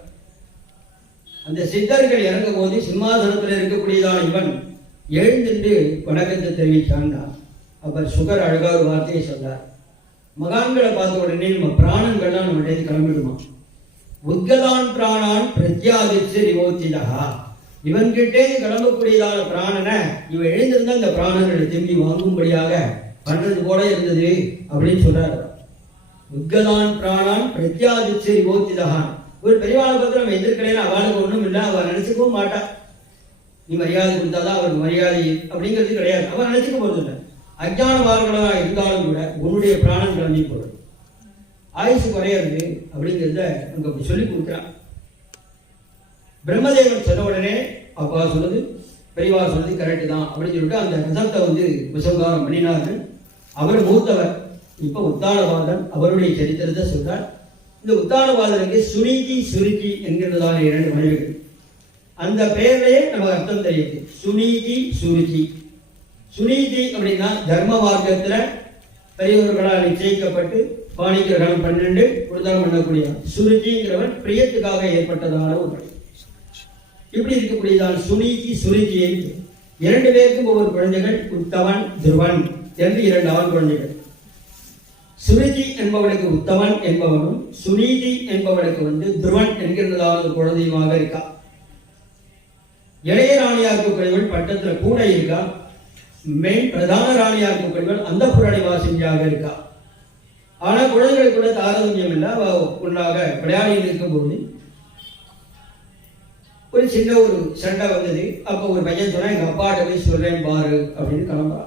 அந்த சித்தர்கள் இறங்கும் போது சிம்மாசனத்தில் இருக்கக்கூடியதான் இவன் எழுந்திருந்து வணக்கத்தை தெரிவித்தான்னா அப்ப சுகர் அழகா ஒரு வார்த்தையை சொன்னார். மகான்களை பார்த்த உடனே நம்ம பிராணங்கள்லாம் நம்ம கிளம்பிடுமா. உத்கதான் பிராணான் பிரத்யாதிச்சு ரிவோத்திதா. இவன்கிட்டே கிளம்பக்கூடியதான பிராணனை இவன் எழுந்திருந்தா அந்த பிராணங்களை திரும்பி வாங்கும்படியாக பண்றது போல இருந்தது அப்படின்னு சொல்றாரு. உத்கதான் பிராணான் பிரத்யாதிச்சு ரிவோத்திதான். ஒரு பெரியவாளை பார்த்து நம்ம எதிர்க்கலைன்னா அவளுக்கு ஒன்றும் இல்லை, அவன் நினைச்சுக்கவும் மாட்டான். நீ மரியாதை கொடுத்தாதான் அவருக்கு மரியாதை அப்படிங்கிறது கிடையாது. அவன் நினைச்சுக்க போறது இல்லை. அஜானவார்களாக இருந்தாலும் கூட உன்னுடைய பிராணம் கிளம்பி போடுறது, ஆயுசு குறையிறது அப்படிங்கிறத அங்க அப்படி சொல்லி கொடுக்குறான். பிரம்மதேவன் சொன்ன உடனே அப்பா சொன்னது பெரியவா சொன்னது கரெக்டு தான் அப்படின்னு சொல்லிட்டு அந்த ரசத்தை விசங்காரம் பண்ணினார்கள். அவர் மூத்தவர். இப்ப உத்தானவாதன் அவருடைய சரித்திரத்தை சொல்றார். இந்த உத்தானவாதனுக்கு சுனிதி சுருக்கி என்கிறதான 2 மனைவிகள். அந்த பெயர்லயே நமக்கு அர்த்தம் தெரியுது. சுனிதி சுருக்கி. சுனீதி அப்படின்னா தர்ம மார்க்கத்துல பெரியவர்களால் நிச்சயிக்கப்பட்டு பாணிக்கிறவன் 12 கொடுத்தாலும் பண்ணக்கூடிய சுருஜிங்கிறவன் பிரியத்துக்காக ஏற்பட்டதான ஒரு மொழி. இப்படி இருக்கக்கூடியதான சுனீதி சுருஜியை 2 பேருக்கும் ஒவ்வொரு குழந்தைகள் உத்தமன் துருவன் என்று 2 ஆண் குழந்தைகள். சுருஜி என்பவனுக்கு உத்தமன் என்பவனும் சுனீதி என்பவனுக்கு துருவன் என்கிறதான ஒரு குழந்தையுமாக இருக்கா. இளைய ராணியா இருக்கக்கூடியவள் பட்டத்துல கூட இருக்கா. மெயின் பிரதான ராணியா இருக்கக்கூடியவள் அந்த புறணிவாசியாக இருக்கா. ஆனா குழந்தைகளுக்கு கூட தாரதமியம் இல்லை. அவ ஒன்றாக விளையாடியில் இருக்கும்போது ஒரு சின்ன ஒரு சண்டை வந்தது. அப்போ ஒரு பையன் சொன்னா எங்க அப்பாட்ட போய் சொல்றேன் பாரு அப்படின்னு கிளம்புறான்.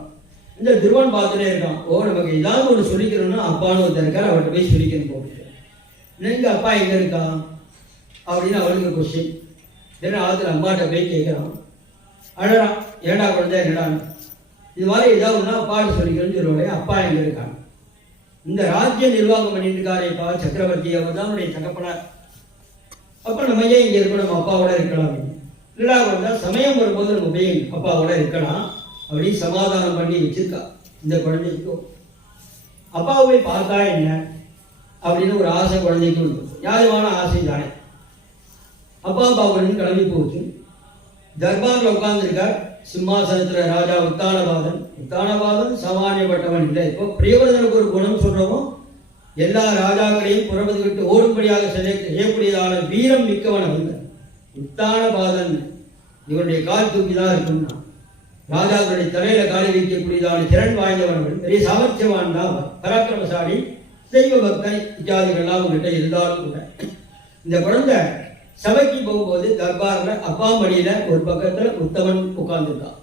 இந்த துருவன் பார்த்துட்டே இருக்கான். ஓ நமக்கு ஏதாவது ஒன்று சொல்லிக்கணும்னா அப்பான்னு ஒருத்தர் இருக்கார், அவர்கிட்ட போய் சொல்லிக்கணும் போட்டு. எங்க அப்பா எங்க இருக்கா அப்படின்னு அவளுக்கு கொஸ்டின். ஏன்னா ஆத்துல அம்மாட்ட போய் கேட்கிறான். அழறான். ஏடா குழந்தை என்னடா இது மாதிரி ஏதாவது ஒன்றா அப்பாட்டு சொல்லிக்கணும்னு சொல்லுவோடே அப்பா எங்க இருக்காங்க. இந்த ராஜ்ய நிர்வாகம் பண்ணிட்டு இருக்காரேப்பா சக்கரவர்த்தி, அவர் தான் அவருடைய தகப்பனார். அப்ப நம்ம ஏன் இங்க இருக்கணும், நம்ம அப்பாவோட இருக்கலாம். இல்லடா வந்தா சமயம் வரும்போது நம்ம போய் அப்பாவோட இருக்கலாம் அப்படின்னு சமாதானம் பண்ணி வச்சிருக்கா. இந்த குழந்தைக்கும் அப்பாவை போய் பார்த்தா என்ன அப்படின்னு ஒரு ஆசை குழந்தைக்கு உண்டு. நியாயமான ஆசை தானே. அப்பா அப்படின்னு கிளம்பி போச்சு. தர்பார்ல உட்கார்ந்துருக்கார். சிம்மாசனத்துல ராஜா உத்தானபாதன். உத்தானபாதன் சாமானியப்பட்டவன் இல்லை. இப்போ பிரியவர்தனுக்கு ஒரு குணம் சொல்றோமோ, எல்லா ராஜாக்களையும் புறப்பது விட்டு ஓடும்படியாக செய்யக்கூடியதான வீரம் மிக்கவன் அவன் உத்தானபாதன். இவருடைய கால் தூக்கிதான் இருக்கும்னா ராஜாக்களுடைய தலையில காலி வைக்கக்கூடியதான திறன் வாய்ந்தவன் அவன். பெரிய சாமர்த்தியவான் தான் அவன். பராக்கிரமசாலி, தெய்வ பக்தன் இத்தியாதிகள்லாம் அவங்ககிட்ட இருந்தாலும் கூட இந்த குழந்தை சபைக்கு போகும்போது தர்பார்ல அப்பா மடியில ஒரு பக்கத்துல உத்தமன் உட்கார்ந்துருக்கான்.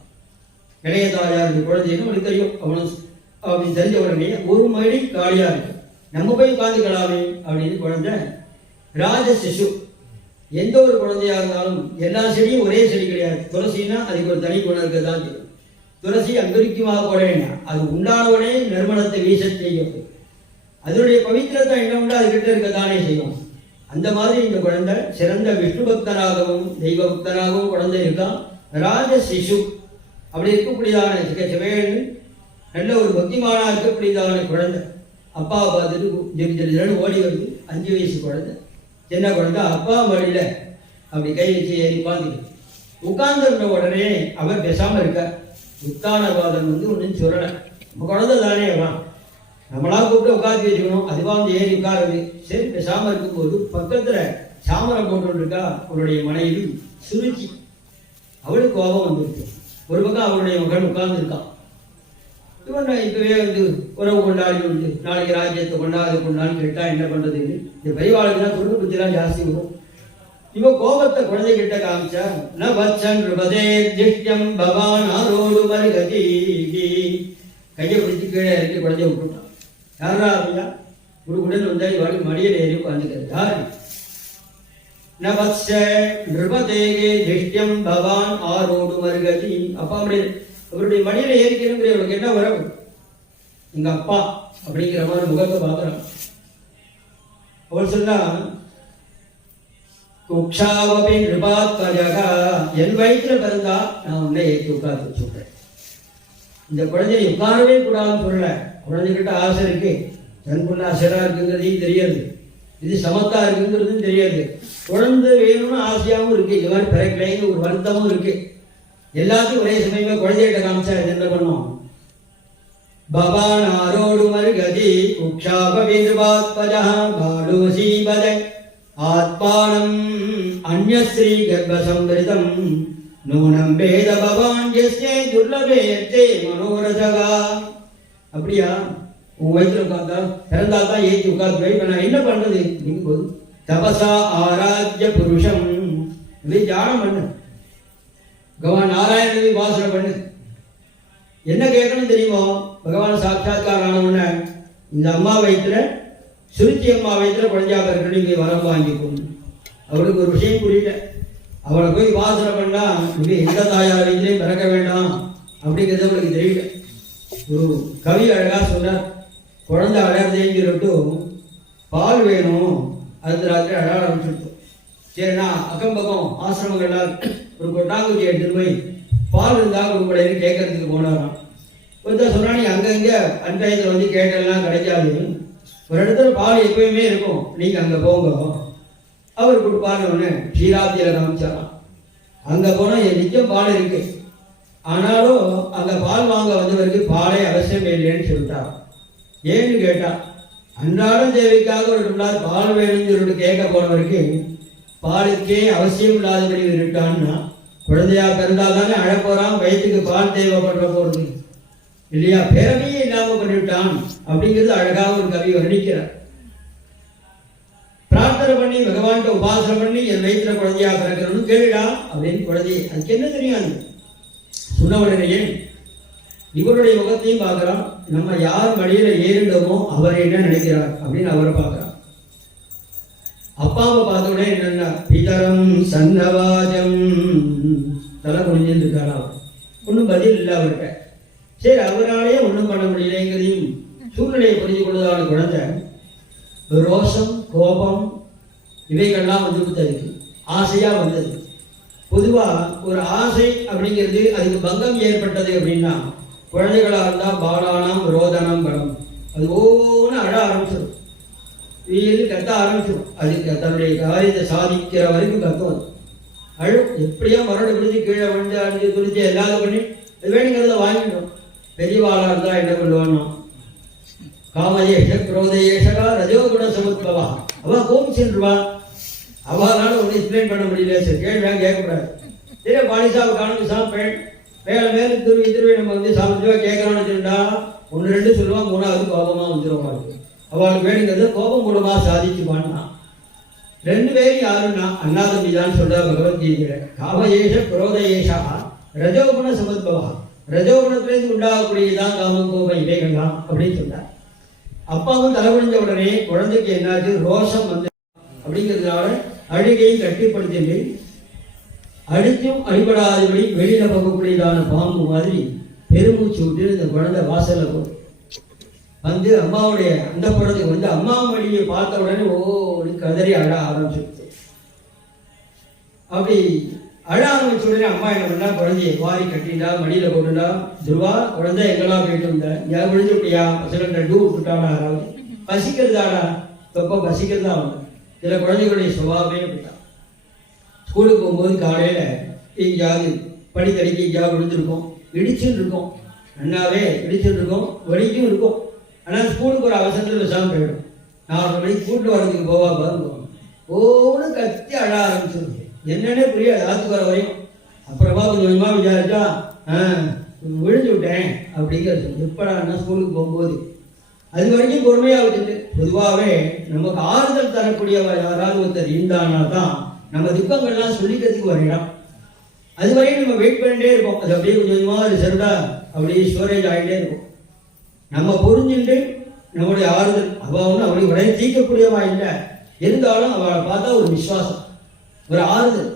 இளைய தாயாருக்கு குழந்தைன்னு அவனுக்கு தெரியும். அவனும் அப்படின்னு தெரிஞ்ச உடனே ஒரு மடி காலியா இருக்கு, நம்ம போய் உட்காந்துக்கலாமே அப்படின்னு குழந்தை ராஜ சிசு. எந்த ஒரு குழந்தையா இருந்தாலும் எல்லா செடியும் ஒரே செடி கிடையாது. துளசின்னா அதுக்கு ஒரு தனி குணம் இருக்குதான் தெரியும். துளசி அங்கரிக்குமாக போட வேண்டாம், அது உண்டானவுடனே நறுமணத்தை வீச செய்யும். அதனுடைய பவித்திரத்தை என்ன உண்டா அதுகிட்ட இருக்கத்தானே செய்யும். அந்த மாதிரி இந்த குழந்தை சிறந்த விஷ்ணு பக்தனாகவும் தெய்வ பக்தனாகவும் குழந்தை இருக்கான். ராஜ சிசு. அப்படி இருக்கக்கூடியதான சிவேன்னு நல்ல ஒரு பக்திமானா இருக்கக்கூடியதான குழந்தை அப்பாவை பார்த்துட்டு ஓடி வருது. 5 வயசு குழந்தை, சின்ன குழந்தை. அப்பா மடியில அப்படி கை வச்சு ஏறி உட்கார்ந்துருந்த உடனே அவர் பேசாம இருக்கார். உத்தானபாதன் ஒன்றும் சொல்லலை. நம்ம குழந்தை தானே வா, நம்மளா கூப்பிட்டு உட்காந்து வச்சுக்கணும். அதுவா ஏறி உட்காருது. சரி பேசாம இருக்கும்போது பக்கத்துல சாமரம் போட்டு இருக்கா அவருடைய மனைவி சுருச்சி. அவளுக்கு கோபம் வந்துருக்கு. ஒரு பக்கம் அவருடைய மகன் உட்கார்ந்து இருக்கான். இவன் இப்பவே உறவு கொண்டாடி நாளைக்கு ராஜ்யத்தை கொண்டாது கொண்டான்னு கேட்டா என்ன பண்றதுன்னு இந்த பெரியவாளுக்கு தான் குடும்ப புத்திலாம் ஜாஸ்தி வரும். இவ கோபத்தை குழந்தைகிட்ட காமிச்சா ந வச்சன் ருபதே திஷ்யம் பவான் ஆரோடு மருகதி கையை பிடிச்சி கீழே இறக்கி குழந்தைய விட்டுட்டான். யாரா அப்படியா குடுகுடன் வந்தா இவாடி மடியில் ஏறி உட்காந்துக்கிறது. யாரு ந வத்ச நிருபதேகே திஷ்யம் பவான் ஆரோடு மருகதி. அப்பா அவருடைய மடியில ஏறிக்கணுங்கிற இவளுக்கு என்ன வரவு? எங்க அப்பா அப்படிங்கிற மாதிரி முகத்தை பார்க்குறான். அவள் சொன்னா குக்ஷாவபி நிருபாத்மஜகா, என் வயிற்றுல பிறந்தா நான் உன்னை ஏற்றி உட்கார்ந்து வச்சுட்டேன். இந்த குழந்தைய உட்காரவே கூடாதுன்னு சொல்லல. குழந்தைகிட்ட ஆசை இருக்கு, தன் பொண்ணு அசரா இருக்குங்கிறதையும் தெரியாது, இது சமத்தா இருக்குங்கிறதும் தெரியாது. குழந்தை வேணும்னு ஆசையாகவும் இருக்கு, இந்த மாதிரி பிறக்கலைன்னு ஒரு வருத்தமும் இருக்கு. எல்லாத்தையும் ஒரே சமயமா குழந்தைகிட்ட காமிச்சா என்ன பண்ணும்? பவான் ஆரோடு மருகதி குக்ஷாவபி நிருபாத்மஜா பாடோசி பத ஆத்மானம் அந்யஸ்ரீ கர்ப்பசம்ரிதம் நூனம் வேத பவான் யஸ்யே துர்லபேயத்தே மனோரதகா. அப்படியா உன் வயிற்றுல உட்கார்ந்தா பிறந்தா தான் ஏற்றி உட்கார்ந்து போய் நான் என்ன பண்றது? போது தபசா ஆராத்ய புருஷம், இதை தியானம் பண்ணு, பகவான் நாராயணனை வாசனை பண்ணு. என்ன கேட்கணும் தெரியுமோ? பகவான் சாட்சாத்காரம் ஆனவுடனே இந்த அம்மா வயிற்றுல சுருச்சி அம்மா வயிற்றுல குழந்தையா பிறக்கணும், இங்கே வரம் வாங்கிக்கணும். அவளுக்கு ஒரு விஷயம் புரியல. அவளை போய் வாசனை பண்ணா இங்கே எந்த தாயார் வயிற்றுலையும் பிறக்க வேண்டாம் அப்படிங்கிறது அவளுக்கு தெரியல. ஒரு கவி அழகா சொன்னார், குழந்தை அழகதைன்னு சொல்லிட்டு பால் வேணும், அடுத்த ராத்திரி அழ ஆரம்பிச்சுட்டு. சரிண்ணா அக்கம் பக்கம் ஆசிரமங்கள்லாம் ஒரு கொட்டாங்குச்சி எடுத்துட்டு போய் பால் இருந்தா உங்களுடைய கேட்கறதுக்கு போனாராம். கொஞ்சம் சொன்னா நீ அங்கங்க பஞ்சாயத்துல வந்து கேட்டெல்லாம் கிடைக்காது, ஒரு இடத்துல பால் எப்பயுமே இருக்கும், நீங்க அங்க போங்க. அவர் கொடுப்பாருன்னு ஷீராத்தியில காமிச்சாராம். அங்க போனா என் நிச்சயம் பால் இருக்கு, ஆனாலும் அங்க பால் வாங்க வந்தவருக்கு பாலே அவசியம் இல்லைன்னு சொல்லிட்டார். ஏன்னு கேட்டா அன்றாட தேவைக்காக ஒரு டம்ளர் பால் வேணும்னு சொல்லிட்டு கேட்க போனவருக்கு பாலுக்கே அவசியம் இல்லாதபடி இருக்கான்னா, குழந்தையா பிறந்தாதானே அழப்போறான், வயிற்றுக்கு பால் தேவைப்படுற போறது இல்லையா, பேரவையே இல்லாம பண்ணிவிட்டான் அப்படிங்கிறது அழகாக ஒரு கவி வர்ணிக்கிறார். பிரார்த்தனை பண்ணி பகவான்கிட்ட உபாசனை பண்ணி என் வயிற்றுல குழந்தையா பிறக்கணும்னு கேளுடா அப்படின்னு குழந்தைய, அதுக்கு என்ன தெரியாது சொன்ன உடனேயே இவருடைய முகத்தையும் பார்க்கிறான். நம்ம யார் மடியில ஏறிண்டோமோ அவர் என்ன நினைக்கிறார் அப்படின்னு அவரை பார்க்கிறான். அப்பாவை பார்த்த உடனே என்னன்னா பிதரம் சன்னவாஜம், தலை குனிஞ்சிட்டு இருக்காரா, ஒன்றும் பதில் இல்லை அவர்கிட்ட. சரி அவராலேயே ஒன்றும் பண்ண முடியலைங்கிறதையும் சூழ்நிலையை புரிஞ்சு கொள்வதான குழந்தை ரோஷம் கோபம் இவைகள்லாம் வந்து கொடுத்ததுக்கு ஆசையா வந்தது. பொதுவா ஒரு ஆசை அப்படிங்கிறது அதுக்கு பங்கம் ஏற்பட்டது அப்படின்னா குழந்தைகளா இருந்தா பாலானம் ரோதனம் பலம், அது ஒவ்வொன்று அழ ஆரம்பிச்சிடும், வீடு கத்த ஆரம்பிச்சிடும். அதுக்கு தன்னுடைய காரியத்தை சாதிக்கிற வரைக்கும் கத்தும். அழு எப்படியோ மறுபடி பிடிச்சி கீழே வந்து அடிச்சு துடிச்சு எல்லாரும் பண்ணி அது வேணுங்கிறத வாங்கிடும். பெரியவாளா இருந்தா என்ன பண்ணுவானோ காமயேஷ குரோதயேஷகா ரஜோகுண சமுத்பவா, அவ கோபிச்சுருவான். அவனால ஒன்றும் எக்ஸ்பிளைன் பண்ண முடியல, சரி கேள்வியா கேட்கக்கூடாது. சரி பாலிசாவை காணும் சாப்பிட்டேன் மேல மேல திருவி நம்ம வந்து சாப்பிட்டுவா கேட்கறோம்னு சொல்லிட்டா ஒன்று ரெண்டு சொல்லுவான், மூணாவது கோபமா வந்துடும். அவளுக்கு வேணுங்கிறது கோபம் மூலமா சாதிச்சு பண்ணான். ரெண்டு பேரும் யாருன்னா அண்ணா தம்பி தான் சொல்றா பகவத்கீதையில. காமயேஷ குரோதயேஷா ரஜோகுண சமுத்பவா, ரஜோகுணத்திலிருந்து உண்டாகக்கூடியதான் காமம் கோபம் இவைகள்லாம் அப்படின்னு சொன்னார். அப்பாவும் தலைவழிஞ்ச உடனே குழந்தைக்கு என்னாச்சு, ரோஷம் வந்து அப்படிங்கிறதுனால அழுகையை கட்டுப்படுத்தி அடித்தும் அடிபடாதபடி வெளியில போகக்கூடியதான பாம்பு மாதிரி பெருமூச்சு விட்டு இந்த குழந்தை வாசல்ல போகுது. வந்து அம்மாவுடைய அந்த குழந்தைக்கு வந்து அம்மா மடியை பார்த்த உடனே ஓடி கதறி அழ ஆரம்பிச்சுடுச்சு. அப்படி அழ ஆரம்பிச்ச உடனே அம்மா என்ன பண்ணா, குழந்தைய வாரி கட்டிண்டா மடியில போட்டுண்டா. துருவா குழந்தை எங்கெல்லாம் போயிட்டு இருந்த, ஏன் விழுந்து விட்டியா, பசங்க டூ விட்டுட்டாடா, யாராவது பசிக்கிறதாடா, இப்ப பசிக்கிறதா அவங்க. சில குழந்தைகளுடைய சுபாவமே அப்படித்தான். ஸ்கூலுக்கு போகும்போது காலையில எங்கேயாவது படித்தடிக்கு எங்கேயாவது விழுந்துருக்கும், இடிச்சுன்னு இருக்கும், நன்னாவே இடிச்சுட்டு இருக்கும், வலிக்கும் இருக்கும். ஆனால் ஸ்கூலுக்கு ஒரு அவசரத்தில் விசாமல் போயிடும். 4 மணிக்கு கூட்டு வரதுக்கு போவா பாருங்க, ஒவ்வொன்று கத்தி அழ ஆரம்பிச்சிருக்கு. என்னன்னே புரியாது ஆத்துக்கு வர வரையும். அப்புறமா கொஞ்சம் கொஞ்சமாக விசாரிச்சா விழுந்து விட்டேன் அப்படிங்கிறது. எப்படா ஸ்கூலுக்கு போகும்போது அது வரைக்கும் பொறுமையாக வச்சுட்டு, பொதுவாகவே நமக்கு ஆறுதல் தரக்கூடியவர் யாராவது ஒருத்தர் இருந்தானா தான் நம்ம துக்கங்கள்லாம் சொல்லிக்கிறதுக்கு ஒரு இடம். அதுவரையும் நம்ம வெயிட் பண்ணிட்டே இருப்போம். அது அப்படியே கொஞ்சம் கொஞ்சமாக ரிசர்வ்டா அப்படியே ஸ்டோரேஜ் ஆகிட்டே இருக்கும். நம்ம புரிஞ்சுட்டு நம்முடைய ஆறுதல் அவள் ஒன்றும் அவளை உடனே தீர்க்கக்கூடியவா இல்லை, இருந்தாலும் அவளை பார்த்தா ஒரு விசுவாசம், ஒரு ஆறுதல்.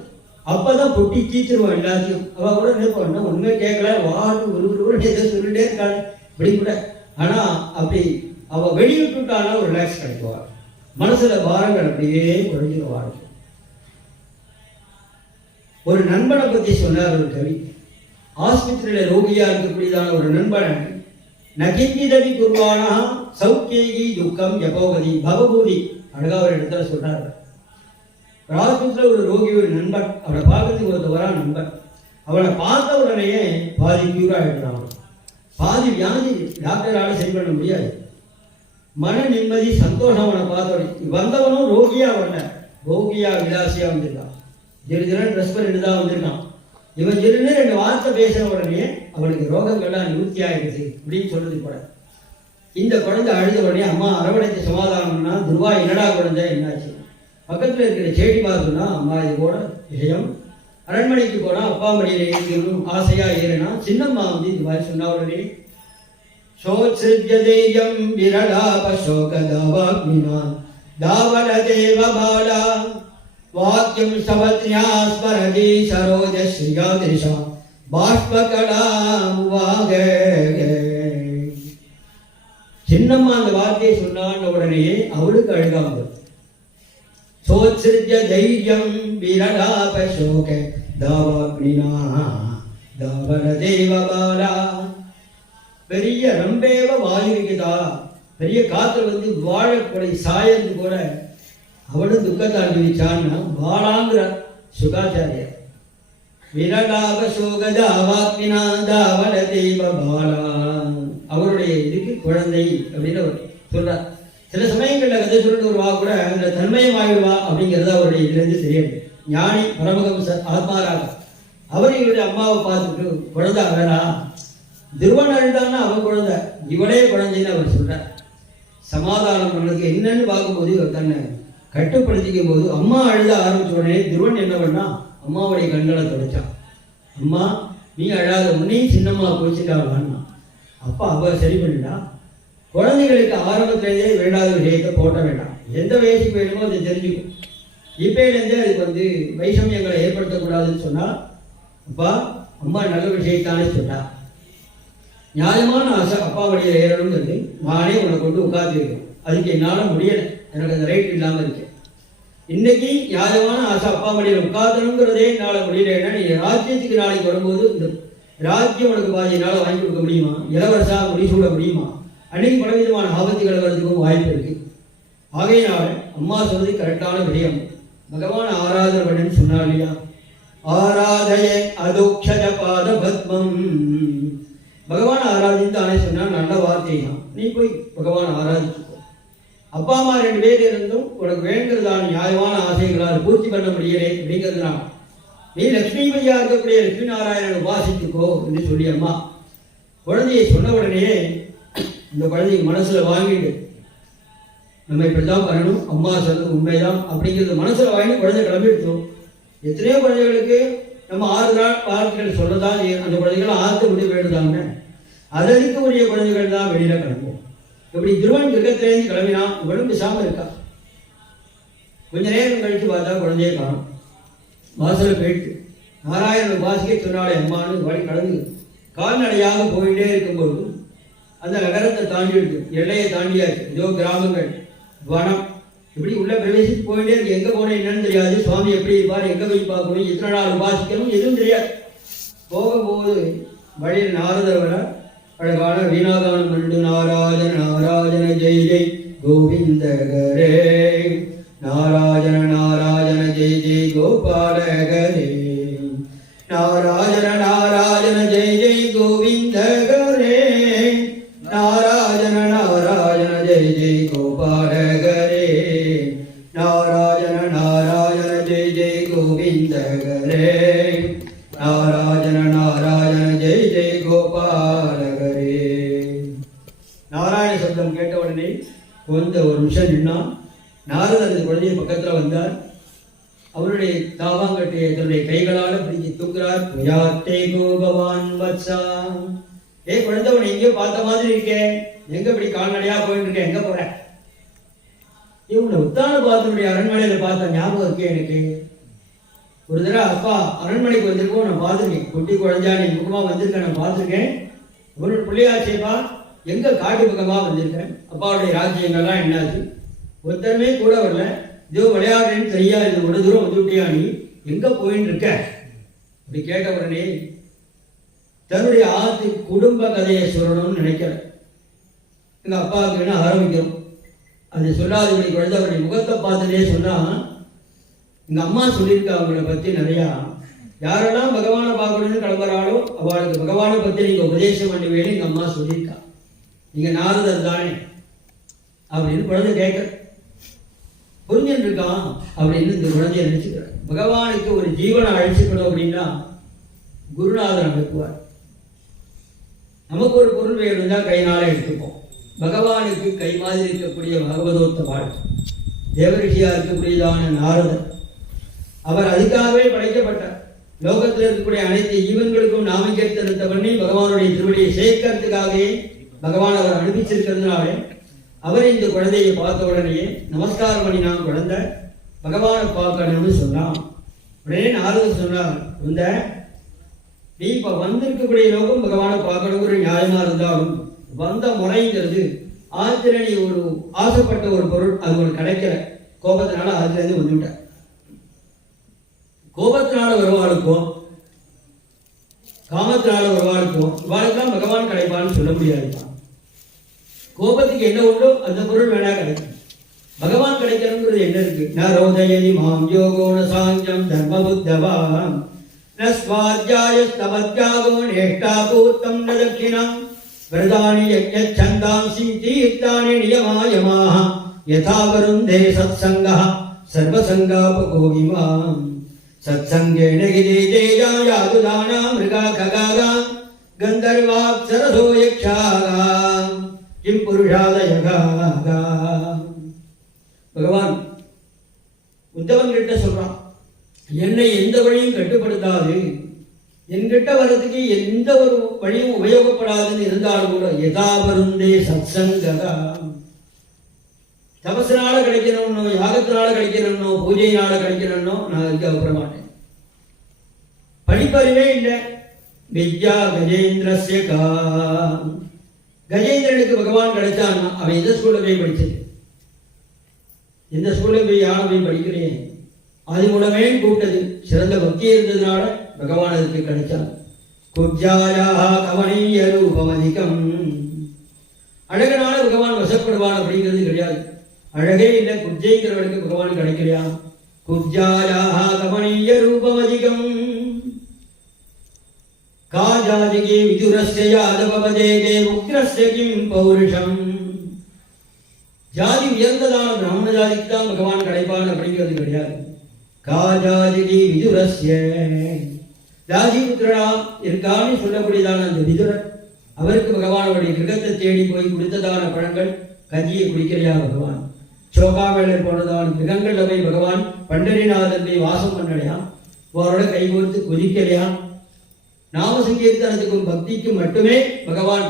அப்பதான் பொட்டி தீச்சிருவான் எல்லாத்தையும். அவள் கூட நினைப்பான் ஒன்றுமே கேட்கல, வாட்டு ஒரு ஏதோ சொல்லிட்டே இருக்காள் இப்படி கூட. ஆனால் அப்படி அவள் வெளியிட்டுட்டானா ஒரு ரிலாக்ஸ் கிடைக்குவாள், மனசுல பாரங்கள் அப்படியே குறைஞ்சிருவாள். ஒரு நண்பனை பற்றி சொன்னார் ஒரு கவி. ஆஸ்பத்திரியில் ரோகியா இருக்கக்கூடியதான ஒரு நண்பனை நகிஞ்சிதவி குருவானா சௌக்கியகி துக்கம் யபோகதி பவபூதி அழகா ஒரு இடத்துல சொல்றாரு. ஒரு ஆஸ்பத்திரியில் ஒரு ரோகி, ஒரு நண்பன், அவளை பார்க்கறதுக்கு ஒரு தவறா நண்பன். அவளை பார்த்த உடனேயே பாதி கியூரா எடுக்கிறான். பாதி வியாதி டாக்டரால சரி பண்ண முடியாது. மன நிம்மதி சந்தோஷம். அவனை பார்த்த வந்தவனும் ரோகியா வரல, ரோகியா விலாசியா வந்திருக்கான். ஜெருஜன ட்ரெஸ் பண்ணிட்டு தான் வந்திருக்கான். இவன் ஜெருன்னு 2 வார்த்தை பேசின உடனே அவனுக்கு ரோகங்கள்லாம் நிவர்த்தி ஆயிடுச்சு அப்படின்னு சொல்றது கூட. இந்த குழந்தை அழுத உடனே அம்மா அரவணைக்கு சமாதானம்னா, துருவா என்னடா குழந்தை என்னாச்சு? பக்கத்தில் இருக்கிற செடி பார்த்தோம்னா, அம்மா இது கூட விஷயம், அரண்மனைக்கு போனால் அப்பா மடியில் ஏறிக்கணும் ஆசையா ஏறினா சின்னம்மா வந்து இந்த மாதிரி சொன்னா உடனே சோத்ஸ்ருத்யதேயம் விரடாபசோகதாவாக்மினா தாவல தேவ பாலா வாக்கியம் சவத்யா ஸ்மரதி சரோஜஸ்ரீயா திரிஷா பாஷ்பகலாமுவாக. சின்னம்மா அந்த வார்த்தையை சொன்னான் உடனேயே அவளுக்கு அழுகா வந்தது. சோத்ஸ்ருத்ய தைரியம் விரடாபசோக தாவாக்மினா தாவல தேவ பாலா. பெரிய ரம்பேவ வாயுவிகதா, பெரிய காத்துல வந்து வாழைப்படை சாயந்து கூட அவளும் துக்கத்தை அனுபவிச்சான்னா பாலாங்கிற சுகாச்சாரியர். விரடாப சோகதாவாக்மினா தாவல தேவ பாலா. அவருடைய இதுக்கு குழந்தை அப்படின்னு அவர் சொல்றார். சில சமயங்களில் கதை சொல்லிட்டு வருவா கூட அந்த தன்மயம் ஆயிடுவா அப்படிங்கிறது அவருடைய இதுலேருந்து தெரியாது. ஞானி பரமஹம்சர் ஆத்மாராக அவர் இவருடைய அம்மாவை பார்த்துட்டு குழந்தை அழறா, திருவன் அழுதான்னா அவன் குழந்தை, இவளே குழந்தைன்னு அவர் சொல்றார். சமாதானம் பண்ணுறதுக்கு என்னன்னு பார்க்கும்போது இவர் தன்னை கட்டுப்படுத்திக்கும் போது அம்மா அழுத ஆரம்பிச்ச உடனே திருவன் என்ன பண்ணா, அம்மாவுடைய கண்களை தொடச்சான். அம்மா நீ அழாத, உன்னையும் சின்னம்மா குளிச்சுட்டாங்களான்னா. அப்பா அவ சரி பண்ணிட்டா. குழந்தைகளுக்கு ஆரம்பத்திலேயே வேண்டாத விஷயத்தை போட்ட வேண்டாம், எந்த வயசுக்கு வேணுமோ அதை தெரிஞ்சுக்கும். இப்பயிலேருந்தே அதுக்கு வந்து வைஷமியங்களை ஏற்படுத்தக்கூடாதுன்னு சொன்னா, அப்பா அம்மா நல்ல விஷயத்தானே சொன்னா. நியாயமான ஆசை அப்பா வழியில் ஏறணுங்கிறது, நானே உன்னை கொண்டு உட்காந்துருக்கேன், அதுக்கு என்னால் முடியலை, எனக்கு அந்த ரைட் இல்லாமல் இருக்கேன். இன்னைக்கு நியாயமான ஆசை அப்பா வழியில் உட்காந்துருங்கிறதே என்னால் முடியலைன்னா, நீங்கள் ராஜ்யத்துக்கு நாளைக்கு வரும்போது இந்த ராஜ்யம் உனக்கு பாதி என்னால் வாங்கி கொடுக்க முடியுமா, இளவரசா முடிசூட முடியுமா, அன்னைக்கு பலவிதமான ஆபத்துகள் வர்றதுக்கும் வாய்ப்பு இருக்கு. ஆகையினால அம்மா சொல்றது கரெக்டான விடயம். பகவான் ஆராதனை பண்ணுன்னு சொன்னா இல்லையா, ஆராதய அதோக்ஷத பாத பத்மம். பகவான் ஆராதித்தானே சொன்னா நல்ல வார்த்தை தான். நீ போய் பகவான் ஆராதிச்சுக்கோ. அப்பா அம்மா 2 பேர் இருந்தும் உனக்கு வேண்டுறதான நியாயமான ஆசைகளால் பூர்த்தி பண்ண முடியலை அப்படிங்கிறதுனால நீ லட்சுமிபதியா இருக்கக்கூடிய லட்சுமி நாராயணன் உபாசிச்சுக்கோ என்று சொல்லி அம்மா குழந்தையை சொன்ன உடனே இந்த குழந்தைக்கு மனசுல வாங்கிட்டு நம்ம இப்படித்தான் பண்ணணும், அம்மா சொல்றது உண்மைதான் அப்படிங்கிறது மனசுல வாங்கி குழந்தை கிளம்பிடுச்சோம். எத்தனையோ குழந்தைகளுக்கு நம்ம 6 நாள் வார்த்தைகள் சொல்லதான் அந்த குழந்தைகள் ஆற்ற முடிய வேண்டுதாங்க. அதற்கு உரிய குழந்தைகள் தான் வெளியில கிளம்புவோம். இப்படி திருவன் கிரகத்திலேருந்து கிளம்பினா இவளும் பேசாம இருக்கா. கொஞ்ச நேரம் கழித்து பார்த்தா குழந்தைய காணும். வாசல போயிட்டு நாராயணன் உபாசிக்க சொன்னாலே அம்மானு வழி கடந்து கால்நடையாக போயிட்டே இருக்கும்போது அந்த நகரத்தை தாண்டி இருக்கு, எல்லையை தாண்டியாச்சு. ஏதோ கிராமங்கள், வனம், இப்படி உள்ள பிரவேசித்து போயிட்டே இருக்கு. எங்க போன என்னன்னு தெரியாது, சுவாமி எப்படி இருப்பார், எங்க போய் பார்க்கணும், எத்தனை நாள் உபாசிக்கணும் எதுவும் தெரியாது. போகும்போது வழியில் நாரதர் வர அழகான வீணாதானம் கண்டு நாராஜன நாராஜன ஜெய் ஜெய் கோவிந்த கரே, நாராஜன நாராஜன ஜெய் ஜெய் கோபால கரே, நாராஜன நாராஜன ஜெய் ஜெய் கோவிந்த கரே, நாராஜன நாராஜன ஜெய் ஜெய் கோபால கரே, நாராஜன நாராஜன ஜெய் ஜெய் கோவிந்த கரே, நாராஜன நாராஜன ஜெய் ஜெய் கோபால கரே. நாராயண சப்தம் கேட்ட உடனே கொஞ்சம் ஒரு நிமிஷம் நின்னா நாரதர் அந்த குழந்தைய பக்கத்துல வந்தார். அவருடைய தாவாங்கட்டையை தன்னுடைய கைகளால் பிடிச்சு தூக்குறார். புயாத்தே கோபவான் வத்சா, ஏ குழந்தை, உன்னை எங்கேயோ பார்த்த மாதிரி இருக்கேன், எங்க இப்படி கால்நடையா போயிட்டு இருக்கேன், எங்க போற? இவனை உத்தானபாதனுடைய அரண்மனையில பார்த்த ஞாபகம் இருக்கே எனக்கு. ஒரு தடவை அப்பா அரண்மனைக்கு வந்திருக்கோம், நான் பார்த்துருக்கேன். குட்டி குழஞ்சா நீ முகமா வந்திருக்கேன், நான் பார்த்துருக்கேன். ஒரு பிள்ளையாச்சேப்பா, எங்க காட்டு பக்கமா வந்திருக்கேன். அப்பாவுடைய ராஜ்யங்கள்லாம் என்னாச்சு? ஒருத்தருமே கூட வரல. இதோ விளையாடுறேன்னு சரியா இது ஒரு தூரம் வந்துட்டியா, நீ எங்க போயின்னு இருக்க அப்படி கேட்ட உடனே தன்னுடைய ஆத்து குடும்ப கதையை சொல்லணும்னு நினைக்கிறேன். எங்க அப்பாவுக்கு ஆரம்பிக்கிறோம். அது சொல்லாதபடி குழந்தை அவருடைய முகத்தை பார்த்துட்டே சொன்னா, எங்க அம்மா சொல்லியிருக்கா அவங்கள பத்தி நிறையா. யாரெல்லாம் பகவானை பார்க்கணும்னு கிளம்புறாளோ அவளுக்கு பகவானை பத்தி நீங்க உபதேசம் பண்ணுவேன்னு எங்க அம்மா சொல்லியிருக்கா. நீங்க நாரதர் தானே அப்படின்னு குழந்தை கேட்க, புரிஞ்சுட்டு இருக்கான் அப்படின்னு இந்த குழந்தைய நினைச்சுக்கிறேன். பகவானுக்கு ஒரு ஜீவனை அழைச்சிக்கணும் அப்படின்னா குருநாதர் அனுப்புவார். நமக்கு ஒரு பொருள் வேணும்னா கைனால எடுத்துப்போம். பகவானுக்கு கை மாதிரி இருக்கக்கூடிய பகவதோத்த வாழ்க்கை தேவரிஷியா இருக்கக்கூடியதான நாரதர், அவர் அதுக்காகவே படைக்கப்பட்டார். லோகத்தில் இருக்கக்கூடிய அனைத்து ஜீவன்களுக்கும் நாமகீர்த்தனத்தை பண்ணி பகவானுடைய திருவடியை சேர்க்கறதுக்காகவே பகவான் அவர் அனுப்பிச்சிருக்கிறதுனாலே அவர் இந்த குழந்தையை பார்த்த உடனேயே நமஸ்காரம் பண்ணி நான் குழந்தை பகவானை பார்க்கணும்னு சொன்னான். உடனே நாரதர் சொன்னார், இந்த நீ இப்ப வந்திருக்கக்கூடிய லோகம் பகவானை பார்க்கணுங்கிற நியாயமா இருந்தாலும் வந்த முறைங்கிறது ஆத்துல நீ ஒரு ஆசைப்பட்ட ஒரு பொருள் அது ஒரு கிடைக்கல, கோபத்தினால ஆத்துல இருந்து வந்துவிட்ட. கோபத்தினால வருவாளுக்கும் காமத்தினால வருவாளுக்கும் இவாளுக்கெல்லாம் பகவான் கிடைப்பான்னு சொல்ல முடியாதுதான். கோபத்துக்கு என்ன உண்டோ அந்த பொருள் வேணா கிடைக்கும். பகவான் கிடைக்கணுங்கிறது என்ன இருக்கு? நரோதயி மாம் யோகோ ந சாங்கியம் தர்ம புத்தவான் ந ஸ்வாத்யாய ஸ்தபத்யாகோ நேஷ்டா பூர்த்தம் ந தட்சிணம் விரதானி யஜ்ஞந்தாம்சி தீர்த்தானி நியமாயமாஹ யதா வருந்தே சத்சங்கः சர்வசங்காபகோகிமாம் சத்சங்கேன கிதே தேயாயாதுதானா மிருகா ககாகா கந்தர்வாப்சரசோ யக்ஷாகா கிம் புருஷாதயகா. பகவான் உத்தவன் கிட்ட சொல்றான், என்னை எந்த வழியும் கட்டுப்படுத்தாது, என்கிட்ட வர்றதுக்கு எந்த ஒரு வழியும் உபயோகப்படாதுன்னு இருந்தாலும் கூட யதா வருந்தே சத்சங்கா, தபசனால கிடைக்கணும்னோ யாகத்தினால கிடைக்கணும்னோ பூஜையினால கிடைக்கணும்னோ நான் அதுக்கு அப்புற மாட்டேன். படிப்பறிவே இல்லை. வித்யா கஜேந்திரஸ்ய கா, கஜேந்திரனுக்கு பகவான் கிடைச்சான்னா அவன் எந்த ஸ்கூல்ல போய் படிச்சது? எந்த ஸ்கூல்ல போய் யாரும் போய் படிக்கிறேன்? அது மூலமே கூப்பிட்டது. சிறந்த பக்தி இருந்ததுனால பகவான் அதுக்கு கிடைச்சான். குஜாயா கவனீய ரூபமதிகம், அழகனால பகவான் வசப்படுவான் அப்படிங்கிறது கிடையாது. அழகே இல்லை, குஜைங்கிறவனுக்கு பகவான் கிடைக்கலையா? குஜாயா கவனீய ரூபமதிகம் காஜாதிகே விதுரஸ்ய யாதவபதேகே உக்ரஸ்ய கிம் பௌருஷம். ஜாதி உயர்ந்ததான பிராமண ஜாதிக்கு தான் பகவான் கிடைப்பான் அப்படிங்கிறது கிடையாது. காஜாதிகே விதுரஸ்ய, ஜாதி புத்திரனா இருக்கான்னு சொல்லக்கூடியதான அந்த விதுரர், அவருக்கு பகவானுடைய கிரகத்தை தேடி போய் கொடுத்ததான பழங்கள் கஞ்சியை குடிக்கலையா பகவான்? சோகாவேளை போனதான கிரகங்கள்ல போய் பகவான் பண்டரிநாதன் போய் வாசம் பண்ணலையா? அவரோட கைகோர்த்து குதிக்கலையா? நாம சங்கீர்த்தனத்துக்கும் பக்திக்கும் மட்டுமே பகவான்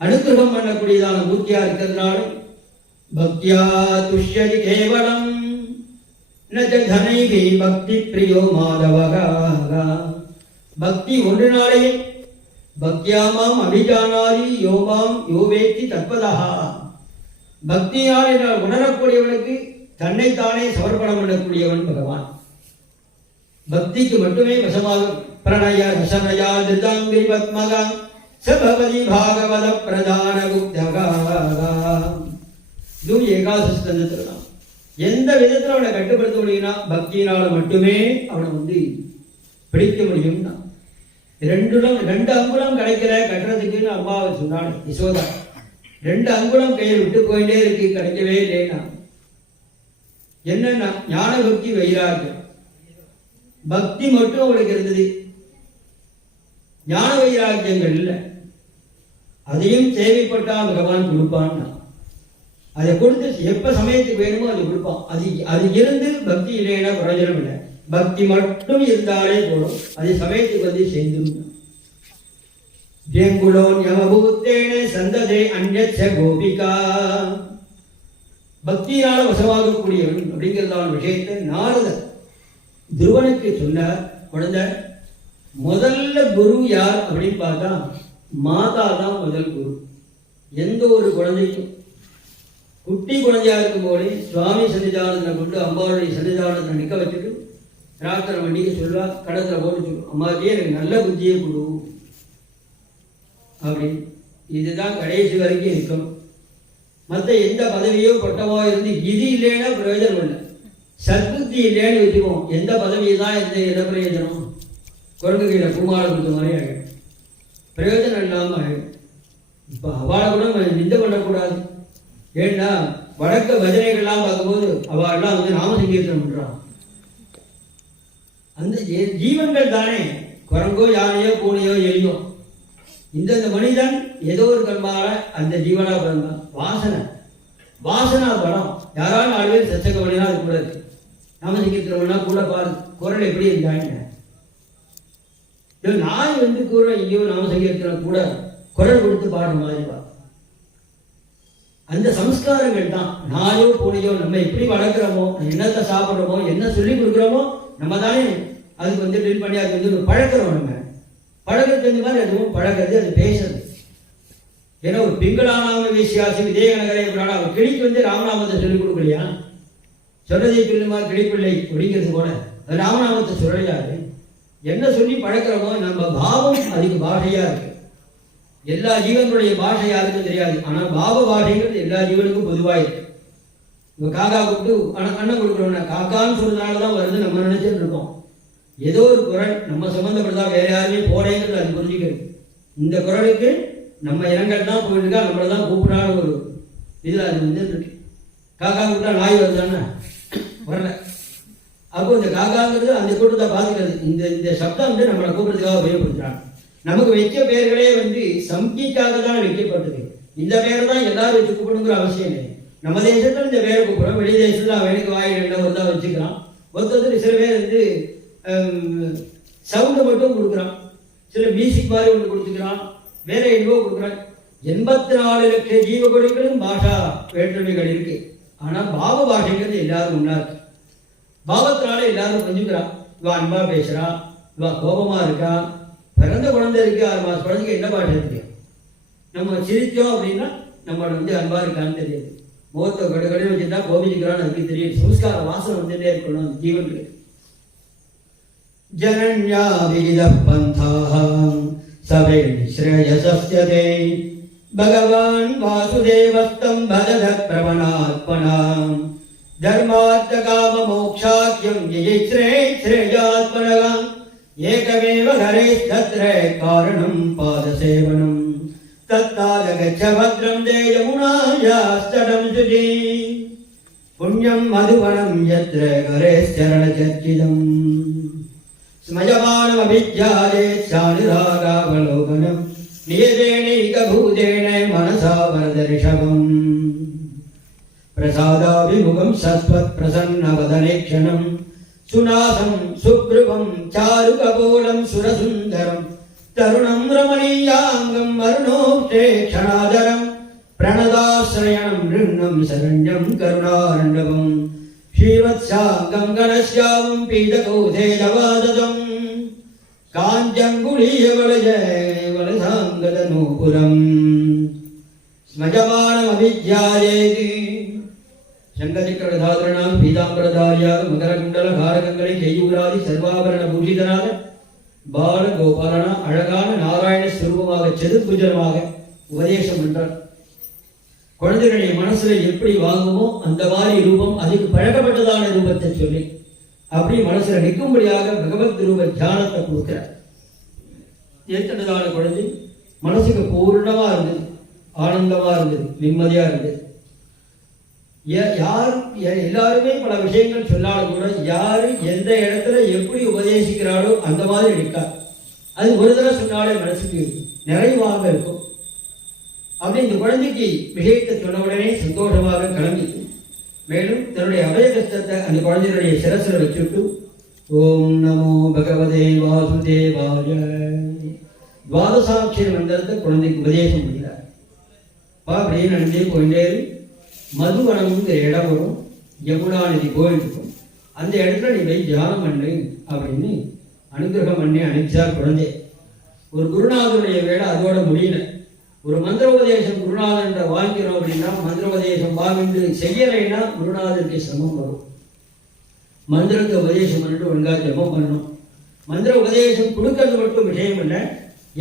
அனுகிரகம் பண்ணக்கூடியதான மூர்த்தியா இருக்கிறதுனால பக்தியா துஷ்யதி கேவலம் ந தனைகி பக்தி பிரியோ மாதவகா. பக்தி ஒன்றினாலே பக்தியாமாம் அபிஜானாதி யோமாம் யோவேத்தி தத்வதா. பக்தியால் என்றால் உணரக்கூடியவனுக்கு தன்னைத்தானே சமர்ப்பணம் பண்ணக்கூடியவன் பகவான். பக்திக்கு மட்டுமே வசமாக பிரணய ரசனயா திருதாங்கிரி பத்மகா சபவதி பாகவத பிரதான குப்தகா. இதுவும் ஏகாதசந்தத்துல தான். எந்த விதத்துல அவனை கட்டுப்படுத்த முடியும்னா பக்தியினால மட்டுமே அவனை பிடிக்க முடியும்னா. ரெண்டு அங்குலம் கிடைக்கிற கட்டுறதுக்குன்னு அம்மாவை சொன்னாள் யசோதா. 2 அங்குலம் கையை விட்டு போயிட்டே இருக்கு, கிடைக்கவே இல்லைன்னா என்னன்னா ஞான பக்தி வைராகியம். பக்தி மட்டும் அவளுக்கு இருந்தது, ஞான வைராக்கியங்கள் இல்லை. அதையும் தேவைப்பட்டா பகவான் கொடுப்பான்னா. அதை கொடுத்து எப்ப சமயத்துக்கு வேணுமோ அதை கொடுப்பான். அது இருந்து பக்தி இல்லைன்னா பிரயோஜனம் இல்லை. பக்தி மட்டும் இருந்தாலே போதும், அது சமயத்துக்கு வந்து சேர்ந்துடும். ஜெங்குலோன் யமபூத்தேன சந்ததே அந்யச்ச கோபிகா. பக்தியால வசமாகக்கூடியவன் அப்படிங்கிறதான விஷயத்தை நாரதர் துருவனுக்கு சொன்னார். குழந்தை, முதல்ல குரு யார் அப்படின்னு பார்த்தா மாதா தான் முதல் குரு. எந்த ஒரு குழந்தைக்கும் குட்டி குழந்தையா இருக்கும் போதே சுவாமி சன்னிதானத்தை கொண்டு அம்பாவுடைய சன்னிதானத்தை நிற்க வச்சுட்டு பிரார்த்தனை பண்ணிக்க சொல்லுவா. கடத்துல போட்டு சொல்லுவோம், அம்மாக்கே எனக்கு நல்ல புத்தியை கொடு அப்படின்னு. இதுதான் கடைசி வரைக்கும் இருக்கணும். மற்ற எந்த பதவியோ பட்டமோ இருந்து இது இல்லைன்னா பிரயோஜனம் இல்லை. சத்புத்தி இல்லைன்னு வச்சுக்குவோம், எந்த பதவியை தான் எந்த பிரயோஜனம்? குரங்கு கீழே பூமாலை கொடுத்த மாதிரி ஆகிடும், பிரயோஜனம் இல்லாமல் ஆகிடும். இப்போ அவளை கூட நிந்த பண்ணக்கூடாது. ஏன்னா வடக்க பஜனைகள்லாம் பார்க்கும்போது அவெல்லாம் வந்து நாம சங்கீர்த்தனம் பண்றான். அந்த ஜீவன்கள் தானே, குரங்கோ யானையோ பூனையோ எலியோ. இந்த மனிதன் ஏதோ ஒரு கர்மால அந்த ஜீவனா பிறந்தான். வாசனா படம். யாராலும் 4 பேர் சச்சக வழினா அது கூட இருக்கு. நாம சங்கீர்த்தனம்னா கூட பாரு குரல் எப்படி இருந்தாங்க. நாய் வந்து கூட ஐயோ நாம சங்கீர்த்தனம் கூட குரல் கொடுத்து பாடுற மாதிரி பா. அந்த சம்ஸ்காரங்கள் தான். நாயோ பூனையோ நம்ம எப்படி வளர்க்குறோமோ, என்னத்தை சாப்பிட்றோமோ, என்ன சொல்லி கொடுக்குறோமோ, நம்ம தானே அதுக்கு வந்து ட்ரில் பண்ணி அது வந்து பழக்கிறோம். நம்ம பழகிறது தெரிஞ்ச மாதிரி அதுவும் பழகிறது, அது பேசுறது. ஏன்னா ஒரு பிங்களானாம விசியாசி விஜயநகரே அவர் கிளிக்கு வந்து ராமநாமத்தை சொல்லிக் கொடுக்கலையா? சொல்றதை சொல்லுமா கிளிப்பிள்ளை அப்படிங்கிறது கூட அது ராமநாமத்தை சொல்லலையாது. என்ன சொல்லி பழக்கிறோமோ நம்ம பாவம் அதுக்கு பாஷையா இருக்கு. எல்லா ஜீவனுடைய பாஷை யாருக்கும் தெரியாது, ஆனால் பாவ பாஷைங்கிறது எல்லா ஜீவனுக்கும் பொதுவாக இருக்கு. இப்போ காக்கா கூப்பிட்டு அண்ணன் கொடுக்குறோம்னா காக்கான்னு சொல்றதுனாலதான் வருது நம்ம நினைச்சிட்டு இருக்கோம். ஏதோ ஒரு குரல் நம்ம சம்பந்தப்பட்டதா, வேற யாருமே போறேங்கிறது அது புரிஞ்சுக்கிறது. இந்த குரலுக்கு நம்ம இனங்கள் தான் போயிருக்கா, நம்மளை தான் கூப்பிடாத ஒரு இதில் அது வந்து இருக்கு. காக்கா கூப்பிட்டா நாய் வருதானே வரல. அப்போ இந்த காக்காங்கிறது அந்த கூட்டத்தை பார்த்துக்கிறது. இந்த சப்தம் வந்து நம்மளை கூப்பிடுறதுக்காக உபயோகப்படுத்துறாங்க. நமக்கு வைக்க பெயர்களே வந்து சம்கிக்காக தான் வைக்கப்பட்டது. இந்த பேரை தான் எல்லாரும் வச்சு கூப்பிடுங்கிற அவசியம் இல்லை. நம்ம தேசத்தில் இந்த பேரை கூப்பிடுறோம், வெளி தேசத்தில் அவனுக்கு வாயில் என்ன வருதா வச்சுக்கலாம். ஒருத்தர் சில பேர் வந்து சவுண்டை மட்டும் கொடுக்குறான், சில மியூசிக் மாதிரி ஒன்று கொடுத்துக்கிறான், வேற என்னவோ கொடுக்குறான். 84 லட்சம் ஜீவகொடிகளும் பாஷா வேற்றுமைகள் இருக்கு. ஆனால் பாவ பாஷைங்கிறது எல்லாரும் ஒன்றா இருக்கு. பாவத்தினால எல்லாரும் கொஞ்சுக்கிறான். இவன் அன்பா பேசுறான், இவன் கோபமா இருக்கா. பிறந்த குழந்தை இருக்கு, 6 மாசம் குழந்தைக்கு என்ன பாஷை இருக்கு? நம்ம சிரிச்சோம் அப்படின்னா நம்மளை வந்து அன்பா இருக்கான்னு தெரியாது. முகத்தை கடு வச்சுட்டா கோபிச்சுக்கிறான்னு அதுக்கு தெரியும். சம்ஸ்கார வாசனை வந்துட்டே இருக்கணும் அந்த ஜீவனுக்கு. ஜனன்யா விகித பந்தாஹம் சபை ஸ்ரேயசஸ்யதே பகவான் வாசுதேவஸ்தம் பஜத பிரவணாத்மனாம் தர்மார்த்த காம மோக்ஷாக்கியம் ஸ்ரேயாத்மனகாம் ஏகமேவ ஹரேஸ்தத்ர காரணம் பாதசேவனம் தத்தாதகச்ச பத்ரம் தே யமுனாயாஸ்தடம் சுஜி புண்ணியம் மதுவனம் யத்ர ஹரேஸ்சரண சர்ச்சிதம் ஸ்மயமானம் அபிஜ்யாதே சானுராகாவலோகனம் நியதேனைக பூதேன மனசா வரதரிஷபம் பிரசாதாபிமுகம் சஸ்வத் பிரசன்னவதனேக்ஷணம் சுநாசம் சுப்ருவம் சாருகபோலம் சுரசுந்தரம் தருணம் ரமணீயாங்கம் வருணோஷ்டே க்ஷணாதரம் பிரணதாஸ்ரயணம் ரிண்ணம் சரண்யம் கருணாரண்டவம் ஸ்ரீவத்சாங்கம் கணஸ்யாவும் பீதகௌதேஜவாததம் காஞ்சங்குளீயவளஜ வலசாங்கதனூபுரம் ஸ்மஜமானம் அபிஜ்யாயேதி சங்கச்சக்கரதாதரனாக பீதாம்பரதாரியாக மகரகுண்டல காரகங்களை கையூராதி சர்வாபரண பூஷிதனாக பால கோபாலனா அழகான நாராயண ஸ்வரூபமாக செதுக்குஜரமாக உபதேசம் என்றார். குழந்தைகளுடைய மனசுல எப்படி வாங்குமோ அந்த மாதிரி ரூபம், அதுக்கு பழக்கப்பட்டதான ரூபத்தை சொல்லி அப்படி மனசுல நிற்கும்படியாக பகவத் ரூப தியானத்தை கொடுக்கிறார். ஏற்றதான குழந்தை மனசுக்கு பூர்ணமா இருந்தது, ஆனந்தமா இருந்தது, நிம்மதியா இருந்தது. யார் எல்லாருமே பல விஷயங்கள் சொன்னாலும் கூட யாரு எந்த இடத்துல எப்படி உபதேசிக்கிறாளோ அந்த மாதிரி இருக்கா. அது ஒரு தடவை சொன்னாலே மனசுக்கு நிறைவாக இருக்கும். அப்படி இந்த குழந்தைக்கு விஷயத்தை சொன்ன உடனே சந்தோஷமாக கிளம்பிச்சு. மேலும் தன்னுடைய அபய கஷ்டத்தை அந்த குழந்தையுடைய சிரசில் வச்சுட்டு ஓம் நமோ பகவதே வாசுதேவாய துவாதசாட்சி மந்திரத்தை குழந்தைக்கு உபதேசம் பண்ணுறார். அப்படியே நடந்தே போயிட்டே மதுவனம்ங்கிற இடம் வரும், யமுனா நதி கோயில் இருக்கும். அந்த இடத்துல நீ போய் தியானம் பண்ணு அப்படின்னு அனுகிரகம் பண்ணி அனுப்பிச்சார் குழந்தை. ஒரு குருநாதனுடைய வேலை அதோட முடியல. ஒரு மந்திரோபதேசம் குருநாதன் வாங்கிக்கிறோம் அப்படின்னா மந்திரோபதேசம் வாங்கிட்டு செய்யலைன்னா குருநாதனுக்கு சிரமம் வரும். மந்திரத்தை உபதேசம் பண்ணிட்டு ஒழுங்கா ஜபம் பண்ணணும். மந்திர உபதேசம் கொடுக்கறது மட்டும் விஷயம் இல்லை,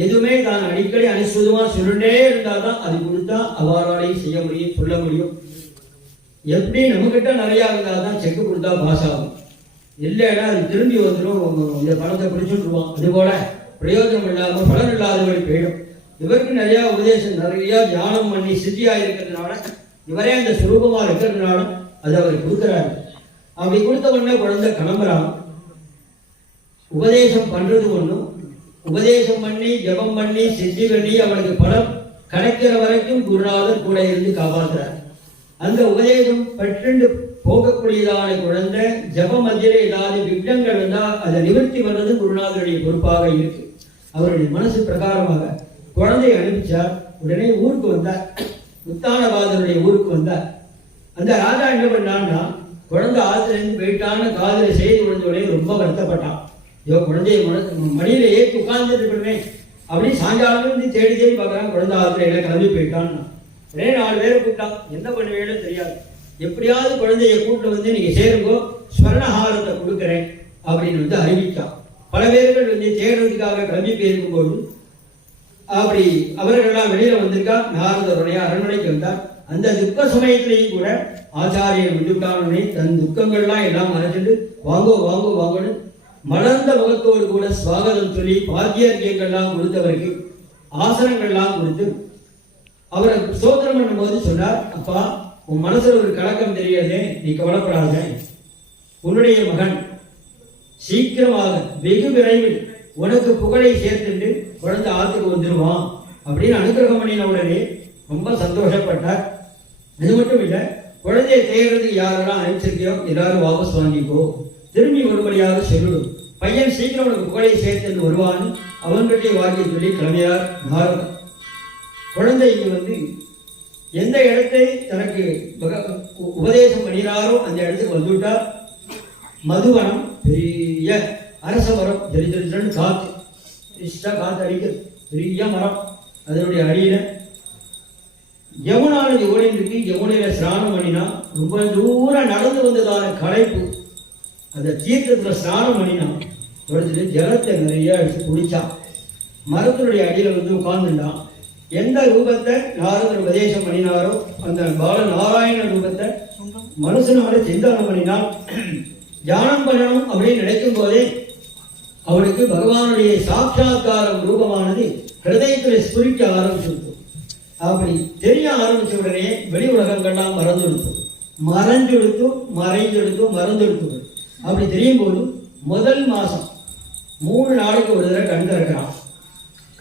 எதுவுமே தான் அடிக்கடி அனுசூதமா சொல்லிட்டே இருந்தால் தான் அது கொடுத்தா அவராலையும் செய்ய முடியும், சொல்ல முடியும். எப்படி நம்மகிட்ட நிறையா இருந்தால் தான் செக்கு கொடுத்தா பாஸ் ஆகும், இல்லைன்னா அது திரும்பி வந்துடும், இந்த பணத்தை பிடிச்சுட்டுருவோம். அதுபோல பிரயோஜனம் இல்லாமல் பலன் இல்லாதபடி போயிடும். இவருக்கு நிறையா உபதேசம் நிறையா தியானம் பண்ணி சித்தியாக இருக்கிறதுனால இவரே அந்த சுரூபமாக இருக்கிறதுனால அது அவர் கொடுக்குறாரு. அப்படி கொடுத்த உடனே குழந்தை கிளம்புறான். உபதேசம் பண்றது ஒன்றும், உபதேசம் பண்ணி ஜபம் பண்ணி சித்தி பண்ணி அவனுக்கு பலம் கிடைக்கிற வரைக்கும் குருநாதர் கூட இருந்து காப்பாற்றுறார். அந்த உபதேசம் பற்றி போகக்கூடியதான குழந்தை ஜப மத்தியில ஏதாவது விக்னங்கள் இருந்தால் அதை நிவர்த்தி பண்றது குருநாதருடைய பொறுப்பாக இருக்கு. அவருடைய மனசு பிரகாரமாக குழந்தையை அனுப்பிச்சார். உடனே ஊருக்கு வந்தார், உத்தானபாதருடைய ஊருக்கு வந்தார். அந்த ராஜா என்ன பண்ணான்னா, குழந்தை ஆத்திலிருந்து போயிட்டான்னு காதில் செய்தி விழுந்தோடனே ரொம்ப வருத்தப்பட்டான். ஐயோ, குழந்தைய மடியில ஏற்றி உட்கார்ந்துட்டு இருக்கணுமே அப்படின்னு சாயங்காலம் இருந்து தேடி தேடி பார்க்குறான். குழந்தை ஆத்துல என்ன கிளம்பி போயிட்டான்னு ஒரே 4 பேரை கூப்பிட்டான். என்ன பண்ணுவேன்னு தெரியாது. எப்படியாவது குழந்தைய கூட்டு வந்து நீங்க சேருங்கோ, ஸ்வர்ணஹாரத்தை கொடுக்குறேன் அப்படின்னு வந்து அறிவித்தான். பல பேர்கள் வந்து தேடுறதுக்காக கிளம்பி போயிருக்கும்போது அப்படி அவர்கள்லாம் வெளியில வந்திருக்கா. நாரதருடைய அரண்மனைக்கு வந்தார். அந்த துக்க சமயத்திலையும் கூட ஆச்சாரியர் வந்துட்டானே தன் துக்கங்கள்லாம் எல்லாம் மறைச்சிட்டு வாங்கோ வாங்கோ வாங்கன்னு மலர்ந்த முகத்தோடு கூட ஸ்வாகதம் சொல்லி பாக்கியங்கள்லாம் கொடுத்தவருக்கு ஆசனங்கள்லாம் கொடுத்து அவரை சோதனம் பண்ணும்போது சொன்னார், அப்பா உன் மனசுல ஒரு கலக்கம் தெரியாதே, நீ கவலைப்படாத, உன்னுடைய மகன் சீக்கிரமாக வெகு விரைவில் உனக்கு புகழை சேர்த்துட்டு குழந்தை ஆத்துக்கு வந்துடுவான் அப்படின்னு அனுகிரகம் பண்ணின உடனே ரொம்ப சந்தோஷப்பட்டார். அது மட்டும் இல்லை, குழந்தையை தேடுறதுக்கு யாரெல்லாம் அனுப்பிச்சிருக்கியோ எல்லாரும் வாபஸ் வாங்கிக்கோ, திரும்பி ஒருபடியாக சொல்லிடும், பையன் சீக்கிரம் உனக்கு புகழை சேர்த்து வருவான்னு அவன்கிட்டே வாங்கி சொல்லி கிளம்பியார் பாரதம். குழந்தை இங்கு வந்து எந்த இடத்தை தனக்கு உபதேசம் பண்ணினாரோ அந்த இடத்துக்கு வந்துவிட்டார். மதுவனம், பெரிய அரச மரம், ஜெரிஜெரிஜன் காத்து இஷ்டா காத்து அடிக்கிறது, பெரிய மரம். அதனுடைய அடியில யமுனா நதி ஓடிட்டு, யமுனையில ஸ்நானம் பண்ணினா ரொம்ப தூரம் நடந்து வந்ததான களைப்பு. அந்த தீர்த்தத்துல ஸ்நானம் பண்ணினா தொடர்ந்து ஜலத்தை நிறைய எடுத்து குடிச்சான். மரத்தினுடைய அடியில வந்து உட்கார்ந்துட்டான். எந்த ரூபத்தை நாரதர் உபதேசம் பண்ணினாரோ அந்த பால நாராயண ரூபத்தை மனுஷனால சிந்தனை பண்ணினால் தியானம் பண்ணணும் அப்படின்னு நினைக்கும் போதே அவனுக்கு பகவானுடைய சாட்சாத்காரம் ரூபமானது ஹிருதயத்தில் ஸ்புரிக்க ஆரம்பிச்சிருக்கும். அப்படி தெரிய ஆரம்பிச்ச உடனே வெளி உலகங்கள்லாம் மறைஞ்செடுத்து. அப்படி தெரியும் போது முதல் மாசம் 3 நாளைக்கு ஒரு தடவை கண் திறக்கிறான்.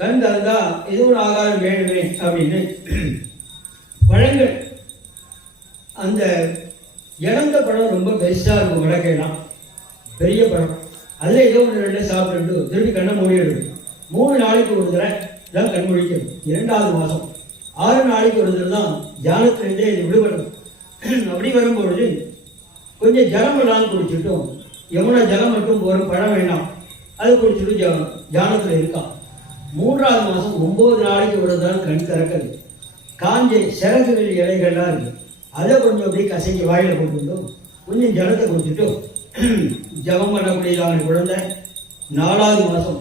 கண் திறந்தா இது ஒரு ஆகாரம் வேணுமே அப்படின்னு பழங்கள், அந்த இழந்த பழம் ரொம்ப பெருசா இருக்கும், வடக்கைலாம் பெரிய பழம், அதில் ஏதோ 1-2 சாப்பிட்டு திருப்பி கண்ணை மூடிடுது. 3 நாளைக்கு ஒரு தடவை தான் கண் முடிக்கிறது. 2வது மாதம் 6 நாளைக்கு ஒரு தடவை தான் தியானத்திலிருந்தே இது விடுபடும். அப்படி வரும்பொழுது கொஞ்சம் ஜலம் எல்லாம் குடிச்சுட்டும், யமுனா ஜலம் மட்டும் போகிற பழம் வேண்டாம், அது குடிச்சுட்டு தியானத்தில் இருக்கான். 3வது மாதம் 9 நாளைக்கு ஒரு தான் கண் திறக்குது. காஞ்ச சிறகுகள் இலைகள்லாம் இருக்கு, அதை கொஞ்சம் அப்படியே கசங்கி வாயில போட்டுட்டோம், கொஞ்சம் ஜலத்தை குடிச்சுட்டும் ஜபம் பண்ணக்கூடியதான குழந்தை 4வது மாதம்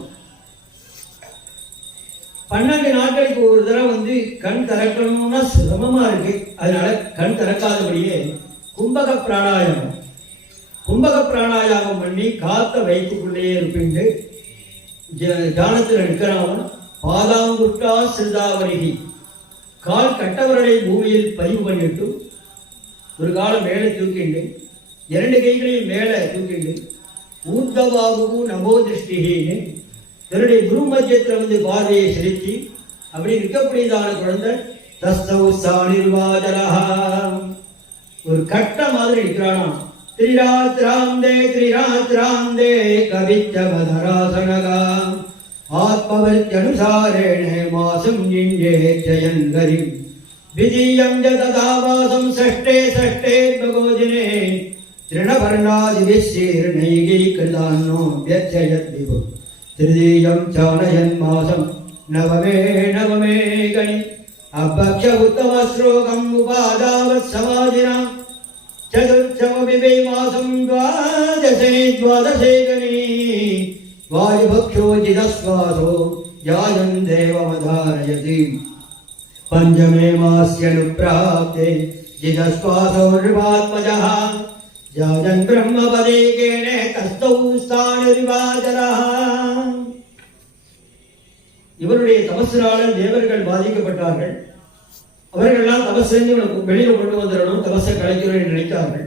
12 நாட்களுக்கு ஒரு தடவை வந்து கண் திறக்கணும்னா சிரமமா இருக்கு. அதனால கண் திறக்காதபடியே கும்பக பிராணாயாமம் பண்ணி காத்த வயிற்றுக்குள்ளேயே இருப்பிண்டு தியானத்தில் நிற்கிறான். பாதாங்குட்டா சிந்தாவரிகி, கால் கட்டவர்களை பூமியில் பதிவு பண்ணிட்டு ஒரு காலம் மேலே தூக்கிண்டு 2 கைகளையும் மேலே தூக்கிண்டு ஊர்தவாகு நமோ திருஷ்டிகின்னு தன்னுடைய குரு மத்தியத்தில் வந்து பார்வையை செலுத்தி அப்படி இருக்கக்கூடியதான குழந்தை தஸ்தௌ சாநிர்வாஜலஹ. ஒரு கட்ட மாதிரி இருக்கிறானாம். திரிராத்ராந்தே திரிராத்ராந்தே கவிச்சவதராசனகா ஆத்மவர்த்தியனுசாரேண மாசம் நிஞ்சே ஜயன் கரிம் விஜயம் ஜததாவாசம் சஷ்டே சஷ்டே பகோஜினே திருணவர்ணாதிவிசீர்ணைகை கிருதான்னோ வியச்சயத் விபு திருதீயம் சானயன் மாசம் நவமே நவமே கணி அபக்ஷ உத்தம ஸ்லோகம் உபாதாவத் சமாதினாம் சதுர்ச்சமபிவை மாசம் துவாதசே துவாதசே கணி வாயுபக்ஷோ ஜிதஸ்வாசோ யாயம் தேவமதாரயதி பஞ்சமே மாஸ்யனுப்ராப்தே ஜிதஸ்வாசோ நிருபாத்மஜः யாஜன் பிரம்மபதே கேனே தஸ்தௌ ஸ்தானிர்வாஜலः. இவருடைய தபஸ்ஸினால தேவர்கள் பாதிக்கப்பட்டார்கள். அவர்கள்லாம் தபஸ் செஞ்சு வெளியில கொண்டு வந்துடணும், தபஸை கலைக்கிறோம் என்று நினைத்தார்கள்.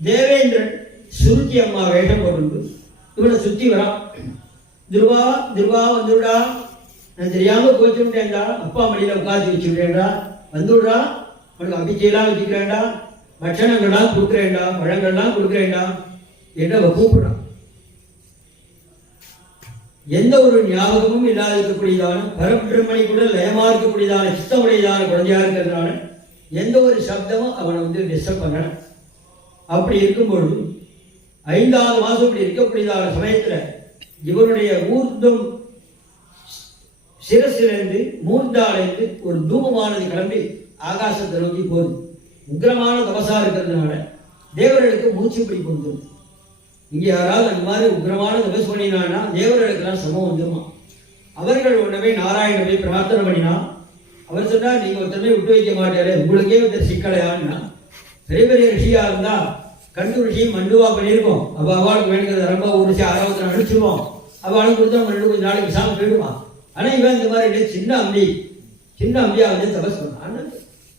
தேவேந்திரன் சுருத்தி அம்மா வேஷம் கொண்டு இவனை சுத்தி வரான். துருவா துருவா வந்துவிடா, நான் தெரியாம கோச்சு விட்டேன்டா, அப்பா மடியில உட்காந்து வச்சு விட்டேன்டா, வந்துவிடா, உனக்கு அபிச்சையெல்லாம் வச்சுக்கிறேன்டா, பட்சணங்கள்லாம் கொடுக்குறேன்டா, பழங்கள்லாம் கொடுக்குறேன்டா என்று அவ கூப்பிடுறான். எந்த ஒரு ஞாபகமும் இல்லாத இருக்கக்கூடியதான பரபிரம்மணி கூட லயமா இருக்கக்கூடியதான சித்தமுடையதான குழந்தையா இருக்கிறதுனால எந்த ஒரு சப்தமும் அவனை டிஸ்டர்ப் பண்ண. அப்படி இருக்கும்பொழுது 5வது மாதம் இப்படி இருக்கக்கூடியதான சமயத்துல இவருடைய ஊர்தம் சிரசிலிருந்து மூர்த்தாலைந்து ஒரு தூமமானது கிளம்பி ஆகாசத்தை நோக்கி போகுது. உக்கிரமான தபசா இருக்கிறதுனால தேவர்களுக்கு மூச்சு பிடிப்பு வந்துடும். இங்கே யாராவது அந்த மாதிரி உக்கிரமான தபஸ் பண்ணினான்னா தேவர்களுக்கெல்லாம் சமம் வந்துருமா. அவர்கள் உடனே நாராயண போய் பிரார்த்தனை பண்ணினா அவர் சொன்னார், நீங்க ஒருத்தருமே விட்டு வைக்க மாட்டாரு, உங்களுக்கே ஒருத்தர் சிக்கலையான்னா. பெரிய பெரிய ரிஷியா இருந்தா கண்டு ரிஷியும் மண்டுவா பண்ணியிருக்கோம். அப்ப அவளுக்கு வேணுங்கிறத ரொம்ப உரிச்சு 6வது நாள் அனுப்பிச்சிருவோம். அவளுக்கு கொடுத்தா 2 நாளைக்கு சாமி போயிடுவான். ஆனா இவன் இந்த மாதிரி சின்ன அம்பியா தபஸ் பண்ணான்.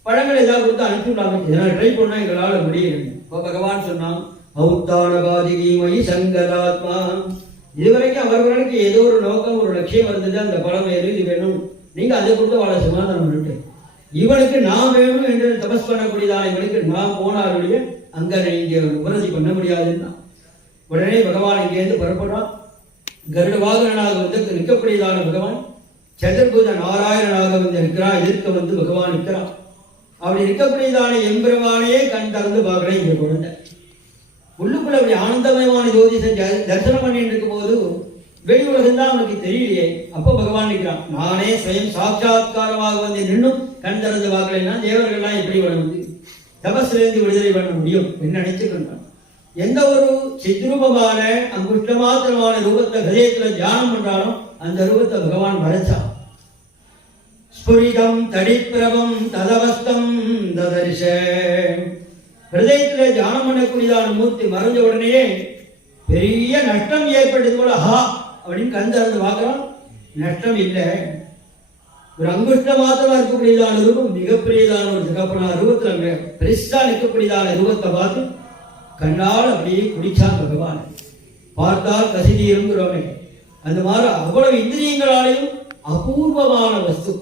பழங்கள் ஏதாவது கொடுத்து அனுப்பிவிடாம இதனால் ட்ரை பண்ணா எங்களால முடியல. இப்போ பகவான் சொன்னான், ஔத்தானகாதிகீமயி சங்கராத்மா. இதுவரைக்கும் அவர்களுக்கு ஏதோ ஒரு நோக்கம், ஒரு லட்சியம் இருந்தது, அந்த பழம் வேறு, இது வேணும், நீங்க அதை கொடுத்து வாழ சமாதானம் பண்ணிட்டு இவனுக்கு நான் வேணும் என்று தபஸ் பண்ணக்கூடியதான இவனுக்கு நான் போனாருடைய அங்க நீங்க உபரதி பண்ண முடியாதுன்னா உடனே பகவான் இங்கேருந்து புறப்படுறான். கருட வாகனனாக நிற்கக்கூடியதான பகவான் சதுர்புஜ நாராயணனாக இருக்கிறான். எதிர்க்க பகவான் இருக்கிறான். அப்படி இருக்கக்கூடியதான எம்பெருமானையே கண் திறந்து பார்க்கிறேன். இங்க குழந்தை உள்ளுக்குள்ள அப்படி ஆனந்தமயமான ஜோதிஷ தரிசனம் பண்ணிட்டு இருக்கும் போது வெளி உலகம் தான் அவனுக்கு தெரியலையே. அப்ப பகவான் இருக்கிறான். நானே ஸ்வயம் சாட்சாத்காரமாக நின்னும் கண் திறந்து பார்க்கலைன்னா தேவர்கள்லாம் எப்படி தபஸ்லேருந்து விடுதலை பண்ண முடியும் என்று நினைச்சுக்கின்றான். எந்த ஒரு சித்ரூபமான அங்குஷ்ட மாத்திரமான ரூபத்தை ஹதயத்துல தியானம் பண்றாலும் அந்த ரூபத்தை பகவான் மறைச்சான். ஸ்புரிதம் தடிப்பிரபம் ததவஸ்தம் ததர்ஷ. ஹிருதயத்துல தியானம் பண்ணக்கூடியதான மூர்த்தி மறைஞ்ச உடனேயே பெரிய நஷ்டம் ஏற்பட்டது போல ஹா அப்படின்னு கண் திறந்து பார்க்கலாம். நஷ்டம் இல்லை. ஒரு அங்குஷ்ட மாத்திரமா இருக்கக்கூடியதான ரூபம் மிகப்பெரியதான ஒரு சிகப்பனா ரூபத்துல அங்க பெருசா நிற்கக்கூடியதான ரூபத்தை பார்த்து கண்ணால் அப்படியே குடிச்சான் பகவான். பார்த்தால் கசிதீருங்கிறோமே அந்த மாதிரி அவ்வளவு இந்திரியங்களாலையும் அபூர்வமான வஸ்து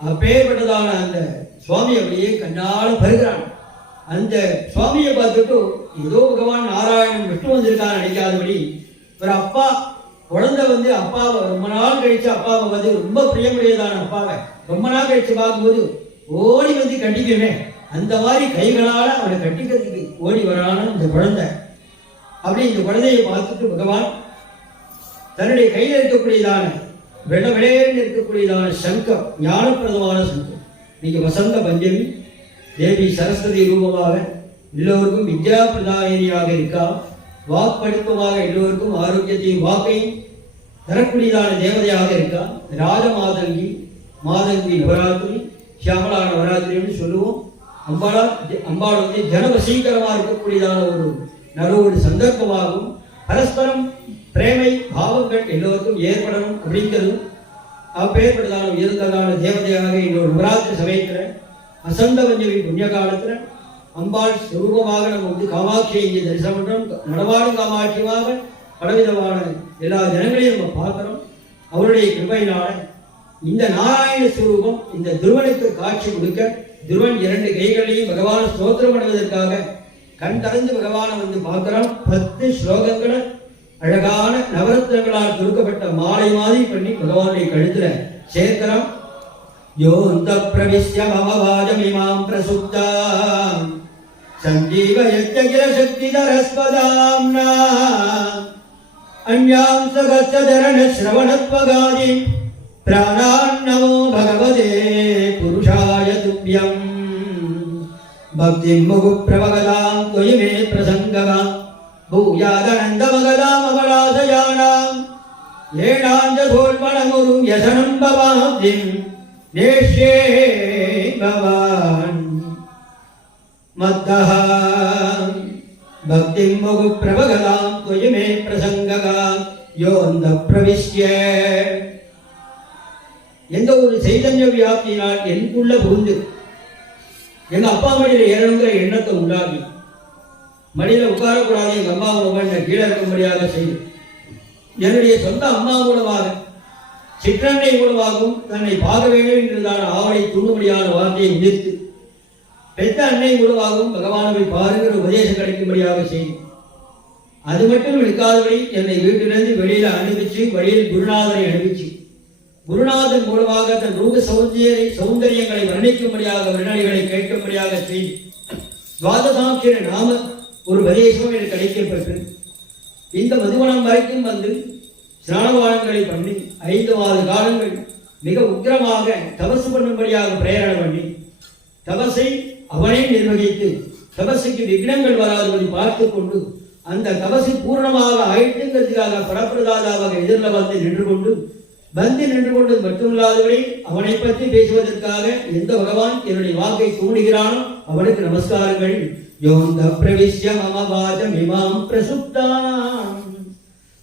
அப்பேற்பட்டதான அந்த சுவாமி அப்படியே கண்ணால பருகிறான். அந்த சுவாமியை பார்த்துட்டு ஏதோ பகவான் நாராயணன் விஷ்ணு வந்திருக்கான்னு நினைக்காதபடி ஒரு அப்பா குழந்தை அப்பாவை ரொம்ப நாள் கழிச்சு அப்பாவை ரொம்ப பிரியமுடையதான அப்பாவை ரொம்ப நாள் கழிச்சு பார்க்கும்போது ஓடி கட்டிக்குமே அந்த மாதிரி கைகளால அவனை கட்டிக்கிறதுக்கு ஓடி வரான இந்த குழந்தை. அப்படி இந்த குழந்தையை பார்த்துட்டு பகவான் தன்னுடைய கையில் இருக்கக்கூடியதான வெள்ள விளையேன்னு இருக்கக்கூடியதான சங்கம், ஞானப்பிரதமான சங்கம். இன்னைக்கு வசந்த பஞ்சமி, தேவி சரஸ்வதி ரூபமாக எல்லோருக்கும் வித்யா பிரதாயினியாக இருக்கா. வாக்படிப்பமாக எல்லோருக்கும் ஆரோக்கியத்தையும் வாக்கையும் தரக்கூடியதான தேவதையாக இருக்கா. ராஜமாதங்கி, மாதங்கி நவராத்திரி, சியாமலா நவராத்திரின்னு சொல்லுவோம். அம்பாள் ஜனவசீகரமாக இருக்கக்கூடியதான ஒரு நல்ல ஒரு சந்தர்ப்பமாகவும் பரஸ்பரம் பிரேமை பாவங்கள் எல்லோருக்கும் ஏற்படணும் அப்படிங்கிறது அப்பேற்பட்டதான உயர்ந்ததான தேவதையாக இன்னொரு நவராத்திரி சமயத்துல வசந்த பஞ்சமி புண்ணிய காலத்துல அம்பாள் சுரூபமாக நம்ம காமாட்சியை இங்கே தரிசனம் பண்றோம். நடமாடும் காமாட்சியாக பலவிதமான எல்லா ஜனங்களையும் நம்ம பார்க்கிறோம். அவருடைய கிருபையினால இந்த நாராயண ஸ்வரூபம் இந்த துருவனுக்கு காட்சி கொடுக்க துருவன் 2 கைகளையும் பகவான ஸ்தோத்திரம் பண்ணுவதற்காக கண் திறந்து பகவானை வந்து பார்க்கிறான். 10 ஸ்லோகங்களை அழகான நவரத்னங்களால் கொடுக்கப்பட்ட மாலை மாதிரி பண்ணி பகவானுடைய கழுத்துல சேர்க்கிறான். யோந்த பிரவிஷ்ய மம வாஜமிமாம் பிரசுப்தாம் சஞ்சீவயத்யகில சக்திதரஸ்வதாம்னா அன்யாம் சகஸ்ரதரண ஸ்ரவணத்வகாதி பிராணான் நமோ பகவதே புருஷாய துப்யம் பக்திம் முகு பிரபகதாம் தொயி மே பிரசங்ககாம் பூயாதனந்தமகதாம் அமலாசயானாம் ஏனாஞ்ச சோல்மணமுரு யசனம் பவாப்திம் நேஷ்யே பவான் மத்தஹ பக்திம் முகு பிரபகதாம் தொயி மே பிரசங்ககாம் யோந்த பிரவிஷ்ய எந்த ஒரு சைதன்ய வியாப்தியினால் எனக்குள்ள புகுந்து எங்க அப்பா மடியில ஏறணுங்கிற எண்ணத்தை உண்டாகி மடியில உட்காரக்கூடாது எங்க அம்மா மூலமாக கீழே இருக்கும்படியாக செய்து என்னுடைய சொந்த அம்மா மூலமாக சிற்றன்னை மூலமாகவும் தன்னை பார்க்க வேண்டும் என்றதான ஆவலை தூண்டும்படியான வார்த்தையை நிறுத்து பெற்ற அன்னை மூலமாகவும் பகவானை பாருங்கிற உபதேசம் கிடைக்கும்படியாக செய்து அது மட்டும் இருக்காதபடி என்னை வீட்டிலிருந்து வெளியில அனுப்பிச்சு வழியில் குருநாதரை அனுப்பிச்சு குருநாதன் மூலமாக தன் ரூப சௌந்தரியங்களை வர்ணிக்கும்படியாக வர்ணனைகளை கேட்கும்படியாக செய்து துவாதசாட்சிய நாம ஒரு உபதேசம் எனக்கு கிடைக்கப்பட்டு இந்த மதுவனம் வரைக்கும் வந்து ஸ்நானவானங்களை பண்ணி 5 மாத காலங்கள் மிக உக்கிரமாக தபசு பண்ணும்படியாக பிரேரணை பண்ணி தபசை அவனே நிர்வகித்து தபசுக்கு விக்னங்கள் வராதபடி பார்த்து கொண்டு அந்த தபசு பூர்ணமாக ஆயிட்டுங்கிறதுக்காக பரப்பிரதாதாவாக எதிரில் வந்து நின்று கொண்டு மட்டுமில்லாதபடி அவனை பற்றி பேசுவதற்காக எந்த பகவான் என்னுடைய வாக்கை தூண்டுகிறானோ அவனுக்கு நமஸ்காரங்கள். யோந்த பிரவிஷ்ய மம வாஜம் இமாம் பிரசுப்தாம்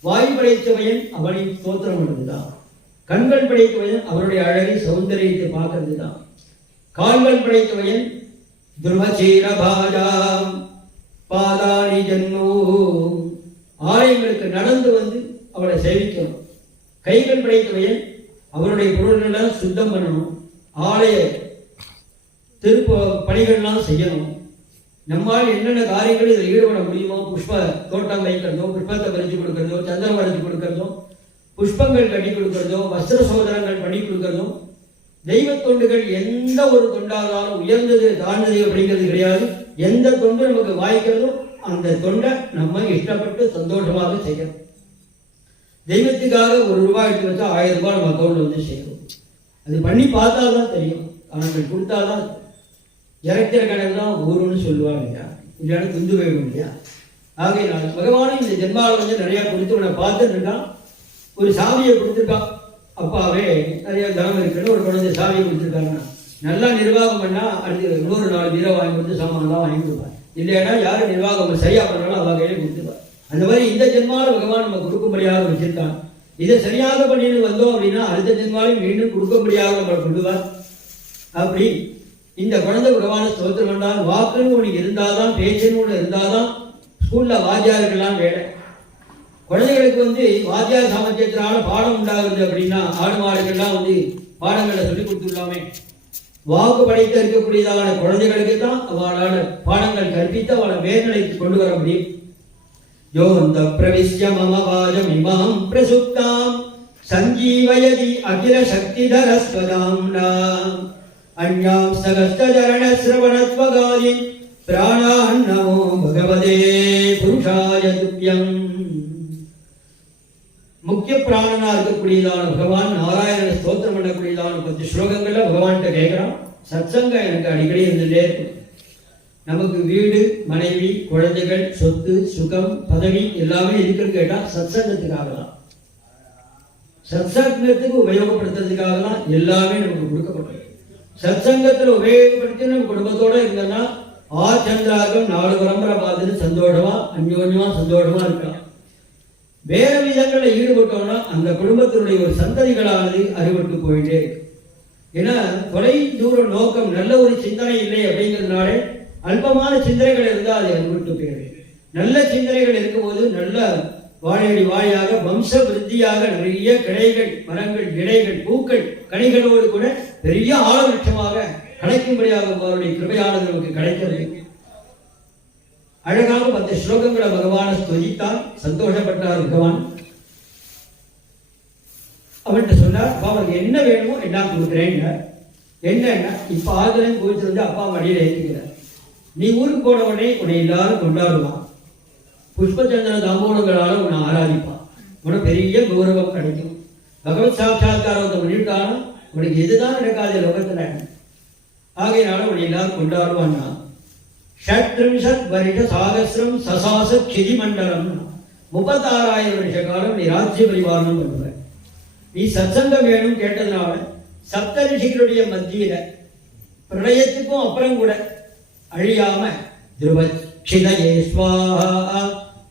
வாய் படைத்தவையன் அவனை ஸ்தோத்திரம் பண்ணுறதுதான். கண்கள் படைத்தவையன் அவருடைய அழகை சௌந்தரியத்தை பார்க்கறது தான். கால்கள் படைத்தவையன் துருவச்சீர பாஜாம் பாதாணி ஜன்மோ ஆலயங்களுக்கு நடந்து வந்து அவளை சேவிக்கணும். கைகள் படைத்தவையன் அவருடைய பொருள்களை சுத்தம் பண்ணணும். ஆலய திருப்ப பணிகள்லாம் செய்யணும். நம்மால் என்னென்ன காரியங்கள் இதில் ஈடுபட முடியுமோ, புஷ்ப தோட்டம் வைக்கிறதோ, புஷ்பத்தை பறித்து கொடுக்கறதோ, சந்திரம் வரைச்சு கொடுக்கறதோ, புஷ்பங்கள் கட்டி கொடுக்கறதோ, வஸ்திர சோதனங்கள் பண்ணி கொடுக்கறதோ, தெய்வ தொண்டுகள் எந்த ஒரு தொண்டானாலும் உயர்ந்தது தாழ்ந்தது அப்படிங்கிறது கிடையாது. எந்த தொண்டு நமக்கு வாய்க்கிறதோ அந்த தொண்டை நம்ம இஷ்டப்பட்டு சந்தோஷமாக செய்யணும். தெய்வத்துக்காக ₹1 எடுத்து வச்சா ₹1000 நம்ம அக்கௌண்ட்ல வந்து செய்யணும். அது பண்ணி பார்த்தா தான் தெரியும். அவர்கள் கொடுத்தாதான் இறக்கிற கணக்கு தான் ஊருன்னு சொல்லுவாங்க இல்லையா, இல்லைன்னா துந்து போயிடும் இல்லையா. ஆகையினால பகவானும் இந்த ஜென்மாவில் வந்து நிறைய கொடுத்து பார்த்துட்டு இருக்கான். ஒரு சாவியை கொடுத்துருக்கான். அப்பாவே நிறைய தனம் இருக்குன்னு ஒரு குழந்தை சாவியை கொடுத்துருக்காங்கன்னா நல்லா நிர்வாகம் பண்ணா அடுத்து 104 வீரோ வாங்கி கொடுத்து சாமான்லாம் வாங்கி கொடுப்பார். இல்லைன்னா யாரும் நிர்வாகம் சரியா பண்ணாலும் அவ கையில கொடுத்துருவார். அந்த மாதிரி இந்த ஜென்மாவில் பகவான் நம்ம கொடுக்கும்படியாக வச்சிருக்கான். இதை சரியாக பண்ணிட்டு வந்தோம் அப்படின்னா அடுத்த ஜென்மாவையும் மீண்டும் கொடுக்கும்படியாக நம்ம கொள்ளுவார். அப்படி இந்த குழந்தை பகவான ஸ்தோத்திரம் பண்ணால் வாக்குன்னு ஒன்று இருந்தாதான், பேச்சுன்னு ஒன்று இருந்தாதான் ஸ்கூல்ல வாத்தியாருக்கெல்லாம் வேலை. குழந்தைகளுக்கு வந்து வாத்தியார் சாமர்த்தியத்தினால பாடம் உண்டாகுது அப்படின்னா ஆடு மாடுகள்லாம் வந்து பாடங்களை சொல்லி கொடுத்துடலாமே. வாக்கு படைத்த இருக்கக்கூடியதான குழந்தைகளுக்கு தான் அவளால் பாடங்கள் கற்பித்து அவளை மேல்நிலைக்கு கொண்டு வர முடியும். யோந்த பிரவிஷ்ய மம வாஜம் இமாம் பிரசுப்தாம் சஞ்சீவயதி அகில சக்திதரஸ்வதாம்னா அன்யாம் சகஸ்தரண ஸ்ரவணத்வகாதி பிராணான் நமோ பகவதே புருஷாய துப்யம். முக்கிய பிராணனா இருக்கக்கூடியதான பகவான் நாராயண ஸ்தோத்திரம் பண்ணக்கூடியதான 10 ஸ்லோகங்கள்ல பகவான்கிட்ட கேட்கிறான். சத்சங்கம் எனக்கு அடிக்கடி இருந்துட்டே இருக்கு. நமக்கு வீடு, மனைவி, குழந்தைகள், சொத்து, சுகம், பதவி எல்லாமே இருக்குன்னு கேட்டா சத்சங்கத்துக்காக தான். சத்சங்கத்துக்கு உபயோகப்படுத்துறதுக்காக தான் எல்லாமே நமக்கு கொடுக்கப்பட்டது. சத்சங்கத்தில் உபயோகப்படுத்தி நம்ம குடும்பத்தோட இருந்தோம்னா ஆச்சந்திராகம் 4 பரம்பரை பார்த்துட்டு சந்தோஷமா அந்யோன்யமா சந்தோஷமா இருக்கலாம். வேற விதங்களில் ஈடுபட்டோம்னா அந்த குடும்பத்தினுடைய ஒரு சந்ததிகளானது அறிவுட்டு போயிட்டே இருக்கு. ஏன்னா தொலை தூர நோக்கம், நல்ல ஒரு சிந்தனை இல்லை அப்படிங்கிறதுனால அல்பமான சிந்தனைகள் இருந்தால் அது அறிவுட்டு போயிடுது. நல்ல சிந்தனைகள் இருக்கும்போது நல்ல வாழையடி வாழையாக வம்ச விருத்தியாக நிறைய கிளைகள், மரங்கள், இலைகள், பூக்கள், கனிகளோடு கூட பெரிய ஆலவிருட்சமாக கிடைக்கும்படியாக அவருடைய கிருபையானது நமக்கு கிடைக்கிறது. அழகாக 10 ஸ்லோகங்களை பகவானை ஸ்துதித்தால் சந்தோஷப்பட்டார் பகவான். அவன்கிட்ட சொன்னார், அப்பா அவருக்கு என்ன வேணுமோ எல்லாம் கொடுக்குறேன்னு. என்னன்னா இப்ப ஆதரன் கோவிச்சு வந்து அப்பா வழியில ஏற்றுக்கிறார். நீ ஊருக்கு போன உடனே உன்னை எல்லாரும் கொண்டாடுவான், புஷ்பச்சந்தன தாம்பூலங்களால உன்னை ஆராதிப்பான், உனக்கு பெரிய கௌரவம் கிடைக்கும். பகவத் சாட்சா்காரத்தை பண்ணிட்டாலும் உனக்கு எதுதான் நடக்காத லோகத்துல. ஆகையினால உன்னை எல்லாரும் கொண்டாடுவான்னா ஷட்ரிம்ஷத் வருஷ சாகசிரம் சசாச கிதி மண்டலம் 36,000 வருஷ காலம் நீ ராஜ்ய பரிபாலனம் பண்ணுவ. நீ சத்சங்கம் வேணும் கேட்டதுனால சப்த ரிஷிகளுடைய மத்தியில பிரளயத்துக்கும் அப்புறம் கூட அழியாம திருவச்சிதயே ஸ்வாஹா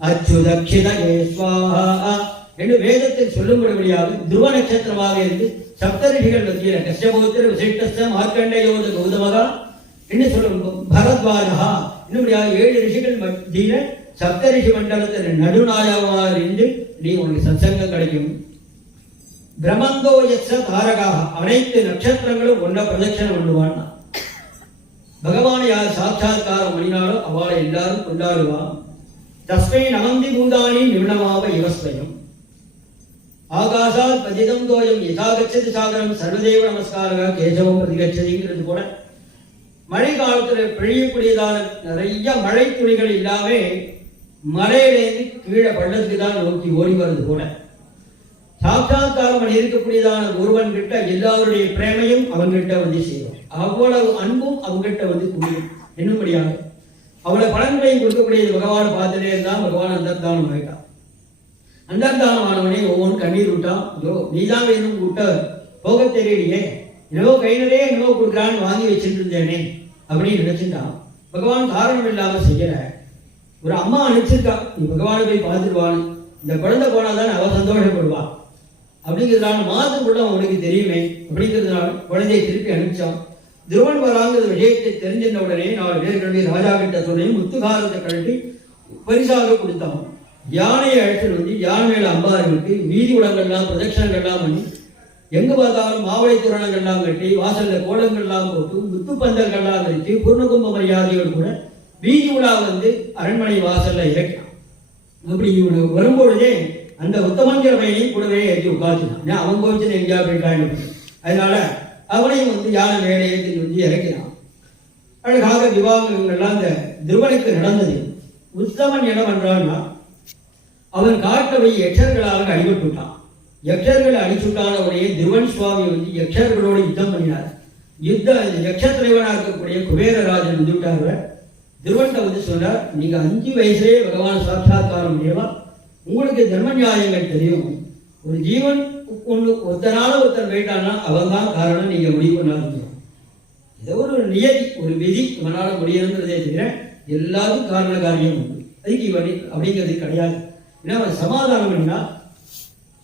அச்சுதக்ஷிதயே ஸ்வாஹா என்று வேதத்தில் சொல்லும்படியாக துருவ நட்சத்திரமாக இருந்து சப்த ரிஷிகள் மத்தியில கஷ்யபோத்திர விசிஷ்டஸ்த மார்க்கண்டயோத கௌதமகா என்று சொல்லும் பரத்வாஜா இன்னும் 7 ரிஷிகள் மத்தியில சப்த ரிஷி மண்டலத்தில் நடுநாயகமாக இருந்து நீ உனக்கு சத்சங்கம் கிடைக்கும். பிரம்மந்தோ யக்ஷ தாரகாக அனைத்து நட்சத்திரங்களும் ஒன்ன பிரதட்சணம் பண்ணுவான். பகவான் யார் சாட்சா்காரம் பண்ணினாலும் அவளை எல்லாரும் கொண்டாடுவான். தஸ்மை நமந்தி பூதானி நிர்ணமாவ இவஸ்வயம் ஆகாசாத் பதிதம் தோயம் யதா கச்சதி சாகரம் சர்வதேவ நமஸ்காரக கேசவம் பிரதிகச்சதிங்கிறது போல மழை காலத்துல பெய்யக்கூடியதான நிறைய மழை துளிகள் இல்லாம மலையிலேருந்து கீழே பள்ளத்துக்கு தான் நோக்கி ஓடி வருது போல சாட்சா்காரம் இருக்கக்கூடியதான ஒருவன் கிட்ட எல்லாருடைய பிரேமையும் அவன்கிட்ட வந்து செய்யும். அவ்வளவு அன்பும் அவங்கிட்ட வந்து குடியும் என்னும்படியாக அவ்வளவு பலன்களையும் கொடுக்கக்கூடியது பகவான் பார்த்துட்டே இருந்தான். பகவான் அந்தர்தானம் ஆயிட்டான். அந்தர்தானம் ஆனவனே ஒவ்வொன்று கண்ணீர் விட்டான். ஐயோ நீதான் வேணும் விட்ட போக தெரியலையே, என்னவோ கை நிறைய என்னவோ கொடுக்குறான்னு வாங்கி வச்சுட்டு இருந்தேனே அப்படின்னு நினைச்சுட்டான். பகவான் காரணம் இல்லாம செய்யற. ஒரு அம்மா அனுப்பிச்சிருக்கா, நீ பகவானை போய் பார்த்துருவான்னு. இந்த குழந்தை போனாதானே அவ சந்தோஷப்படுவான் அப்படிங்கிறதுனால மாதத்துக்குள்ள அவனுக்கு தெரியுமே அப்படிங்கிறதுனால குழந்தையை திருப்பி அனுப்பிச்சான். துருவன் வராங்கிற விஷயத்தை தெரிஞ்சிருந்த உடனே 4 பேர் கிளம்பி ராஜா கிட்ட சொல்லி முத்துகாரத்தை கழட்டி பரிசாக கொடுத்தான். யானையை அழைச்சிட்டு வந்து யானை மேல அம்பாரி விட்டு வீதி உலகங்கள்லாம் பிரதட்சணங்கள்லாம் பண்ணி எங்க பார்த்தாலும் மாவளை தோரணங்கள்லாம் கட்டி வாசல்ல கோலங்கள்லாம் போட்டு முத்து பந்தல்கள்லாம் கட்டி பூர்ணகும்ப மரியாதையோடு கூட வீதி உலா வந்து அரண்மனை வாசல்ல இறக்கினான். அப்படி வரும்பொழுதே அந்த உத்தமங்கிற பையனையும் கூடவே ஏற்றி உட்காந்துனான். அவன் கோவிச்சு எங்கேயா போயிட்டாங்க. அதனால அவனையும் வந்து யானை மேலே ஏற்றி வந்து இறக்கினான். அழகாக விவாகங்கள்லாம் அந்த துருவனுக்கு நடந்தது. உத்தமன் இடம் என்றான்னா அவன் காட்டவை யக்ஷர்களாக அடிபட்டுட்டான். யக்ஷர்களை அடிச்சுட்டான உடனே துருவன் சுவாமி வந்து யக்ஷர்களோடு யுத்தம் பண்ணினார். யக்ஷ தலைவனாக இருக்கக்கூடிய குபேரராஜன் வந்துவிட்டார். துருவன்கிட்ட வந்து சொன்னார், நீங்க 5 வயசுலேயே பகவான் சாட்சா்காரம் முடியவா, உங்களுக்கு தர்ம நியாயங்கள் தெரியும். ஒரு ஜீவன் ஒருத்தனால ஒருத்தர் போயிட்டான்னா அவன் தான் காரணம், நீங்க முடிவு பண்ணாதீங்க. ஏதோ ஒரு நியதி, ஒரு விதி இவனால முடியணுங்கிறதே தவிர எல்லாரும் காரண காரியம் உண்டு. அதுக்கு இவன் அப்படிங்கிறது கிடையாது. ஏன்னா அவன் சமாதானம் பண்ணினா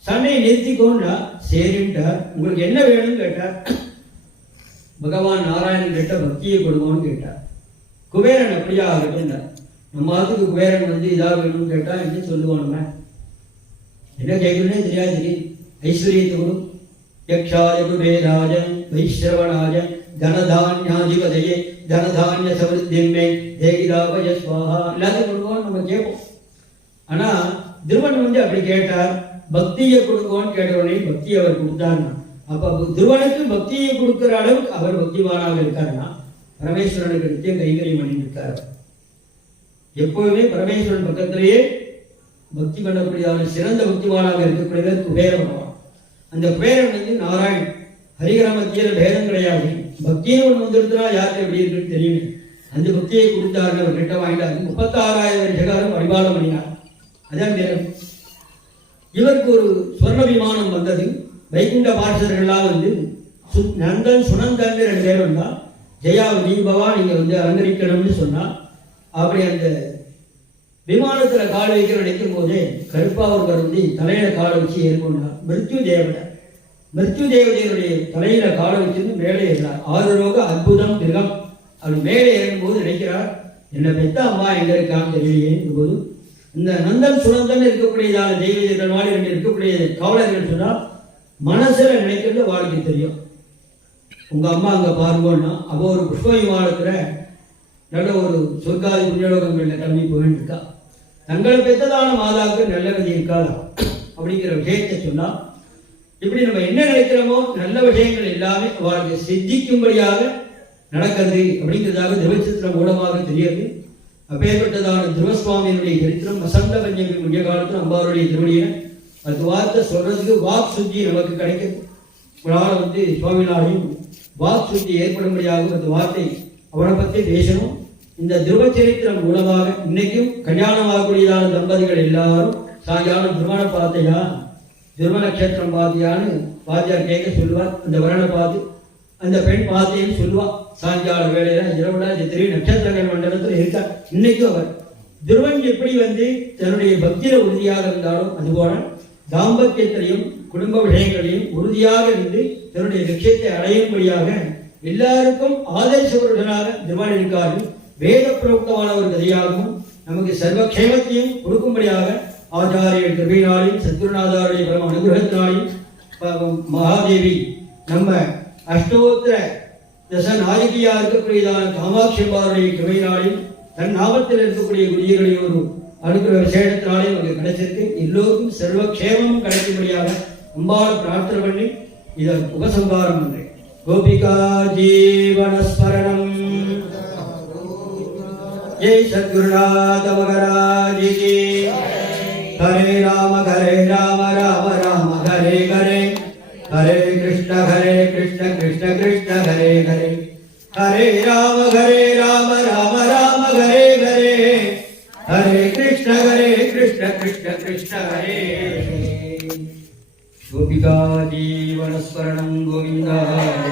சண்டையை நிறுத்திக்கோன்னா சரின்ட்டார். உங்களுக்கு என்ன வேணும்னு கேட்டார். பகவான் நாராயணன் கிட்ட பக்தியை கொடுங்கன்னு கேட்டார். குபேரன் அப்படியா ஆகட்டும்னார். நம்ம ஆத்துக்கு குபேரன் வந்து இதாக வேணும்னு கேட்டா என்ன சொல்லுவோம், நம்ம என்ன கேட்கணும்னே தெரியாது. தெரியும் ஐஸ்வர்யத்தோடும் யக்ஷாய குபேராஜ வைஸ்ரவணாஜ தனதான்யாதிபதையே தனதான்ய சமிருத்தின்மே தேகிதாபய ஸ்வாஹா எல்லாத்தையும் கொடுங்கோன்னு நம்ம கேட்போம். ஆனா துருவன் வந்து அப்படி கேட்டார். பக்தியை கொடுங்கோன்னு கேட்டவுடனே பக்தி அவர் கொடுத்தாருன்னா அப்ப துருவனுக்கு பக்தியை கொடுக்கிற அளவுக்கு அவர் பக்திமானாக இருக்காருன்னா பரமேஸ்வரனுக்கு நித்தியம் கைங்கரியம் பண்ணிட்டு இருக்காரு. எப்போதுமே பரமேஸ்வரன் பக்கத்திலேயே பக்தி பண்ணக்கூடியதான சிறந்த பக்திமானாக இருக்கக்கூடியவர் குபேர பகவான். அந்த குபேரன் வந்து நாராயண் ஹரிகர மத்தியில பேதம் கிடையாது. பக்தியை ஒன்று வந்துடுத்துனா யாருக்கு எப்படி இருக்குன்னு தெரியுமே. அந்த பக்தியை கொடுத்தாருன்னு அவர் கிட்ட வாங்கிட்டாரு. 36,000 வருஷகாலம் பரிபாலம் பண்ணினார். அதான் பேரம். இவருக்கு ஒரு சொர்ண விமானம் வந்தது. வைகுண்ட பாஷர்கள்லாம் வந்து நந்தன் சுனந்தன் 2 பேர் வந்தா ஜெயா நீபவா நீங்க வந்து அலங்கரிக்கணும்னு சொன்னா அப்படி அந்த விமானத்துல கால் வைக்கிற நினைக்கும் போதே கருப்பா ஒருவர் வந்து தலையில காலை வச்சு ஏற்கொண்டார். மிருத்யு தேவதை. மிருத்யு தேவதையினுடைய தலையில காலை வச்சிருந்து மேலே ஏறினார். 6 ரோக அற்புதம் கிரகம். அவர் மேலே ஏறும்போது நினைக்கிறார், என்ன பெத்த அம்மா எங்க இருக்கான்னு தெரியலையே போது இந்த நந்தன் சுனந்தன் இருக்கக்கூடியதான தெய்வீகர்கள் மாதிரி ரெண்டு இருக்கக்கூடிய காவலர்கள் சொன்னால் மனசுல நினைக்கிறது வாழ்க்கை தெரியும். உங்க அம்மா அங்க பாருங்கன்னா அவ ஒரு புஷ்ப விமானத்துல நல்ல ஒரு சொர்க்காதி புண்ணியலோகங்கள்ல கிளம்பி போயிட்டு இருக்கா. தங்களை பெற்றதான மாதாவுக்கு நல்ல கதி இருக்காதா அப்படிங்கிற விஷயத்தை சொன்னா, இப்படி நம்ம என்ன நினைக்கிறோமோ நல்ல விஷயங்கள் எல்லாமே அவளுக்கு சித்திக்கும்படியாக நடக்கிறது அப்படிங்கிறதாக திருவச்சித்திரம் மூலமாக தெரியாது. அப்பேற்பட்டதான திருவசுவாமியினுடைய சரித்திரம் வசந்த பஞ்சமி முக்கிய காலத்தில் அம்பாருடைய திருவடியை அது வார்த்தை சொல்றதுக்கு வாக் சுத்தி நமக்கு கிடைக்குது. ஒரு நாள் சுவாமினாலையும் வாக் சுத்தி ஏற்படும்படியாக அந்த வார்த்தை அவனை பற்றி பேசணும். இந்த திருவச்சரித்திரம் மூலமாக இன்னைக்கும் கல்யாணம் ஆகக்கூடியதான தம்பதிகள் எல்லாரும் சாயங்காலம் திருமணம் பார்த்தையா, திருமண நட்சத்திரம் பார்த்தியான்னு வாத்தியார் கேட்க சொல்லுவார். அந்த வரனை பார்த்து அந்த பெண் பார்த்தேன்னு சொல்லுவாள். சாயங்கால வேலையில இரவுல திரு நட்சத்திரங்கள் மண்டலத்தில் இருக்கார். இன்னைக்கும் அவர் துருவன் எப்படி தன்னுடைய பக்தியில உறுதியாக இருந்தாலும் அதுபோல தாம்பத்தியத்திலையும் குடும்ப விஷயங்களையும் உறுதியாக இருந்து தன்னுடைய லட்சியத்தை அடையும்படியாக எல்லாருக்கும் ஆதேசவர்களாக திருமணம் இருக்கார்கள். வேத பிரயுக்தமான ஒரு கதையாகவும் நமக்கு சர்வக்ஷேமத்தையும் கொடுக்கும்படியாக ஆச்சாரிய கிருபையினாலையும் சத்குருநாதாருடைய பரம அனுகிரகத்தினாலையும் மகாதேவி நம்ம அஷ்டோத்திர தச நாயகியா இருக்கக்கூடியதான காமாட்சி அம்பாருடைய கிருபையினாலையும் தன் நாமத்தில் இருக்கக்கூடிய குதிரைகளை ஒரு அனுகிரக விசேஷத்தினாலே நமக்கு கிடைச்சிருக்கு. எல்லோருக்கும் சர்வக்ஷேமமும் கிடைக்கும்படியாக அம்பாளை பிரார்த்தனை பண்ணி இதை உபசம்பாரம் பண்றேன். கோபிகா ஜீவனஸ்மரணம். ஜெய் சத்குருநாத மகாராஜ் கி. ஹரே ராம ராம ராம ஹரே ஹரே, ஹரே கிருஷ்ண கிருஷ்ண கிருஷ்ண ஹரே ஹரே, ஹரே ராம ராம ராம ஹரே ஹரே, ஹரே கிருஷ்ண கிருஷ்ண கிருஷ்ண ஹரே ஹரே. கோபிகா ஜீவனஸ்மரணம் கோவிந்த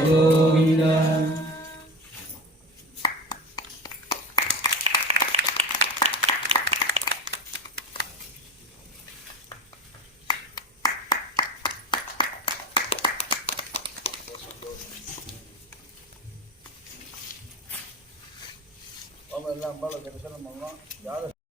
கோவிந்த. எல்லாம் அம்பாளை தரிசனம் பண்ணலாம்.